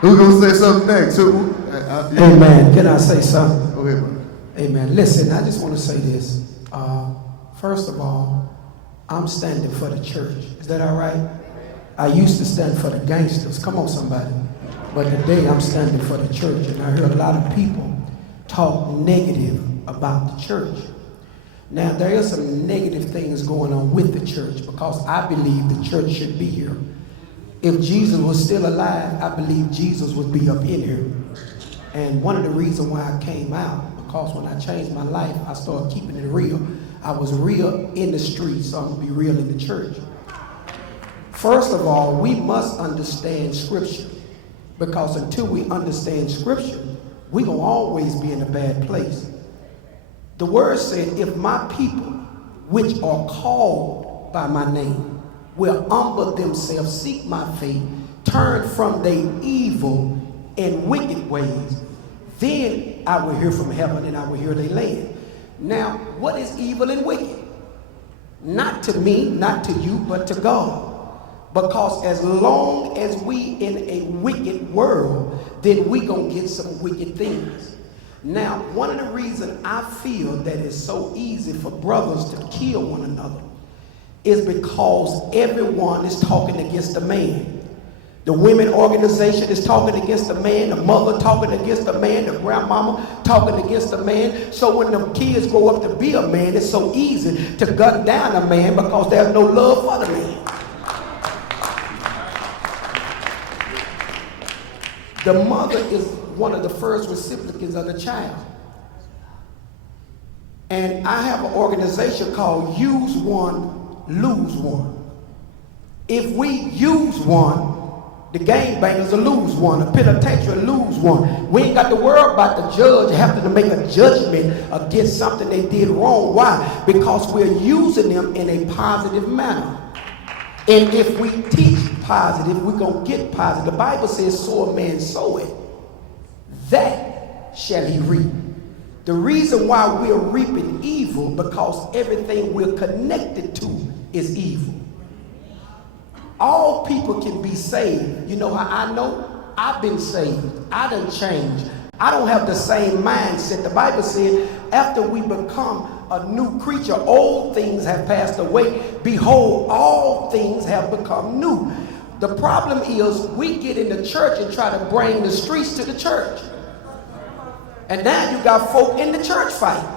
Who's going to say something next? Amen. Can I say something? Go ahead, man. Amen. Listen, I just want to say this. First of all, I'm standing for the church. Is that all right? I used to stand for the gangsters. Come on, somebody. But today I'm standing for the church. And I heard a lot of people talk negative about the church. Now, there are some negative things going on with the church because I believe the church should be here. If Jesus was still alive, I believe Jesus would be up in here. And one of the reasons why I came out, because when I changed my life, I started keeping it real. I was real in the streets, so I'm going to be real in the church. First of all, we must understand Scripture, because until we understand Scripture, we're going to always be in a bad place. The word said, if my people, which are called by my name, will humble themselves, seek my face, turn from their evil and wicked ways, then I will hear from heaven and I will hear their land. Now, what is evil and wicked? Not to me, not to you, but to God. Because as long as we in a wicked world, then we gonna get some wicked things. Now, one of the reasons I feel that it's so easy for brothers to kill one another is because everyone is talking against the man. The women organization is talking against the man, the mother talking against the man, the grandmama talking against the man. So when the kids grow up to be a man, it's so easy to gun down a man because there's no love for the man. The mother is one of the first recipients of the child. And I have an organization called Use One, Lose One. If we use one, the gangbangers will lose one, the penitentiary will lose one. We ain't got to worry about the judge having to make a judgment against something they did wrong. Why? Because we're using them in a positive manner. And if we teach positive, we're going to get positive. The Bible says, so a man sow it, that shall he reap. The reason why we're reaping evil, because everything we're connected to is evil. All people can be saved. You know how I know? I've been saved. I done changed. I don't have the same mindset. The Bible said, after we become a new creature, old things have passed away. Behold, all things have become new. The problem is we get in the church and try to bring the streets to the church. And now you got folk in the church fighting.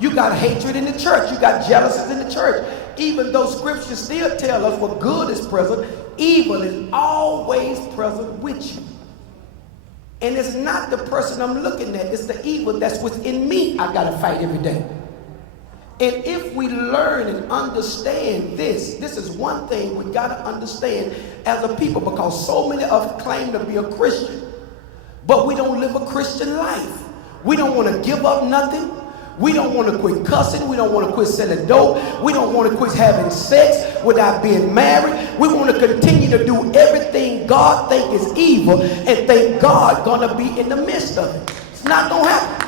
You got hatred in the church. You got jealousies in the church. Even though scriptures still tell us what good is present, evil is always present with you. And it's not the person I'm looking at, it's the evil that's within me I gotta fight every day. And if we learn and understand this is one thing we gotta understand as a people, because so many of us claim to be a Christian, but we don't live a Christian life. We don't want to give up nothing. We don't want to quit cussing. We don't want to quit selling dope. We don't want to quit having sex without being married. We want to continue to do everything God thinks is evil and think God gonna be in the midst of it. It's not gonna happen.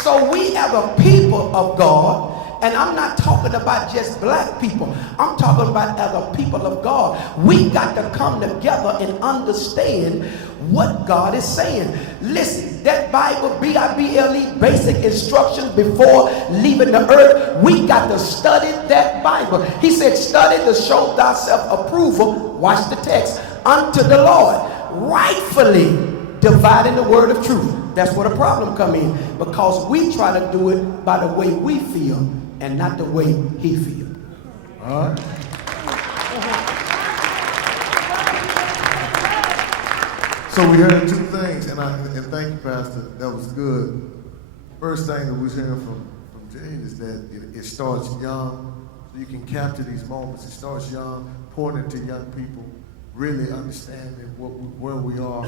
So we as a people of God, and I'm not talking about just black people, I'm talking about as a people of God, we got to come together and understand what God is saying. Listen, that Bible, B-I-B-L-E, basic instructions before leaving the earth, we got to study that Bible. He said, study to show thyself approval, watch the text, unto the Lord. rightfully dividing the word of truth. That's where the problem come in, because we try to do it by the way we feel and not the way he feels. All right. So we heard two things, and thank you, Pastor. That was good. First thing that we was hearing from Jane is that it starts young, so you can capture these moments. It starts young, pointing to young people, really understanding where we are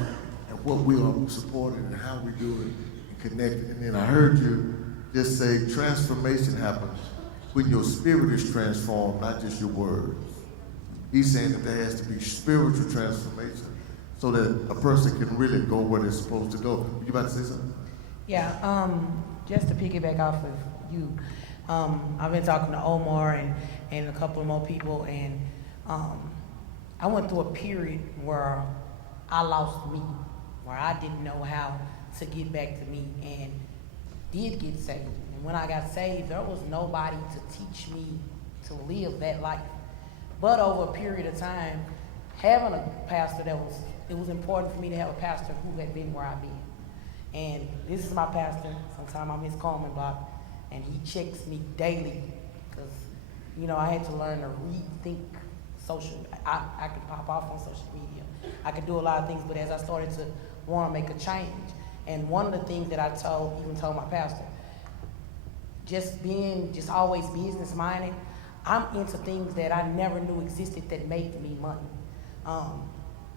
and what we are supporting and how we do it and connected. And then I heard you just say transformation happens when your spirit is transformed, not just your words. He's saying that there has to be spiritual transformation so that a person can really go where they're supposed to go. You about to say something? Yeah, just to piggyback off of you, I've been talking to Omar and a couple of more people, and I went through a period where I lost me, where I didn't know how to get back to me, and did get saved. And when I got saved, there was nobody to teach me to live that life. But over a period of time, having a pastor it was important for me to have a pastor who had been where I've been. And this is my pastor. Sometimes I'm his Coleman block, and he checks me daily because, I had to learn to rethink social. I could pop off on social media. I could do a lot of things, but as I started to want to make a change, and one of the things that I told my pastor, just always business minded. I'm into things that I never knew existed that made me money.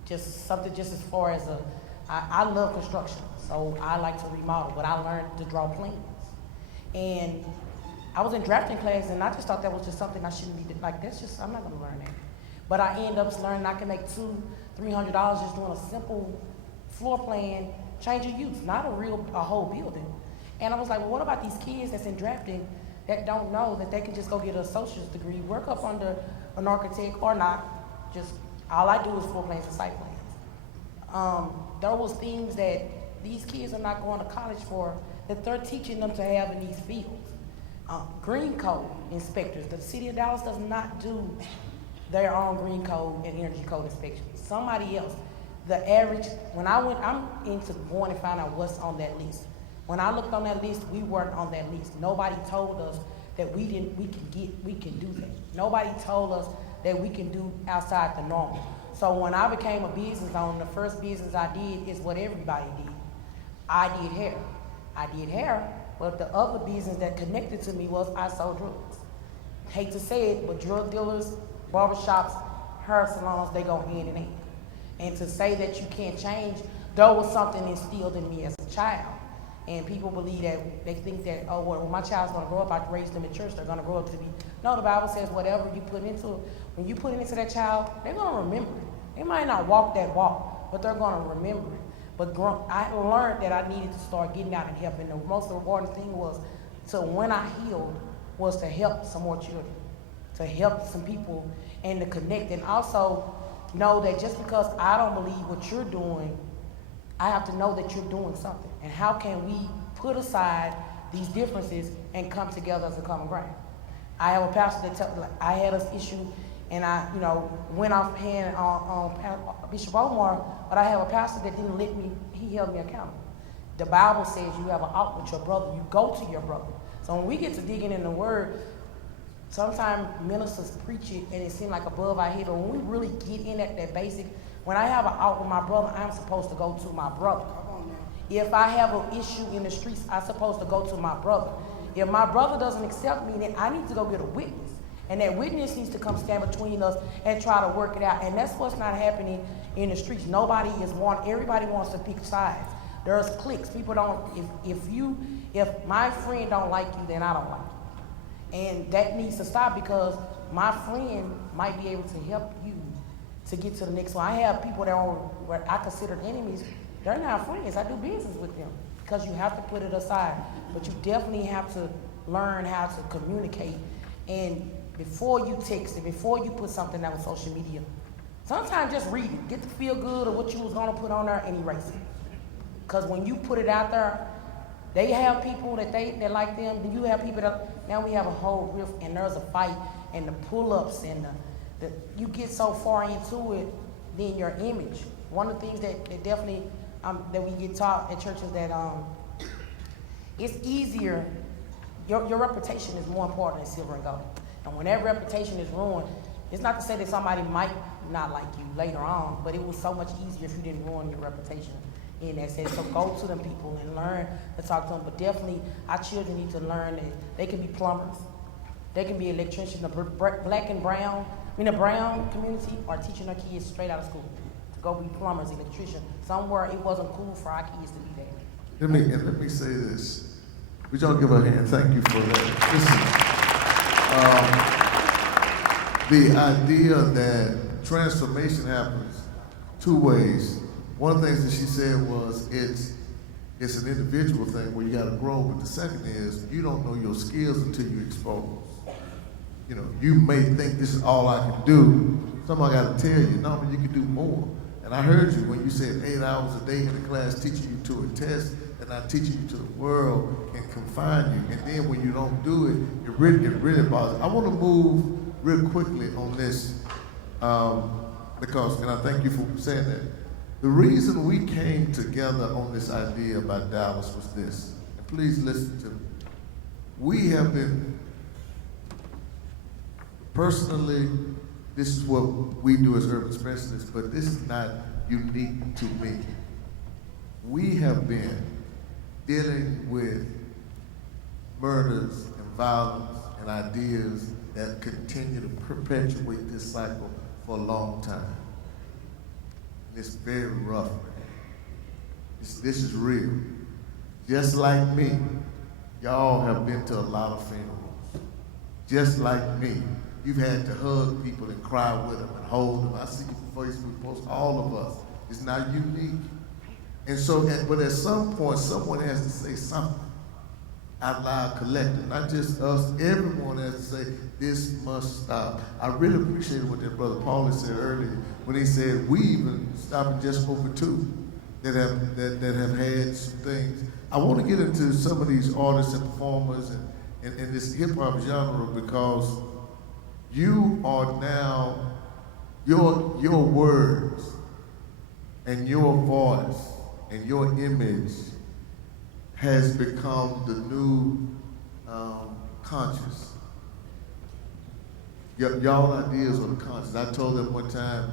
Just as far as I love construction, so I like to remodel, but I learned to draw plans. And I was in drafting class, and I just thought that was just something I shouldn't be, I'm not gonna learn that. But I ended up learning I can make $200-300 just doing a simple floor plan, change of use, not a whole building. And I was like, well, what about these kids that's in drafting that don't know that they can just go get an associate's degree, work up under an architect or not, just all I do is floor plans and site plans. There was things that these kids are not going to college for that they're teaching them to have in these fields. Green code inspectors. The city of Dallas does not do their own green code and energy code inspections. Somebody else. The average, I'm into going and find out what's on that list. When I looked on that list, we weren't on that list. Nobody told us that we can do that. Nobody told us that we can do outside the normal. So when I became a business owner, the first business I did is what everybody did. I did hair, but the other business that connected to me was I sold drugs. Hate to say it, but drug dealers, barbershops, hair salons, they go hand in hand. And to say that you can't change, there was something instilled in me as a child. And people believe that, they think that, oh, well, when my child's gonna grow up, I raised them in church, they're gonna grow up to be. No, the Bible says whatever you put into it, when you put it into that child, they're gonna remember it. They might not walk that walk, but they're gonna remember it. But I learned that I needed to start getting out and helping. The most rewarding thing was, so when I healed, was to help some more children, to help some people and to connect. And also know that just because I don't believe what you're doing, I have to know that you're doing something. And how can we put aside these differences and come together as a common ground? I have a pastor that I had an issue, and I, went off hand on Bishop Omar, but I have a pastor that didn't let me, he held me accountable. The Bible says you have an out with your brother, you go to your brother. So when we get to digging in the word, sometimes ministers preach it and it seems like above our head, but when we really get in at that basic, when I have an out with my brother, I'm supposed to go to my brother. If I have an issue in the streets, I'm supposed to go to my brother. If my brother doesn't accept me, then I need to go get a witness. And that witness needs to come stand between us and try to work it out. And that's what's not happening in the streets. Everybody wants to pick sides. There's cliques. People don't, if my friend don't like you, then I don't like you. And that needs to stop, because my friend might be able to help you to get to the next one. I have people that are what I consider enemies. They're not friends. I do business with them, because you have to put it aside. But you definitely have to learn how to communicate. And before you text it, before you put something out on social media, sometimes just read it. Get the feel good of what you was gonna put on there and erase it. Because when you put it out there, they have people that like them, then you have people that, now we have a whole rift, and there's a fight, and the pull-ups, and you get so far into it, then your image one of the things that definitely that we get taught at churches that it's easier. Your reputation is more important than silver and gold. And when that reputation is ruined, it's not to say that somebody might not like you later on, but it was so much easier if you didn't ruin your reputation in that sense. So go to them people and learn to talk to them. But definitely, our children need to learn that they can be plumbers, they can be electricians. The black and brown, the brown community are teaching their kids straight out of school to go be plumbers, electricians. Somewhere it wasn't cool for our kids to be that. Let me say this. Would y'all give a hand? Thank you for that. Listen, the idea that transformation happens two ways. One of the things that she said was it's an individual thing where you got to grow, but the second is you don't know your skills until you expose. You know, you may think this is all I can do. Somebody got to tell you, no, but you can do more. And I heard you when you said 8 hours a day in the class teaching you to a test and not teaching you to the world and confine you. And then when you don't do it, it really bothers. I want to move real quickly on this because, and I thank you for saying that. The reason we came together on this idea about Dallas was this, and please listen to me. We have been, personally, this is what we do as urban specialists, but this is not unique to me. We have been dealing with murders and violence and ideas that continue to perpetuate this cycle for a long time. It's very rough. This is real. Just like me, y'all have been to a lot of funerals. Just like me, you've had to hug people and cry with them and hold them. I see Facebook posts, all of us. It's not unique. And so, but at some point, someone has to say something out loud, collective, not just us. Everyone has to say, this must stop. I really appreciated what that brother Paulie said earlier when he said we even stopping just over 2 that have had some things. I want to get into some of these artists and performers and this hip hop genre because you are now your words and your voice and your image has become the new conscious. Y'all ideas are the conscious. I told them one time,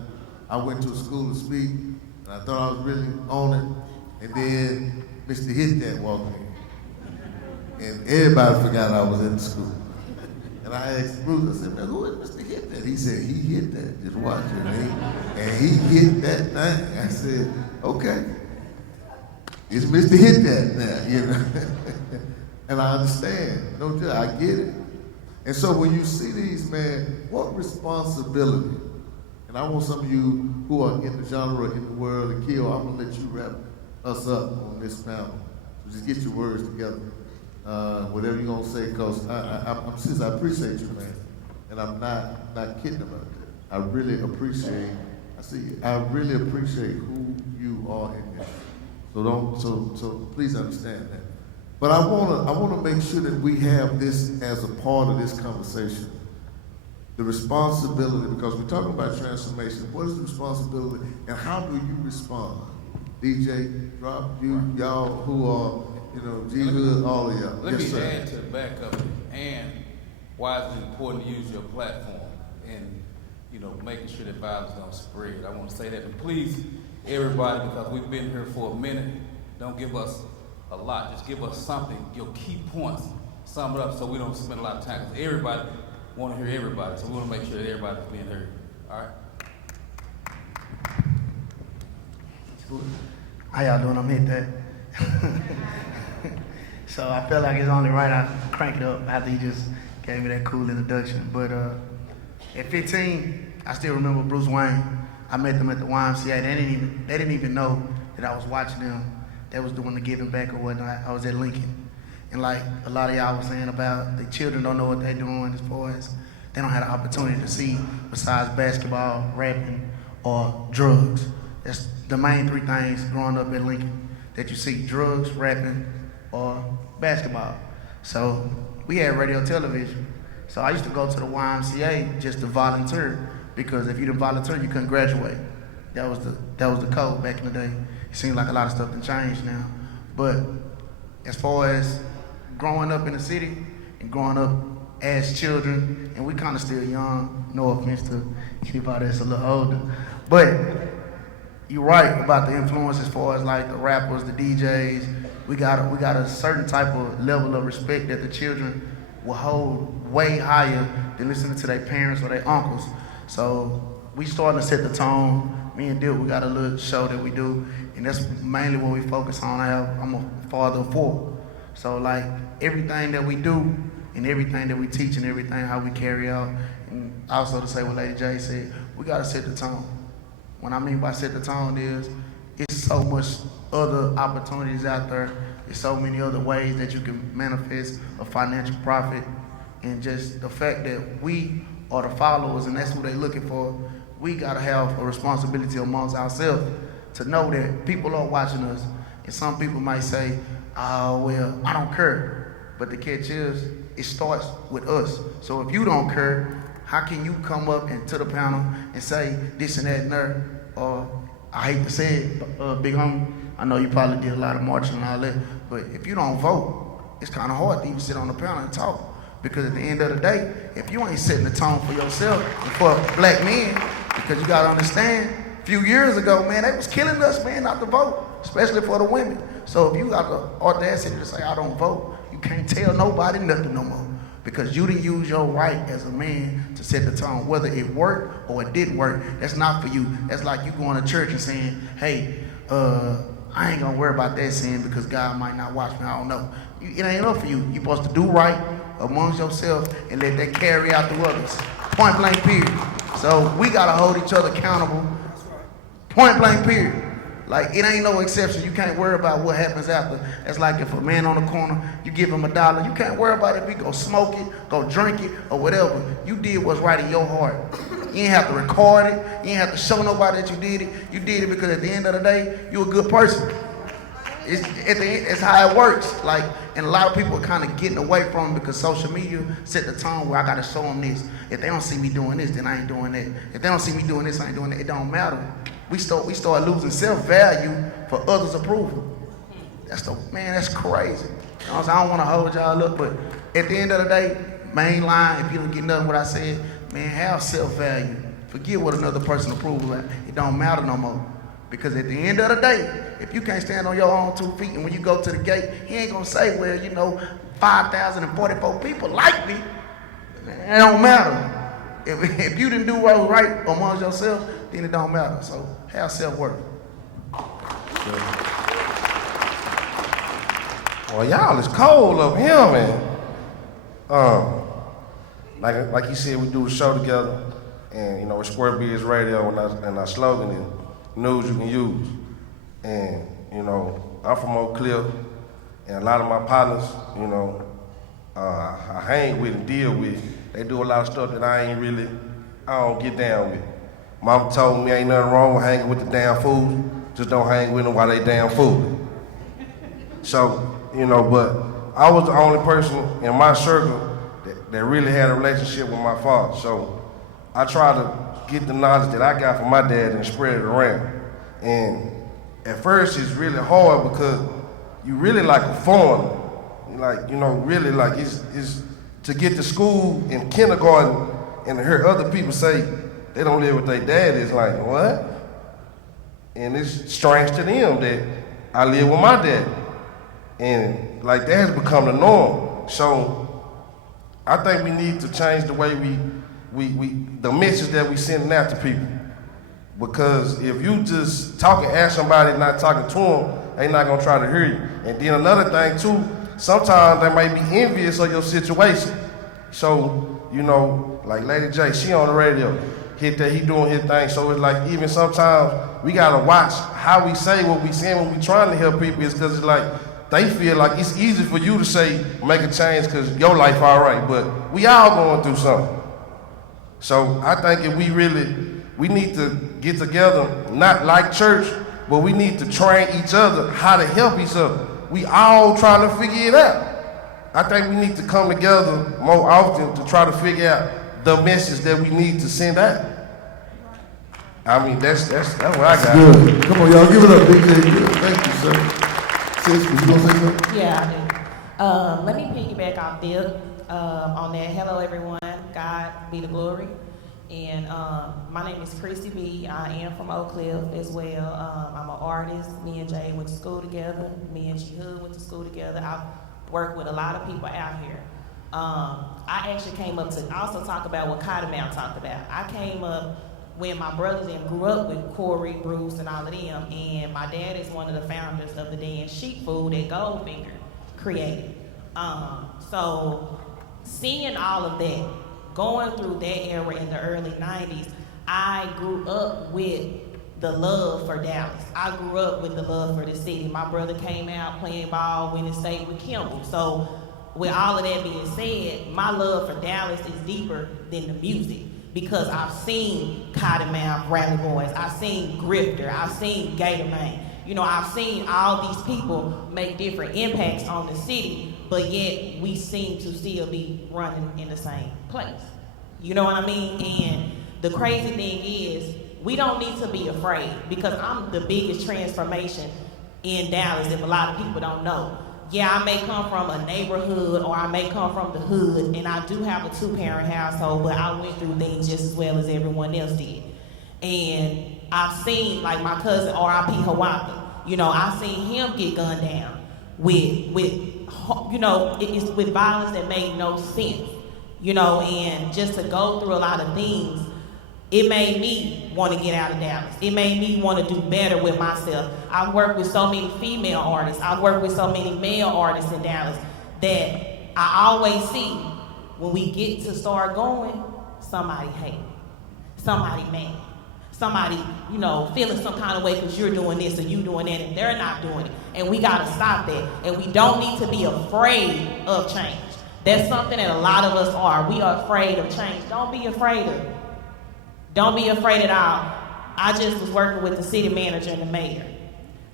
I went to a school to speak, and I thought I was really on it, and then Mr. Hit That walked in. And everybody forgot I was in the school. And I asked Bruce, I said, man, who is Mr. Hit That? He said, he hit that, just watch it. And he hit that thing. I said, okay. It's Mr. Hit That now, you know. And I understand. No doubt, I get it. And so when you see these, man, what responsibility, and I want some of you who are in the genre, in the world, and Kill, I'm gonna let you wrap us up on this panel. So just get your words together. Whatever you're gonna say, because I'm serious, I appreciate you, man. And I'm not kidding about that. I really appreciate, I really appreciate who you are in this. So please understand that. But I wanna make sure that we have this as a part of this conversation. The responsibility, because we're talking about transformation. What is the responsibility and how do you respond? DJ, drop y'all who are, G-Hood, all of y'all. Let me add to the back of it and why it's important to use your platform and, making sure that violence don't spread. I want to say that. And please, everybody, because we've been here for a minute, don't give us a lot. Just give us something, your key points. Sum it up so we don't spend a lot of time. Because everybody want to hear everybody, so we want to make sure that everybody's being heard. All right? How y'all doing? I'm Hit That. So I felt like it's only right I crank it up after he just gave me that cool introduction. But at 15, I still remember Bruce Wayne. I met them at the YMCA. They didn't even know that I was watching them. They was doing the giving back or whatnot. I was at Lincoln. And like a lot of y'all was saying about the children don't know what they're doing as far as they don't have the opportunity to see besides basketball, rapping, or drugs. That's the main 3 things growing up at Lincoln that you see: drugs, rapping, or basketball. So we had radio television. So I used to go to the YMCA just to volunteer because if you didn't volunteer, you couldn't graduate. That was that was the code back in the day. It seems like a lot of stuff has changed now. But as far as growing up in the city and growing up as children, and we kind of still young, no offense to anybody that's a little older, but you're right about the influence as far as like the rappers, the DJs. We got a certain type of level of respect that the children will hold way higher than listening to their parents or their uncles. So we starting to set the tone. Me and Dilt, we got a little show that we do, and that's mainly what we focus on. I'm a father of 4. So like everything that we do and everything that we teach and everything how we carry out, and also to say what Lady J said, we gotta set the tone. What I mean by set the tone is, it's so much other opportunities out there. There's so many other ways that you can manifest a financial profit, and just the fact that we are the followers and that's who they're looking for, we gotta have a responsibility amongst ourselves to know that people are watching us. And some people might say, oh, well, I don't care. But the catch is, it starts with us. So if you don't care, how can you come up and to the panel and say this and that and that? Or I hate to say it, big homie, I know you probably did a lot of marching and all that, but if you don't vote, it's kind of hard to even sit on the panel and talk. Because at the end of the day, if you ain't setting the tone for yourself and for black men, because you gotta understand, a few years ago, man, they was killing us, man, not to vote, especially for the women. So if you got the audacity to say, I don't vote, you can't tell nobody nothing no more. Because you didn't use your right as a man to set the tone. Whether it worked or it didn't work, that's not for you. That's like you going to church and saying, hey, I ain't gonna worry about that sin because God might not watch me, I don't know. It ain't enough for you. You're supposed to do right amongst yourself and let that carry out to others. Point blank, period. So we gotta hold each other accountable. Point blank, period. Like, it ain't no exception. You can't worry about what happens after. It's like if a man on the corner, you give him $1, you can't worry about if he go smoke it, go drink it, or whatever. You did what's right in your heart. You ain't have to record it. You ain't have to show nobody that you did it. You did it because at the end of the day, you're a good person. It's how it works. Like, and a lot of people are kind of getting away from it because social media set the tone where I got to show them this. If they don't see me doing this, then I ain't doing that. If they don't see me doing this, I ain't doing that. It don't matter. We start losing self-value for others' approval. That's crazy. You know what I'm saying? I don't want to hold y'all up, but at the end of the day, main line, if you don't get nothing what I said, man, have self-value. Forget what another person approval at. It don't matter no more. Because at the end of the day, if you can't stand on your own 2 feet, and when you go to the gate, he ain't gonna say, well, 5,044 people like me. It don't matter. If you didn't do what was right amongst yourself, then it don't matter. So have self-worth. Well, y'all is cold up here, man. Like you said, we do the show together, and it's Square Biz Radio, and our slogan is news you can use. And I'm from Oak Cliff, and a lot of my partners, I hang with and deal with. They do a lot of stuff that I don't get down with. Mama told me ain't nothing wrong with hanging with the damn fools, just don't hang with them while they damn fooling. So, but I was the only person in my circle that really had a relationship with my father. So I try to get the knowledge that I got from my dad and spread it around. And at first it's really hard because you really like a foreigner. Really like it's to get to school in kindergarten and to hear other people say they don't live with their dad is like, what? And it's strange to them that I live with my dad. And like that has become the norm. So I think we need to change the way the message that we sending out to people. Because if you just talking at somebody, not talking to them, they not gonna try to hear you. And then another thing too, sometimes they might be envious of your situation. So, like Lady J, she on the radio, hit that, he doing his thing. So it's like even sometimes we gotta watch how we say what we say when we trying to help people. Is because it's like they feel like it's easy for you to say make a change because your life all right, but we all going through something. So I think if we need to get together, not like church, but we need to train each other how to help each other. We all trying to figure it out. I think we need to come together more often to try to figure out the message that we need to send out. I mean, that's what I got. Good. Come on, y'all, give it up, BJ. Good. Thank you, sir. Sis, was you gonna say something? Yeah, I do. Let me piggyback off there on that. Hello, everyone. God be the glory. And my name is Christy B. I am from Oak Cliff as well. I'm an artist. Me and Jay went to school together. Me and G Hood went to school together. I work with a lot of people out here. I actually came up to also talk about what Cottonmouth talked about. I came up when my brothers and grew up with Corey, Bruce, and all of them, and my dad is one of the founders of the Dan Sheep Food that Goldfinger created. So seeing all of that, going through that era in the early 90s, I grew up with the love for Dallas. I grew up with the love for the city. My brother came out playing ball, went and stayed with Kimball. So with all of that being said, my love for Dallas is deeper than the music, because I've seen Cottonmouth, Rally Boys, I've seen Grifter, I've seen Gator Man. You know, I've seen all these people make different impacts on the city, but yet we seem to still be running in the same place. You know what I mean? And the crazy thing is, we don't need to be afraid, because I'm the biggest transformation in Dallas if a lot of people don't know. Yeah, I may come from a neighborhood, or I may come from the hood, and I do have a 2-parent household, but I went through things just as well as everyone else did. And I've seen, like my cousin, R.I.P. Hawaii, you know, I've seen him get gunned down with you know, it's with violence that made no sense, you know, and just to go through a lot of things, it made me want to get out of Dallas. It made me want to do better with myself. I've worked with so many female artists. I've worked with so many male artists in Dallas that I always see when we get to start going, somebody hate, somebody mad, somebody, you know, feeling some kind of way because you're doing this or you doing that and they're not doing it. And we got to stop that. And we don't need to be afraid of change. That's something that a lot of us are. We are afraid of change. Don't be afraid of it. Don't be afraid at all. I just was working with the city manager and the mayor.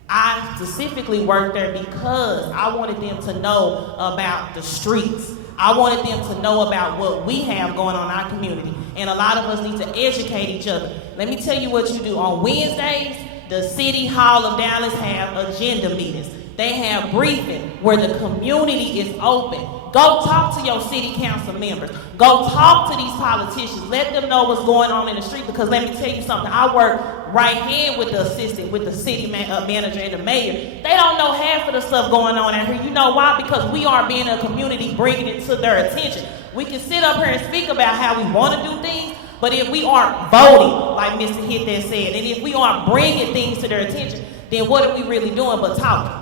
I specifically worked there because I wanted them to know about the streets. I wanted them to know about what we have going on in our community. And a lot of us need to educate each other. Let me tell you what you do. On Wednesdays, the City Hall of Dallas have agenda meetings. They have briefing where the community is open. Go talk to your city council members. Go talk to these politicians. Let them know what's going on in the street, because let me tell you something. I work right hand with the assistant, with the city manager and the mayor. They don't know half of the stuff going on out here. You know why? Because we are being a community, bringing it to their attention. We can sit up here and speak about how we want to do things, but if we aren't voting, like Mr. Hit that said, and if we aren't bringing things to their attention, then what are we really doing but talking?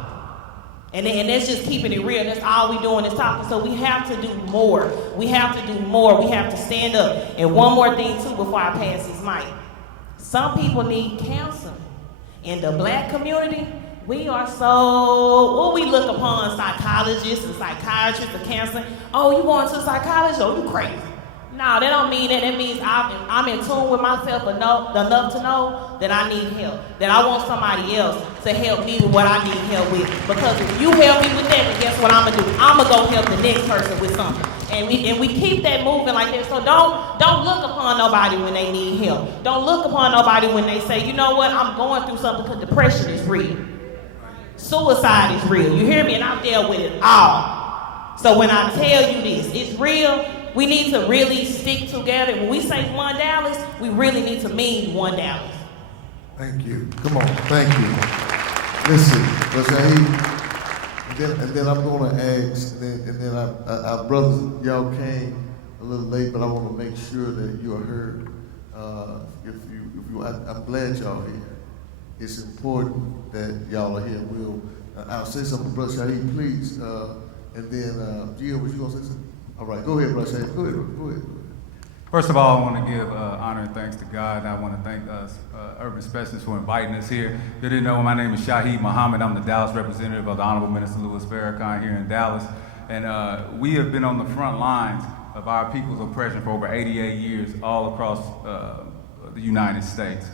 And that's just keeping it real. That's all we doing is talking. So we have to do more. We have to do more. We have to stand up. And one more thing too before I pass this mic. Some people need counseling. In the black community, we are so, we look upon psychologists and psychiatrists and counseling. Oh, you going to a psychologist? Oh, you crazy. No, that don't mean that. That means I'm in tune with myself enough to know that I need help. That I want somebody else to help me with what I need help with. Because if you help me with that, then guess what I'm gonna do? I'm gonna go help the next person with something. And we keep that moving like that. So don't look upon nobody when they need help. Don't look upon nobody when they say, you know what, I'm going through something, because depression is real. Suicide is real. You hear me? And I've dealt with it all. So when I tell you this, it's real. We need to really stick together. When we say one Dallas, we really need to mean one Dallas. Thank you. Come on. Thank you. Listen, and then I'm going to ask, and then our brothers, y'all came a little late, but I want to make sure that you are heard. I'm glad y'all here. It's important that y'all are here. I'll say something, Brother Shaheed, please. And then, Gio, was you going to say something? All right, go ahead, Brother Shaheed. Go ahead. First of all, I want to give honor and thanks to God. I want to thank Urban Specialists for inviting us here. If you didn't know, my name is Shaheed Muhammad. I'm the Dallas representative of the Honorable Minister Louis Farrakhan here in Dallas. And we have been on the front lines of our people's oppression for over 88 years all across the United States.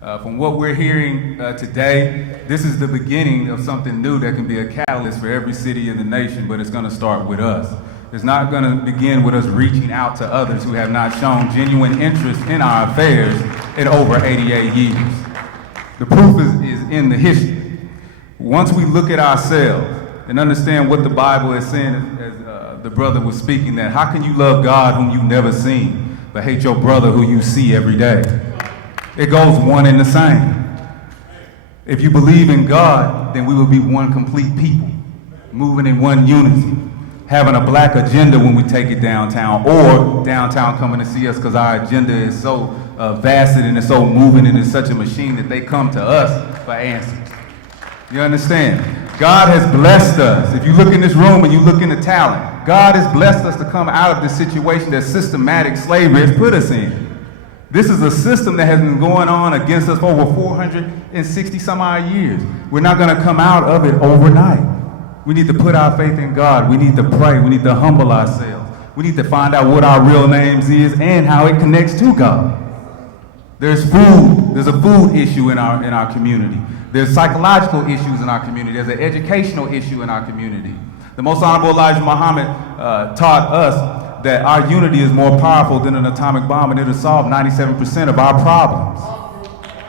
From what we're hearing today, this is the beginning of something new that can be a catalyst for every city in the nation, but it's going to start with us. It's not going to begin with us reaching out to others who have not shown genuine interest in our affairs. in over 88 years. The proof is in the history. Once we look at ourselves and understand what the Bible is saying, as the brother was speaking, that how can you love God whom you've never seen, but hate your brother who you see every day? It goes one and the same. If you believe in God, then we will be one complete people, moving in one unity, having a black agenda when we take it downtown, or downtown coming to see us because our agenda is so vast and it's so moving and it's such a machine that they come to us for answers. You understand? God has blessed us. If you look in this room and you look into talent, God has blessed us to come out of this situation that systematic slavery has put us in. This is a system that has been going on against us for over 460 some odd years. We're not going to come out of it overnight. We need to put our faith in God. We need to pray. We need to humble ourselves. We need to find out what our real names is and how it connects to God. There's food. There's a food issue in our community. There's psychological issues in our community. There's an educational issue in our community. The Most Honorable Elijah Muhammad taught us that our unity is more powerful than an atomic bomb, and it'll solve 97% of our problems.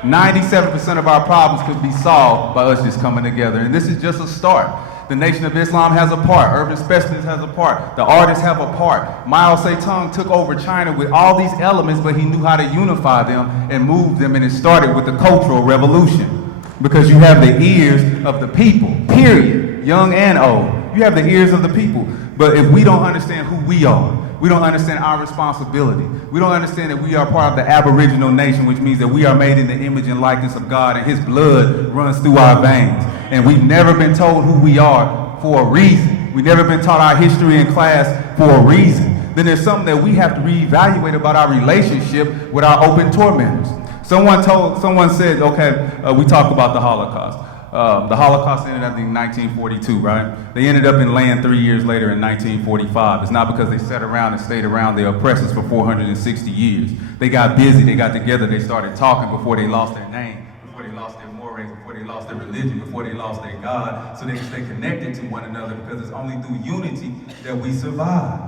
97% of our problems could be solved by us just coming together. And this is just a start. The Nation of Islam has a part. Urban Specialists has a part. The artists have a part. Mao Zedong took over China with all these elements, but he knew how to unify them and move them, and it started with the Cultural Revolution. Because you have the ears of the people, period, young and old. You have the ears of the people. But if we don't understand who we are, we don't understand our responsibility. We don't understand that we are part of the Aboriginal nation, which means that we are made in the image and likeness of God, and His blood runs through our veins. And we've never been told who we are for a reason. We've never been taught our history in class for a reason. Then there's something that we have to reevaluate about our relationship with our open tormentors. Someone said, okay, we talk about the Holocaust. The Holocaust ended up in 1942, right? They ended up in land 3 years later in 1945. It's not because they sat around and stayed around their oppressors for 460 years. They got busy, they got together, they started talking before they lost their name, before they lost their mores, before they lost their religion, before they lost their God, so they can stay connected to one another, because it's only through unity that we survive.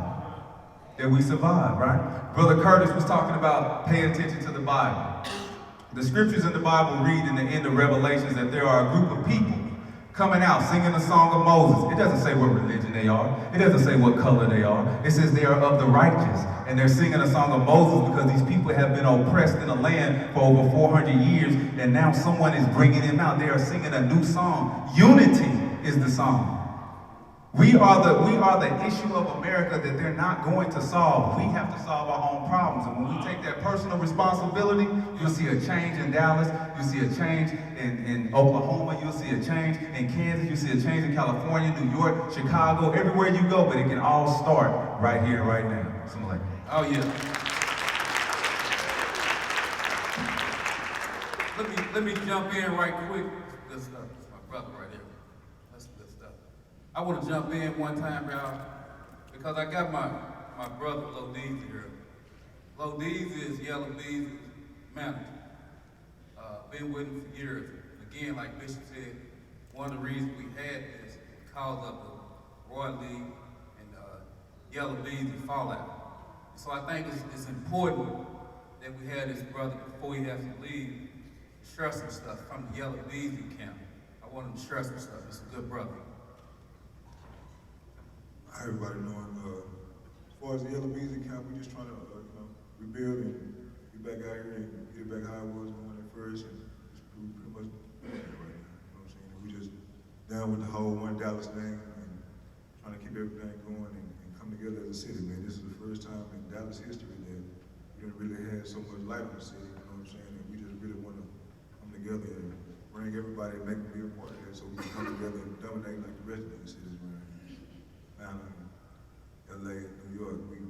Right? Brother Curtis was talking about pay attention to the Bible. The scriptures in the Bible read in the end of Revelations that there are a group of people coming out singing the song of Moses. It doesn't say what religion they are. It doesn't say what color they are. It says they are of the righteous. And they're singing a song of Moses because these people have been oppressed in the land for over 400 years, and now someone is bringing them out. They are singing a new song. Unity is the song. We are the issue of America that they're not going to solve. We have to solve our own problems. And when we take that personal responsibility, you'll see a change in Dallas, you'll see a change in Oklahoma, you'll see a change in Kansas, you'll see a change in California, New York, Chicago, everywhere you go, but it can all start right here, right now. Something like that. Oh yeah. Let me jump in right quick. Good stuff. That's my brother right here. That's good stuff. I want to jump in one time, y'all, because I got my brother Lodiz here. Lodiz is Yellow Bee's manager. Been with him for years. Again, like Bishop said, one of the reasons we had this because of the Roy League and Yellow Bees and fallout. So I think it's important that we had this brother before he has to leave, share some stuff from the Yellow Bees camp. I want him to share some stuff. He's a good brother. Everybody knowing, as far as the Yellow Bees account, we're just trying to, rebuild and get back out here and get it back how it was when it first, and just pretty much right now. You know what I'm saying? We just down with the whole One Dallas thing and trying to keep everything going and come together as a city, man. This is the first time in Dallas history that we didn't really have so much light on the city. You know what I'm saying? And we just really want to come together and bring everybody and make them be a part of that, so we can come together and dominate like the rest of the cities around here. LA, New York, we're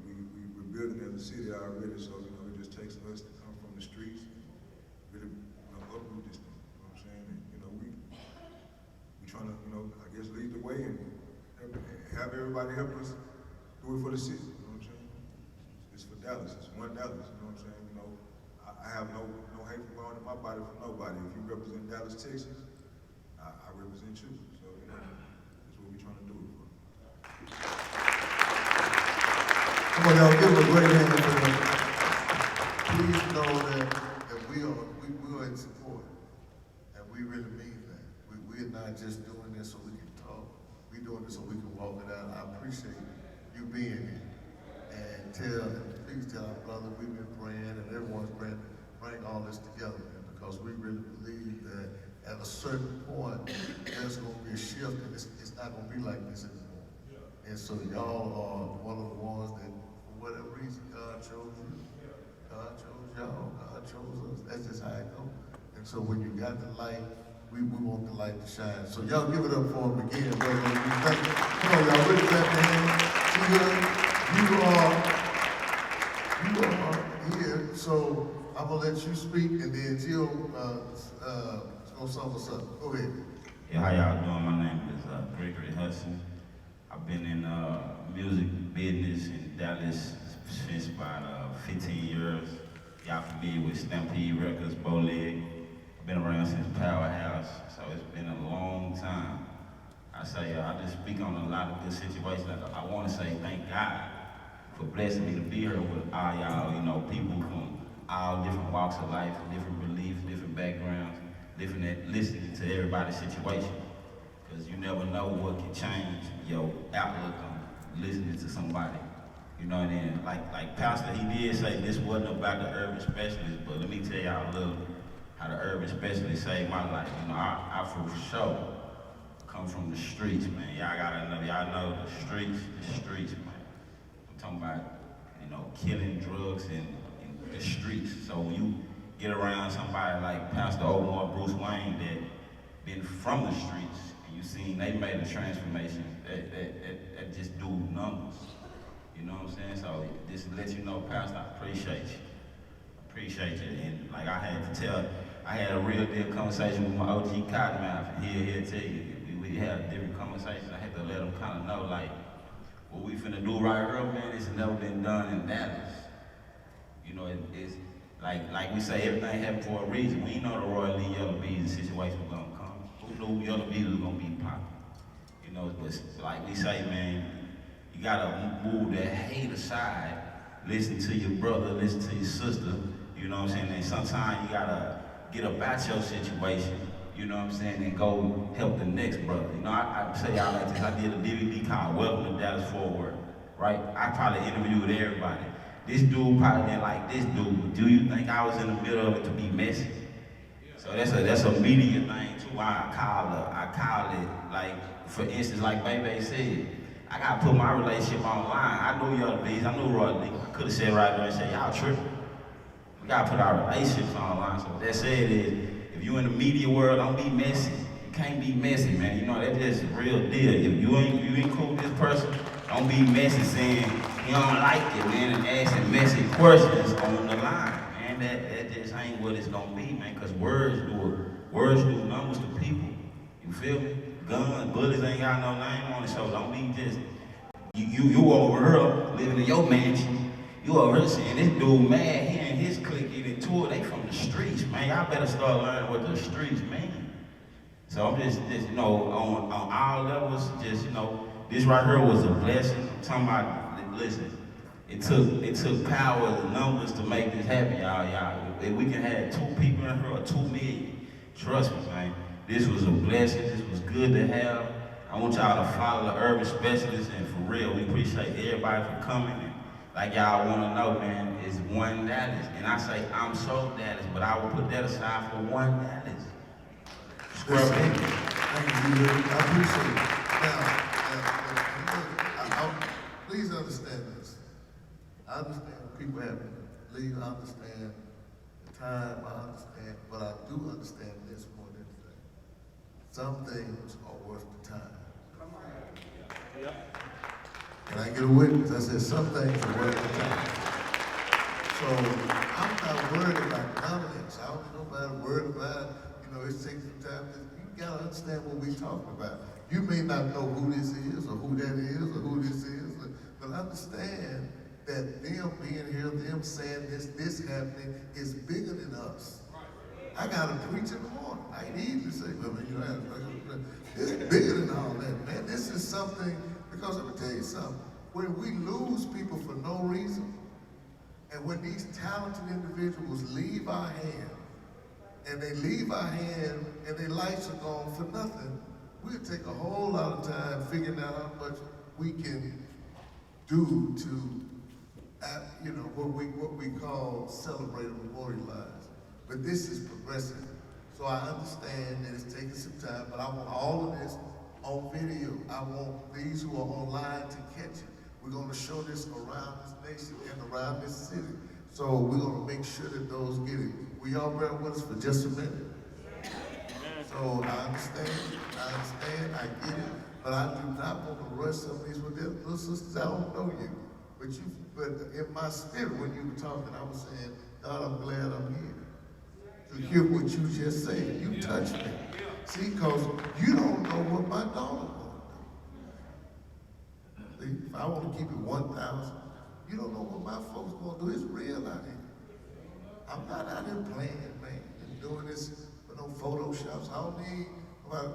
building as a city already, so it just takes us to come from the streets, really uproot this thing. You know what I'm saying? And we trying to, I guess lead the way and have everybody help us do it for the city. You know what I'm saying? It's for Dallas. It's One Dallas. You know what I'm saying? I have no hateful bone in my body for nobody. If you represent Dallas, Texas, I represent you. So that's what we're trying to do it for. Come on, y'all, give them a great hand. Please know that if we we are in support, and we really mean that. We're not just doing this so we can talk. We're doing this so we can walk it out. I appreciate you being here. And please tell our brother we've been praying and everyone's praying to bring all this together, man, because we really believe that at a certain point there's going to be a shift and it's not going to be like this anymore. And so y'all are one of the ones that, for whatever reason, God chose you. God chose y'all. God chose us. That's just how it goes. And so when you got the light, we want the light to shine. So y'all give it up for him again, brother. Come on, y'all, really clap your hands. You are here, so I'm gonna let you speak, and then Jill gonna sum us up. Go ahead. Yeah, how y'all doing? My name is Gregory Hudson. I've been in music business in Dallas since about 15 years. Y'all familiar with Stampede Records, Bowleg. I've been around since Powerhouse, so it's been a long time. I say I just speak on a lot of good situations. I want to say thank God for blessing me to be here with all y'all, you know, people from all different walks of life, different beliefs, different backgrounds, listening to everybody's situation. Because you never know what can change your outlook on listening to somebody. You know, and then, like Pastor, he did say this wasn't about the urban specialist, but let me tell y'all a little how the urban specialist saved my life. You know, I for sure come from the streets, man. Y'all know the streets, man. I'm talking about, you know, killing drugs in the streets. So when you get around somebody like Pastor Omar, Bruce Wayne, that been from the streets, and you seen they made a transformation, that just do numbers. You know what I'm saying? So just to let you know, Pastor, I appreciate you. And like I had a real deal conversation with my OG Cottonmouth, and he'll tell you, we had different conversations. I had to let him kind of know, like, what we finna do right here, man, it's never been done in Dallas. You know, it's like we say, everything happened for a reason. We know the Royal Lee Yellow Bees situation was gonna come. Who knew Yellow Bees was gonna be popular? You know, but like we say, man, you gotta move that hate aside, listen to your brother, listen to your sister, you know what I'm saying? And sometimes you gotta get about your situation, you know what I'm saying, and go help the next brother. You know, I say y'all like this, I did a DVD called Welcome to Dallas Fort Worth, right? I probably interviewed everybody. This dude probably didn't like this dude. Do you think I was in the middle of it to be messy? So that's a media thing too. Why I call it, like, for instance, like Bebe said, I gotta put my relationship online. I knew y'all bees, I knew Roy Lee. I could have said right there and said, y'all tripping. We gotta put our relationships online. So what that said is, if you in the media world, don't be messy. You can't be messy, man. You know, that's just a real deal. If you ain't cool with this person, don't be messy saying you don't like it, man, and asking messy questions on the line, man. That just ain't what it's gonna be, man, because words do numbers to people. You feel me? Guns, bullets ain't got no name on it, so don't be just, you over here living in your mansion, you over here saying this dude mad, he and his clique get into it, they from the streets, man. Y'all better start learning what the streets mean. So I'm just you know, on all levels, just, you know, this right here was a blessing. I'm talking about, listen, it took power and numbers to make this happen, y'all. If we can have 2 people in here or 2 million, trust me, man. This was a blessing. This was good to have. I want y'all to follow the urban specialists, and for real, we appreciate everybody for coming. And like y'all want to know, man, it's one Dallas. And I say, I'm so Dallas, but I will put that aside for one Dallas. Square peg. Thank you, I appreciate it. Now, please understand this. I understand people have to leave. I understand the time. I understand, but I do understand this more than anything. Some things are worth the time. Come on. Yep. Can I get a witness? I said some things are worth the time. So I'm not worried about dominance. I don't know nobody worried about it. You know, it takes some time. You gotta understand what we're talking about. You may not know who this is or who that is or who this is, but understand that them being here, them saying this happening is bigger than us. I got to preach in the morning. I ain't easy to say, but you know, it's bigger than all that, man. This is something, because let me tell you something. When we lose people for no reason, and when these talented individuals leave our hands, and they leave our hand and their lights are gone for nothing, we'll take a whole lot of time figuring out how much we can do to, what we call celebrate and memorialize. But this is progressive. So I understand that it's taking some time, but I want all of this on video. I want these who are online to catch it. We're going to show this around this nation and around this city. So we're going to make sure that those get it. Will y'all bear with us for just a minute? So I understand, I get it, but I do not want to rush some of these with them. Little sisters, I don't know you, but in my spirit when you were talking, I was saying, God, I'm glad I'm here to hear what you just said. You touched me. See, because you don't know what my daughter going to do. See, if I want to keep it 1,000, you don't know what my folks going to do. It's real out here. I'm not out here playing, man, and doing this with no Photoshops. I don't need,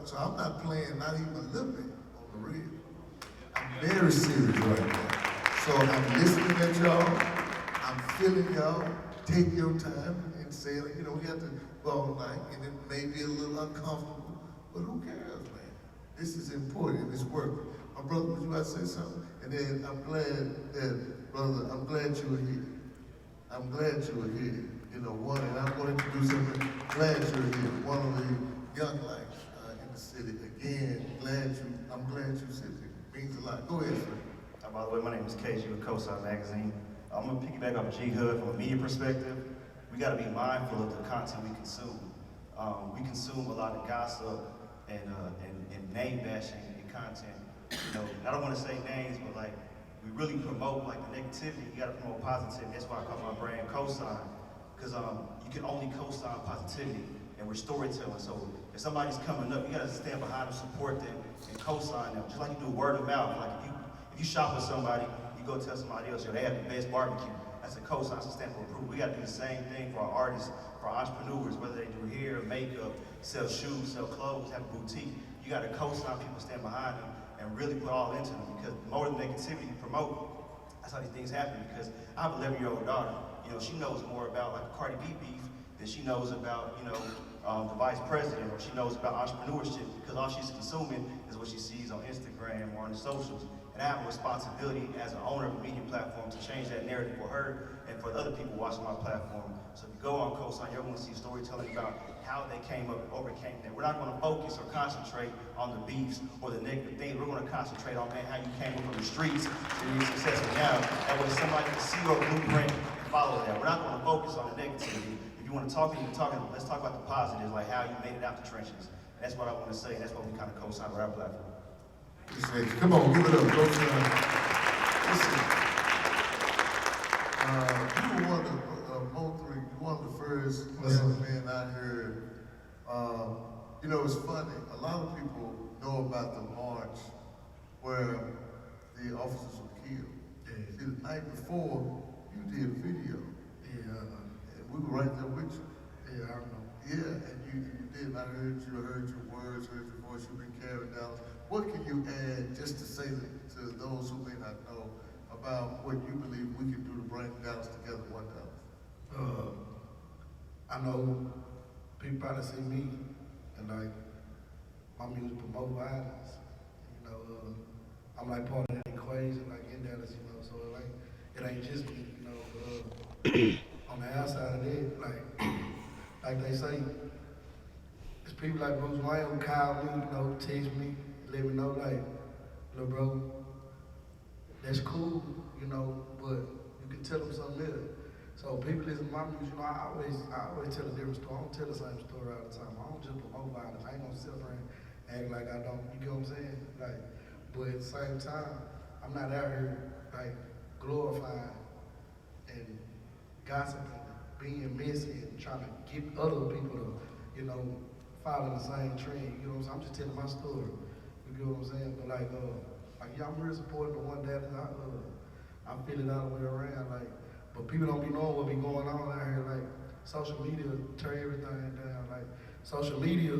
so I'm not playing not even a little bit on the real. I'm very serious right now. So I'm listening at y'all. I'm feeling y'all. Take your time and say, we have to go all night, and it may be a little uncomfortable, but who cares, man? This is important. It's work. My brother, would you like to say something? And then I'm glad that, brother, I'm glad you were here. I'm glad you were here. And I want to introduce him. Glad you're here. One of the young lights in the city. Again, I'm glad you said it. Means a lot. Go ahead, sir. By the way, my name is KG with Cosign Magazine. I'm going to piggyback off of G-Hood from a media perspective. We got to be mindful of the content we consume. We consume a lot of gossip and name bashing and content. I don't want to say names, but we really promote the negativity. You got to promote positivity. That's why I call my brand Cosign, because you can only co-sign positivity, and we're storytelling. So if somebody's coming up, you got to stand behind them, support them, and co-sign them. Just like you do word of mouth. If you shop with somebody, you go tell somebody else, they have the best barbecue. That's a cosign, that's a stamp of approval. We got to do the same thing for our artists, for our entrepreneurs, whether they do hair, makeup, sell shoes, sell clothes, have a boutique. You got to co-sign people, stand behind them, and really put all into them. Because the more negativity you promote, that's how these things happen. Because I have an 11-year-old daughter. She knows more about a Cardi B beef than she knows about the vice president, or she knows about entrepreneurship. Because all she's consuming is what she sees on Instagram or on the socials. And I have a responsibility as an owner of a media platform to change that narrative for her and for the other people watching my platform. So if you go on Cosign, you're going to see storytelling about how they came up and overcame that. We're not going to focus or concentrate on the beefs or the negative things. We're going to concentrate on, how you came up from the streets to be successful now. That way somebody can see your blueprint and follow that. We're not going to focus on the negativity. If you want to talk, let's talk about the positives, like how you made it out the trenches. And that's what I want to say, and that's what we kind of co-sign with our platform. Come on, give it up. Go listen. You were one of the first men I heard. It's funny. A lot of people know about the march where the officers were killed. Yeah. See, the night before, you did a video. Yeah. And we were right there with you. Yeah, I know. Yeah, and you did. I heard your words, heard your voice. You've been carried down. What can you add just to say to those who may not know about what you believe we can do to bring Dallas together one Dallas? I know people probably see me and my music promote violence. I'm part of that equation, in Dallas, so it ain't just me, on the outside of that, like they say, it's people like Bruce Wayne who call me, text me, let me know, little bro, that's cool, but you can tell them something else. So people listen to my music, I always tell a different story. I don't tell the same story all the time. I don't just promote violence. I ain't gonna sit there and act like I don't, you get what I'm saying? But at the same time, I'm not out here glorifying and gossiping, being messy and trying to get other people to, follow the same trend. You know what I'm saying? I'm just telling my story. You get what I'm saying? But I'm real supportive of one Dallas. I feel it all the way around. But people don't be knowing what be going on out here. Social media tear everything down. Social media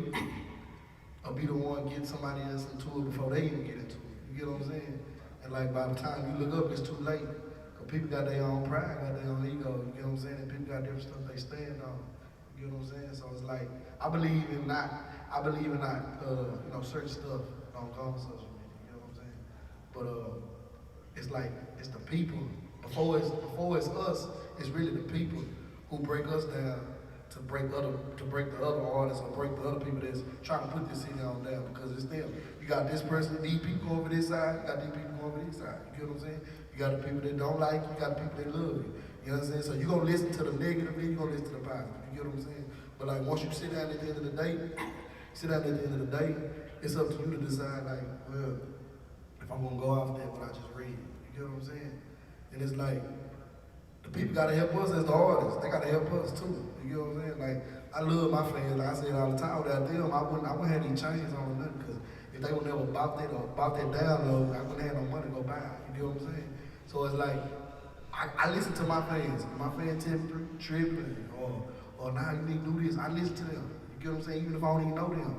will be the one getting somebody else into it before they even get into it. You get what I'm saying? And by the time you look up, it's too late. Cause people got their own pride, got their own ego. You get what I'm saying? And people got different stuff they stand on. You You know what I'm saying? So it's like, I believe in not, certain stuff don't go on social media, you know what I'm saying? But it's like, it's the people. Before it's us, it's really the people who break us down to break the other artists or break the other people that's trying to put this city on down, because it's them. You got this person, these people over this side, you got these people over this side. You get what I'm saying? You got the people that don't like you, you got the people that love you. You know what I'm saying? So you're gonna listen to the negative and you're gonna listen to the positive. You get what I'm saying? But like once you sit down at the end of the day, it's up to you to decide like, well, if I'm gonna go off that what I just read. You get what I'm saying? And it's like, the people gotta help us as the artists. They gotta help us too. You get what I'm saying? Like, I love my fans. Like I say it all the time. Without them, I wouldn't have any chains on or nothing. Because if they would never bop that down low, I wouldn't have no money to go buy it. You get what I'm saying? So it's like, I listen to my fans. My fans tripping or now you need to do this. I listen to them. You get what I'm saying? Even if I don't even know them,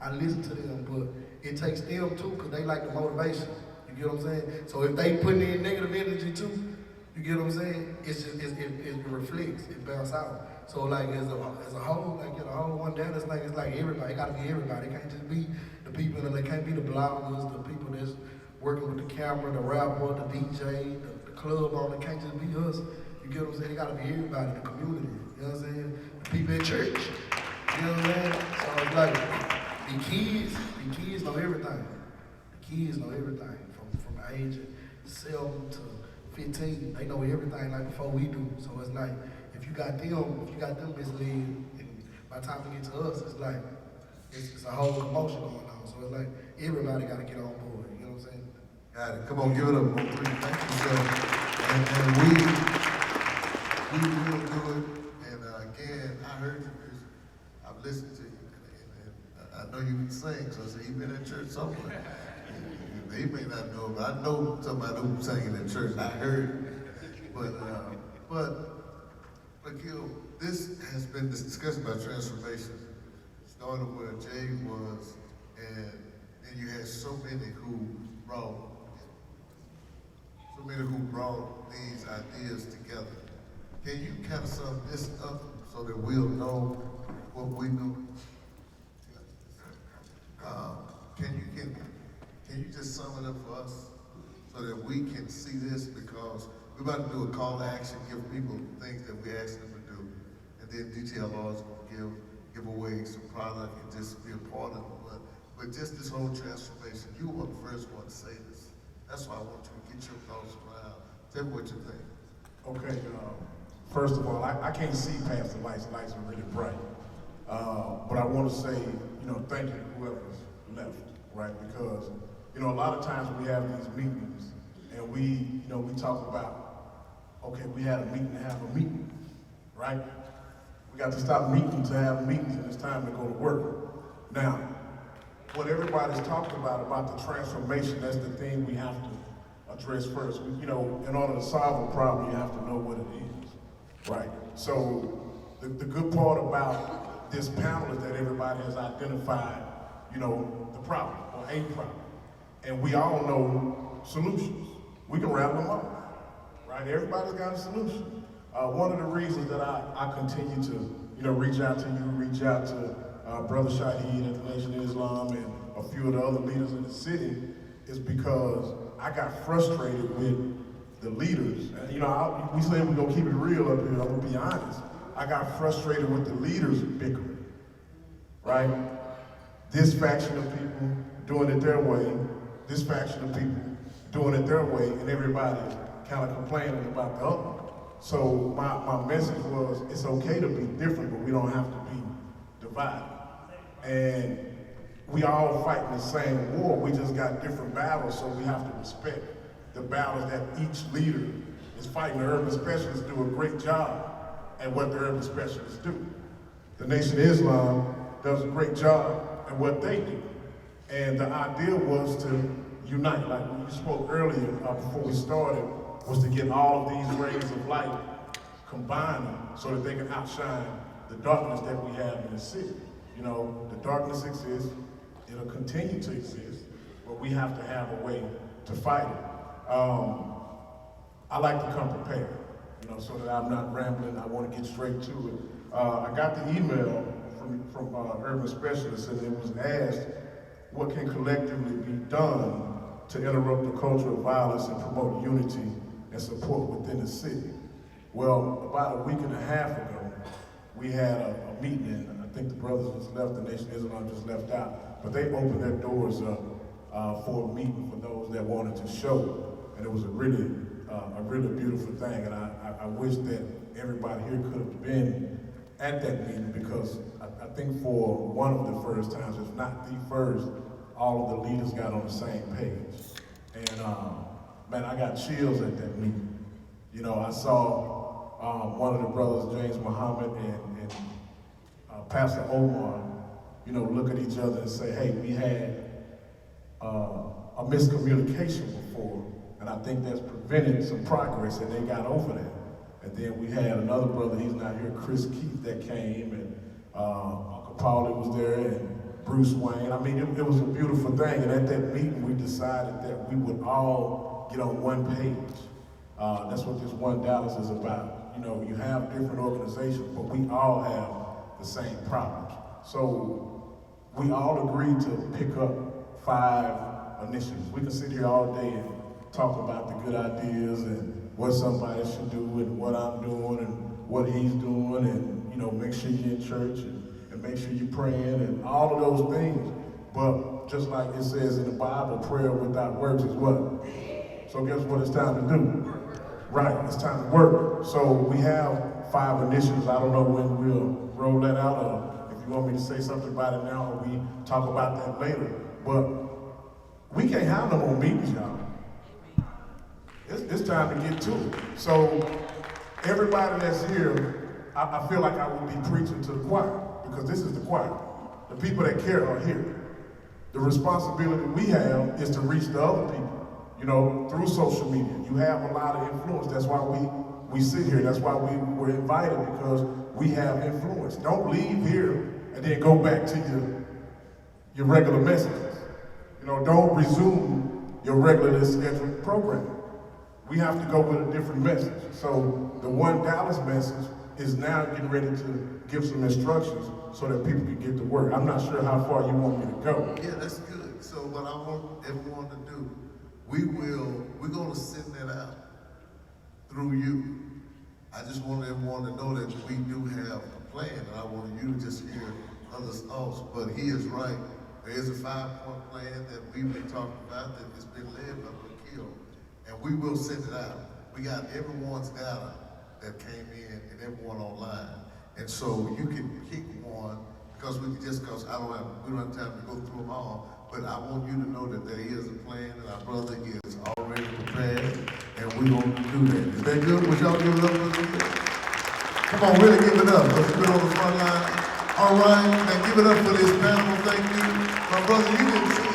I listen to them. But it takes them too, because they like the motivation. You get what I'm saying? So if they putting in negative energy too, you get what I'm saying? It's just it reflects, it bounces out. So like as a whole, like a whole one down, it's like everybody. It gotta be everybody. It can't just be the people, and they can't be the bloggers, the people that's working with the camera, the rapper, the DJ, the club owner. It can't just be us. You get what I'm saying? It gotta be everybody, the community. You know what I'm saying? The people at church. You know what I'm saying? So it's like the kids know everything. The kids know everything from the age of 7 to 15, they know everything like before we do. So it's like, if you got them misled, and by the time we get to us, it's like, it's a whole commotion going on. So it's like, everybody got to get on board, you know what I'm saying? Got it. Come on, give it up. Thank you, sir. And we will do it. And again, I heard you, Bishop. I've listened to you. And I know you can sing, so I said, you've been in church somewhere. He may not know, but I know somebody who's singing in church. I heard it. But Gil, this has been this discussion about transformation. Started where Jay was, and then you had so many who brought these ideas together. Can you kind of sum this up so that we'll know what we know? Can you just sum it up for us so that we can see this? Because we're about to do a call to action, give people things that we asked them to do, and then DTL is going to give away some product and just be a part of it. But just this whole transformation, you were the first one to say this. That's why I want you to get your thoughts around. Tell me what you think. Okay, first of all, I can't see past the lights. The lights are really bright. But I want to say, thank you to whoever's left, right? Because, a lot of times we have these meetings and we talk about, okay, we had a meeting to have a meeting, right? We got to stop meeting to have meetings, and it's time to go to work. Now, what everybody's talking about the transformation, that's the thing we have to address first. In order to solve a problem, you have to know what it is, right? So the good part about this panel is that everybody has identified, the problem or a problem. And we all know solutions. We can rattle them up, right? Everybody's got a solution. One of the reasons that I continue to, reach out to you, reach out to Brother Shaheed at the Nation of Islam and a few of the other leaders in the city is because I got frustrated with the leaders. We say we're gonna keep it real up here, I'm gonna be honest. I got frustrated with the leaders bickering, right? This faction of people doing it their way, this faction of people doing it their way, and everybody kind of complaining about the other. So my message was, it's okay to be different, but we don't have to be divided. And we all fighting the same war, we just got different battles, so we have to respect the battles that each leader is fighting. The urban specialists do a great job at what the urban specialists do. The Nation of Islam does a great job at what they do. And the idea was to unite, like you spoke earlier before we started, was to get all of these rays of light, combine them so that they can outshine the darkness that we have in the city. The darkness exists, it'll continue to exist, but we have to have a way to fight it. I like to come prepared. so that I'm not rambling, I want to get straight to it. I got the email from Urban Specialist, and it was asked, what can collectively be done to interrupt the culture of violence and promote unity and support within the city? Well, about a week and a half ago, we had a meeting, and I think the brothers just left, the Nation of Islam just left out, but they opened their doors up for a meeting for those that wanted to show, and it was a really beautiful thing, and I wish that everybody here could have been at that meeting, because I think for one of the first times, if not the first, all of the leaders got on the same page. And man, I got chills at that meeting. I saw one of the brothers, James Muhammad and Pastor Omar, look at each other and say, hey, we had a miscommunication before, and I think that's prevented some progress, and they got over that. And then we had another brother, he's not here, Chris Keith, that came, and Uncle Paulie was there, and Bruce Wayne. I mean, it was a beautiful thing, and at that meeting, we decided that we would all get on one page. That's what this One Dallas is about. You have different organizations, but we all have the same problems. So we all agreed to pick up 5 initiatives. We can sit here all day and talk about the good ideas and what somebody should do and what I'm doing and what he's doing, and make sure you're in church and make sure you're praying and all of those things. But just like it says in the Bible, prayer without works is what? So guess what it's time to do? Right, it's time to work. So we have 5 initiatives. I don't know when we'll roll that out, or if you want me to say something about it now, or we talk about that later. But we can't have no more meetings, y'all. It's time to get to it. So everybody that's here, I feel like I would be preaching to the choir, because this is the choir. The people that care are here. The responsibility we have is to reach the other people, through social media. You have a lot of influence. That's why we sit here. That's why we were invited, because we have influence. Don't leave here and then go back to your regular messages. Don't resume your regularly scheduled program. We have to go with a different message. So the One Dallas message is now getting ready to give some instructions so that people can get to work. I'm not sure how far you want me to go. Yeah, that's good. So what I want everyone to do, we're going to send that out through you. I just want everyone to know that we do have a plan, and I want you to just hear others' thoughts. But he is right. There is a 5-point plan that we've been talking about that has been led by Kill, and we will send it out. We got everyone's data that came in and everyone online, and so you can pick one, because we don't have time to go through them all. But I want you to know that there is a plan, and our brother is already prepared, and we're going to do that. Is that good? Would y'all give it up for this? Come on, really give it up. Let's put it on the front line. All right, now give it up for this panel. Thank you. My brother, you didn't see it.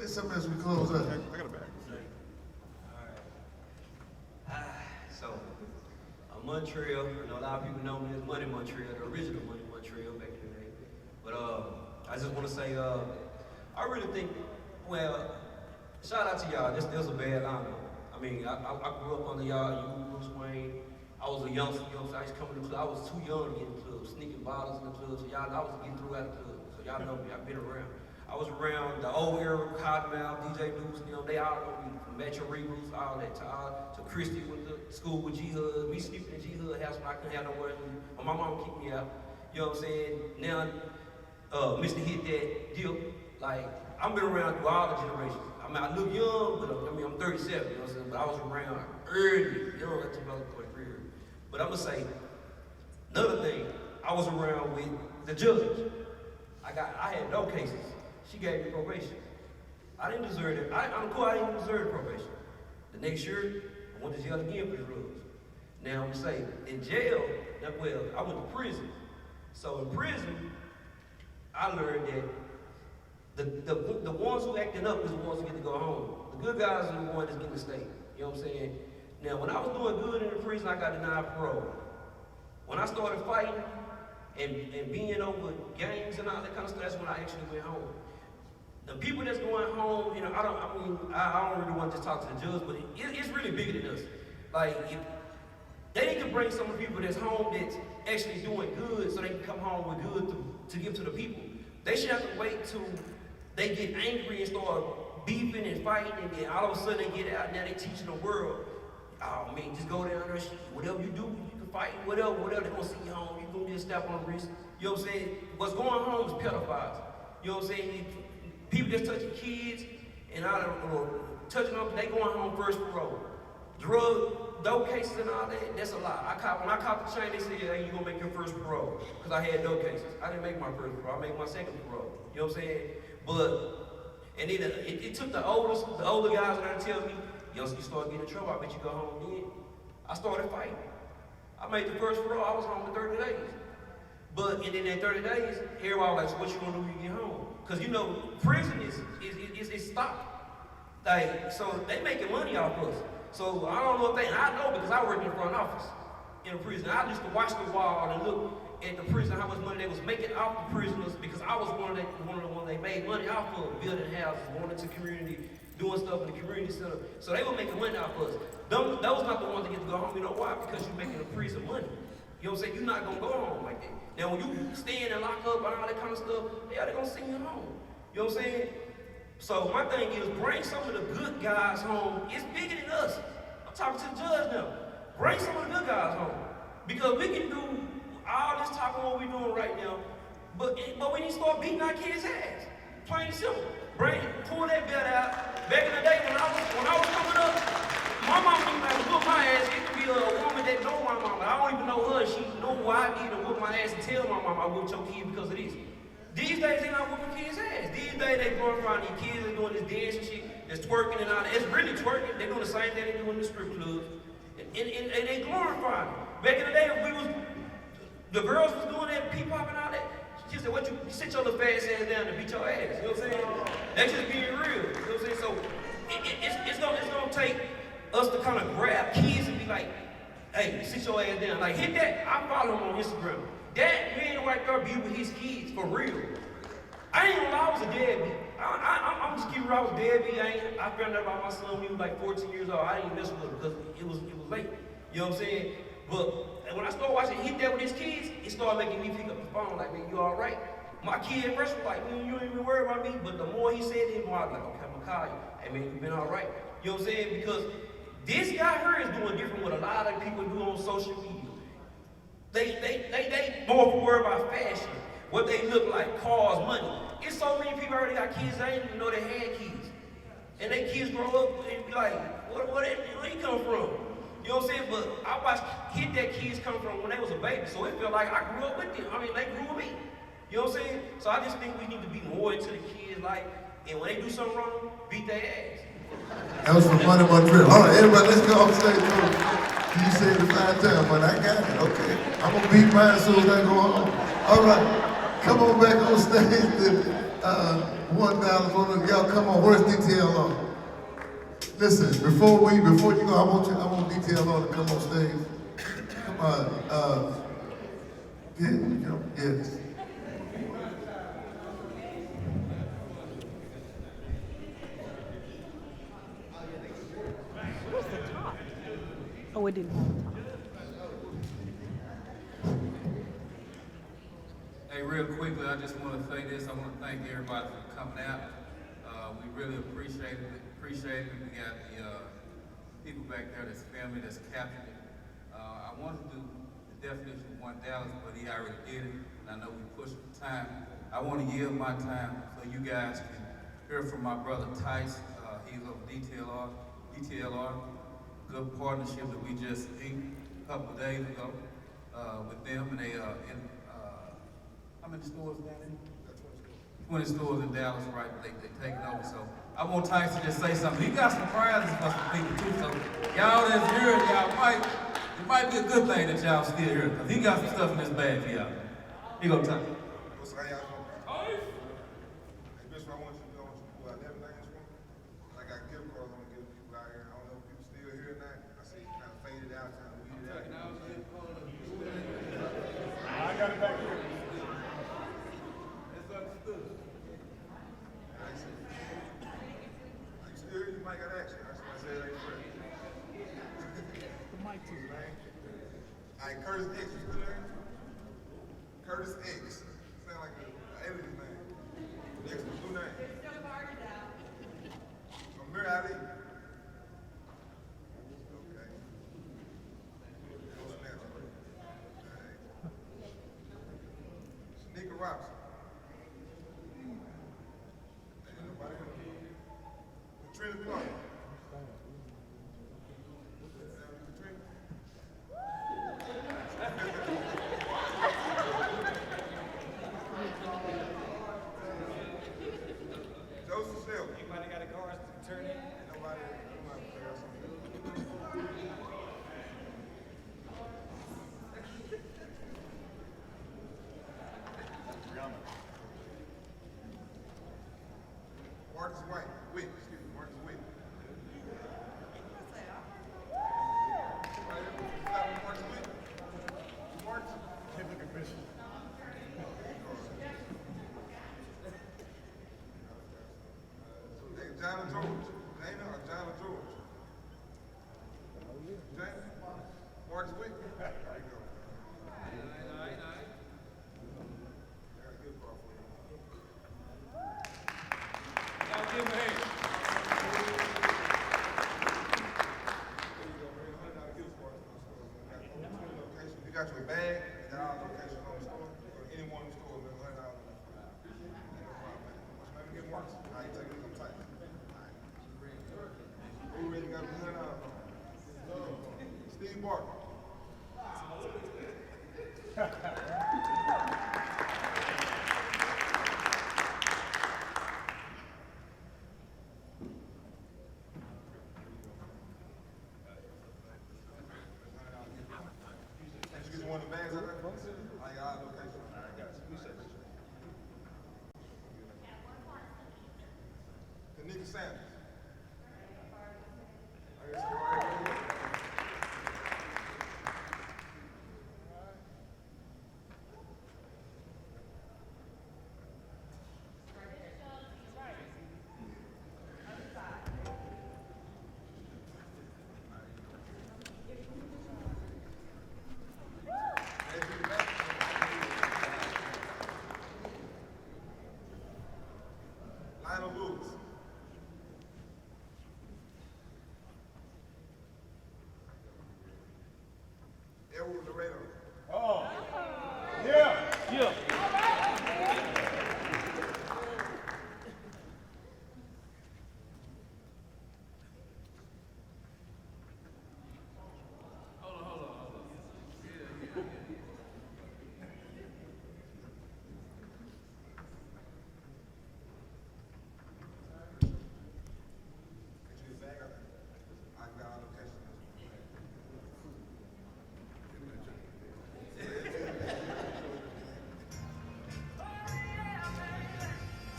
Say something as we close up. I got a bag. Montreal. I know a lot of people know me as Money Montreal, the original Money Montreal back in the day. But I just want to say, I really think, shout out to y'all. This is a bad honor. I mean, I grew up under y'all, you, Bruce Wayne. I was a youngster, I used to come to the club. I was too young to get in the club, sneaking bottles in the club. So y'all, I was getting through out the club. So y'all know me, I've been around. I was around the old era, Cottonmouth, DJ Deuce, they all know me, from Metro Rebels, all that. To Christy went to school with G-Hud, me sleeping in G-Hud house when I couldn't have nowhere to live. But my mom kicked me out. You know what I'm saying? Now, Mr. Hit That deal, like, I've been around through all the generations. I mean, I look young, but I'm 37, you know what I'm saying? But I was around early, that's about early. But I'm gonna say, another thing, I was around with the judge. I had no cases. She gave me probation. I didn't deserve it. I'm cool, I didn't deserve probation. The next year, I went to jail again for the drugs. Now I'm gonna say, in jail, I went to prison. So in prison, I learned that the ones who acting up is the ones who get to go home. The good guys are the ones that's getting to stay. You know what I'm saying? Now, when I was doing good in the prison, I got denied parole. When I started fighting and being over gangs and all that kind of stuff, that's when I actually went home. The people that's going home, you know, I don't really want to just talk to the judge, but it's really bigger than us. Like, if they need to bring some of the people that's home that's actually doing good so they can come home with good to give to the people. They should have to wait till they get angry and start beefing and fighting, and then all of a sudden they get out, now they teaching the world, oh man, just go down there, whatever you do, you can fight, whatever, they're gonna see you home, you're gonna get a step on the wrist. You know what I'm saying? What's going home is pedophiles. You know what I'm saying? People that's touching kids and all that, touching them, they going home first parole. Dope cases and all that, that's a lie. When I caught the chain, they said, hey, you gonna make your first parole. Because I had dope cases. I didn't make my first parole, I made my second parole. You know what I'm saying? And then it took the older guys around to tell me, yo, you start getting in trouble, I bet you go home then. I started fighting. I made the first parole, I was home in 30 days. And then in 30 days, everybody was like, so what you gonna do when you get home? Because you know, prison is stopped. Like, so they making money off us. So I don't know if I know because I work in the front office in a prison. I used to watch the wall and look at the prison, how much money they was making off the prisoners, because I was one of the ones they made money off of, building houses, going into community, doing stuff in the community center. So they were making money off of us. Those not the ones that get to go home. You know why? Because you're making the prison money. You know what I'm saying? You're not gonna go home like that. Now when you stand and lock up and all that kind of stuff, yeah, they're gonna send you home. You know what I'm saying? So my thing is, bring some of the good guys home. It's bigger than us. I'm talking to the judge now. Bring some of the good guys home. Because we can do all this talking what we're doing right now, but we need to start beating our kids' ass. Plain and simple. Pull that belt out. Back in the day when I was coming up, my mama didn't have to whoop my ass. It could be a woman that know my mama. I don't even know her. She know why I need to whoop my ass and tell my mama I whooped your kid because of this. These days they not whooping kids' ass. These days they going around these kids and doing this dance and shit, that's twerking and all that. It's really twerking. They doing the same thing they do in the strip clubs. And they glorifying it. Back in the day, the girls was doing that, pee-pop and all that. She said, what you sit your little fast ass down and beat your ass. You know what I'm saying? That's just being real. You know what I'm saying? So it's gonna take us to kind of grab kids and be like, hey, sit your ass down. Like, hit that. I follow him on Instagram. That man right there be with his kids for real. I ain't gonna lie, I was a deadbeat. I'm just keeping real, I was a deadbeat. I found out about my son when he was like 14 years old. I didn't mess with him because it was late. You know what I'm saying? But when I started watching hit that with his kids, it started making me pick up the phone like, man, you all right? My kid at first was like, man, you ain't even worry about me. But the more he said it, the more I was like, okay, I'm gonna call you. Hey man, you been all right? You know what I'm saying? Because this guy here is doing different what a lot of people do on social media. They more worried about fashion, what they look like, cars, money. It's so many people already got kids, they didn't even know they had kids. And they kids grow up and be like, where you come from? You know what I'm saying? But I watched hit that kids come from when they was a baby, so it felt like I grew up with them. I mean, they grew with me. You know what I'm saying? So I just think we need to be more into the kids, like, and when they do something wrong, beat their ass. That was from Monday One Trip. All right, everybody, let's go off stage. You said it 5 times, but I got it. Okay. I'm going to beat mine as soon as I go home. All right. Come on back on stage. $1, y'all come on. Where's Detail on? Listen, before you go, I want Detail on to come on stage. Come on. Yes. Oh, it didn't have a top. Hey, real quickly, I just want to say this. I want to thank everybody for coming out. We really appreciate it. We got the people back there that's family, that's captured it. I wanted to do the definition of one Dallas, but he already did it, and I know we pushed the time. I want to yield my time so you guys can hear from my brother Tice. He's of DTLR. Good partnership that we just inked a couple of days ago with them, and they in how many stores down there? 20 stores in Dallas, right? They taking over. So I want Tyson to just say something. He got some prizes for some people too. So y'all that's here, it might be a good thing that y'all still here, because he got some stuff in his bag for y'all. Here go Tyson. What's up, y'all? Hey, Bishop, I want you to pull out everything this morning. I got gift cards I'm gonna give people out here. I don't know if people still here or not. I see it kind of faded out, kind of weeded out. I got it back here. That's understood. All right, Curtis X, you still there? Curtis X. Sound like an alien name. X with two names. Amir Ali. Okay. No snatch. All right. Shanika Robinson. Ain't nobody else. Katrina Clark. Joseph Snell. Anybody got a guard to turn in? Nobody cares. Marcus White. Witt, excuse me, Marcus Witt. Marcus Witt. Marcus. Can't look at Bishop. Hey, John George. Dana or John George? Jane? Marcus Witt? There you go. Y'all give him a hand. You got your bag, and got all the locations on the store, or any one of the stores, $100. Let me get Marcus. All right, take it, I'm tight. Who really got $100? Steve Barker. Did you get one of the bags out there? I got all the locations. All right, I got you. Appreciate it. Tanika Sanders. Lionel Lewis. Edward Laredo. Oh. Yeah. Yeah.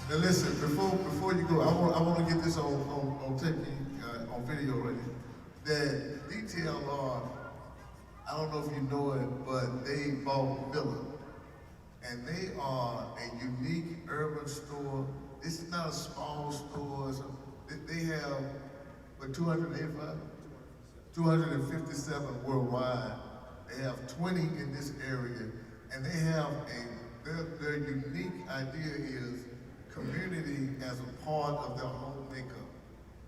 Now listen, before you go, I want to get this on tape, on video right here. That DTLR, I don't know if you know it, but they bought Villa. And they are a unique urban store. This is not a small store. They have, 285? 257 worldwide. They have 20 in this area. And they have their unique idea is community as a part of their home makeup.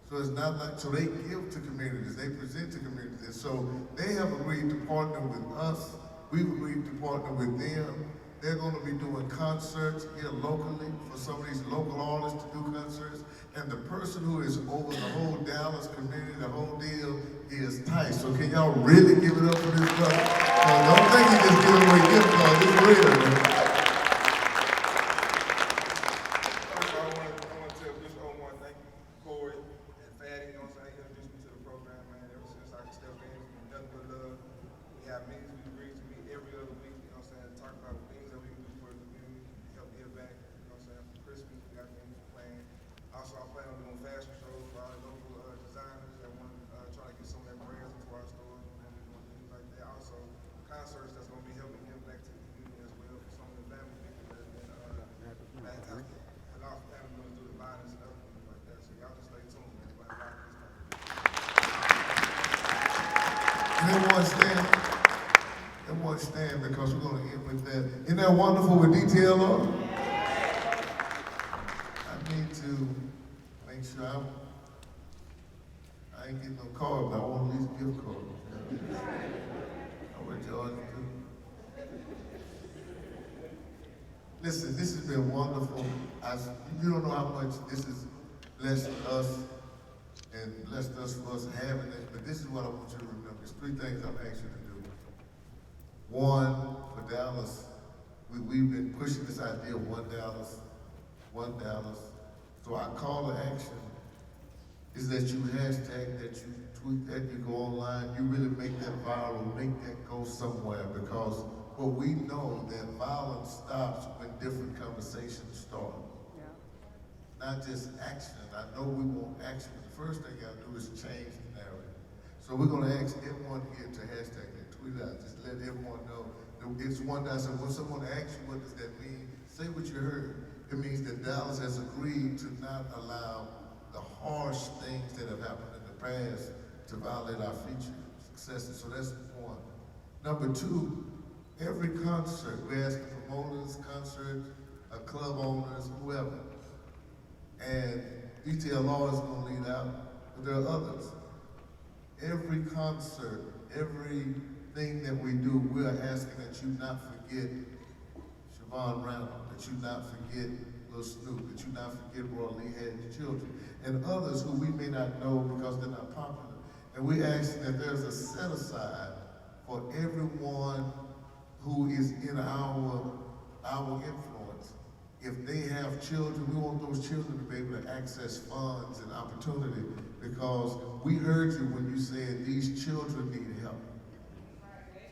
So it's not like, so they give to communities, they present to communities. And so they have agreed to partner with us. We've agreed to partner with them. They're going to be doing concerts here locally for some of these local artists to do concerts. And the person who is over the whole Dallas community, the whole deal, is Tice. So can y'all really give it up for this brother? Don't think he just giving away gift cards. It's real, man. Concerts that's going to be helping give back to the community as well for some of everyone stand? Everyone stand because we're going to end with that. Isn't that wonderful with detail on? I need to make sure I ain't getting no card, but I want at least a gift card. I want y'all to do. Listen, this has been wonderful. You don't know how much this has blessed us and blessed us for us having it, but this is what I want you to remember. There's three things I'm asking you to do. One, for Dallas, we've been pushing this idea of $1. So our call to action is that you hashtag, that you tweet, that you go online, you really make that viral, make that go somewhere, because what we know that violence stops when different conversations start. Yeah. Not just action. I know we want action, but the first thing you gotta do is change the narrative. So we're gonna ask everyone here to hashtag that, tweet out, just let everyone know. It's $1. So when someone asks you what does that mean, say what you heard. It means that Dallas has agreed to not allow the harsh things that have happened in the past to violate our future successes. So that's one. Number two, every concert, we're asking promoters, concert, club owners, whoever. And detail law is going to lead out, but there are others. Every concert, everything that we do, we're asking that you not forget Siobhan Randall, that you not forget Lil Snoop, that you not forget Roy Lee had children, and others who we may not know because they're not popular. And we ask that there's a set aside for everyone who is in our influence. If they have children, we want those children to be able to access funds and opportunity, because we heard you when you said these children need help.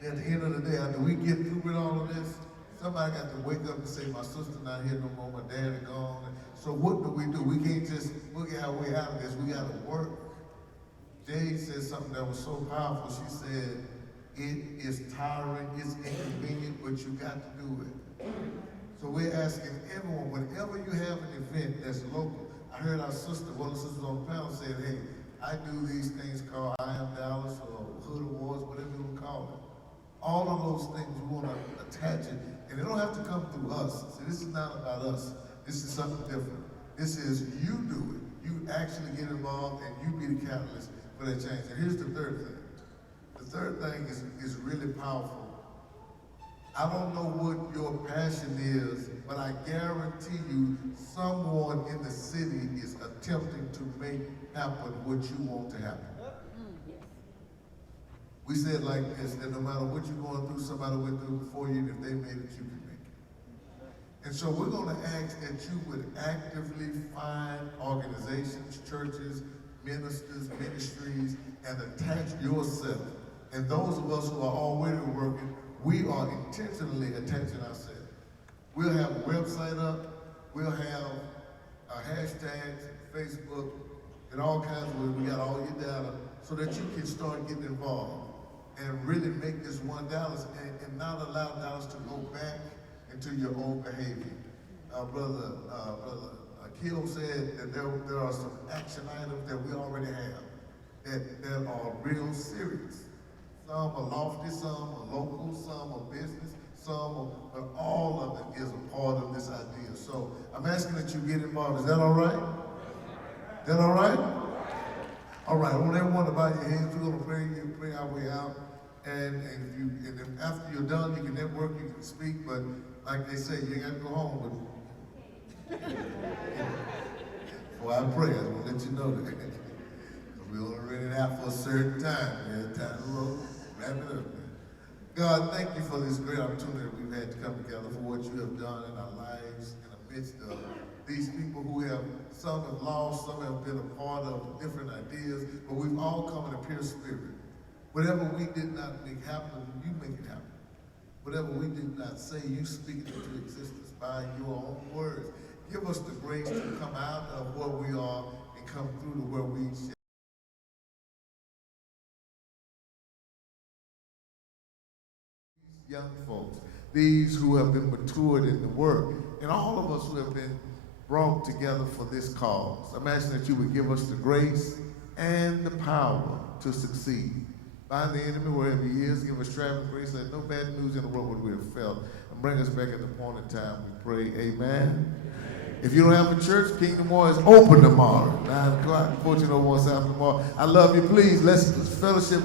At the end of the day, after we get through with all of this, somebody got to wake up and say, my sister not here no more, my dad is gone. So what do? We can't just boogie our way out of this. We got to work. Jade said something that was so powerful. She said, it is tiring, it's inconvenient, but you got to do it. So we're asking everyone, whenever you have an event that's local, I heard our sister, one of the sisters on the panel said, hey, I do these things called I Am Dallas or Hood Awards, whatever you want to call it. All of those things, we want to attach it, and it don't have to come through us. So this is not about us. This is something different. This is you do it. You actually get involved, and you be the catalyst for that change. And here's the third thing. The third thing is really powerful. I don't know what your passion is, but I guarantee you someone in the city is attempting to make happen what you want to happen. We said like this, that no matter what you're going through, somebody went through before you, and if they made it, you can make it. And so we're going to ask that you would actively find organizations, churches, ministers, ministries, and attach yourself. And those of us who are already working, we are intentionally attaching ourselves. We'll have a website up, we'll have hashtags, Facebook, and all kinds of ways. We got all your data so that you can start getting involved and really make this $1 and not allow Dallas to go back into your old behavior. Brother Akil said that there are some action items that we already have that are real serious. Some are lofty, some are local, some are business, but all of it is a part of this idea. So I'm asking that you get involved. Is that all right? Is that all right? All right, I want everyone to bow your heads. We're going to pray our way out. And if after you're done, you can network, you can speak, but like they say, you ain't got to go home. Before I pray, I want to let you know that. We only rented out for a certain time. We had time to roll, wrap it up. God, thank you for this great opportunity we've had to come together, for what you have done in our lives, in the midst of these people who have, some have lost, some have been a part of different ideas, but we've all come in a pure spirit. Whatever we did not make happen, you make it happen. Whatever we did not say, you speak it into existence by your own words. Give us the grace to come out of where we are and come through to where we shall. Young folks, these who have been matured in the work, and all of us who have been brought together for this cause. I'm asking that you would give us the grace and the power to succeed. Bind the enemy wherever he is. Give us traveling grace. Let no bad news interrupt what we have felt. And bring us back at the point in time we pray. Amen. If you don't have a church, Kingdom War is open tomorrow. 9 o'clock, 1401 South tomorrow. I love you. Please, let's fellowship.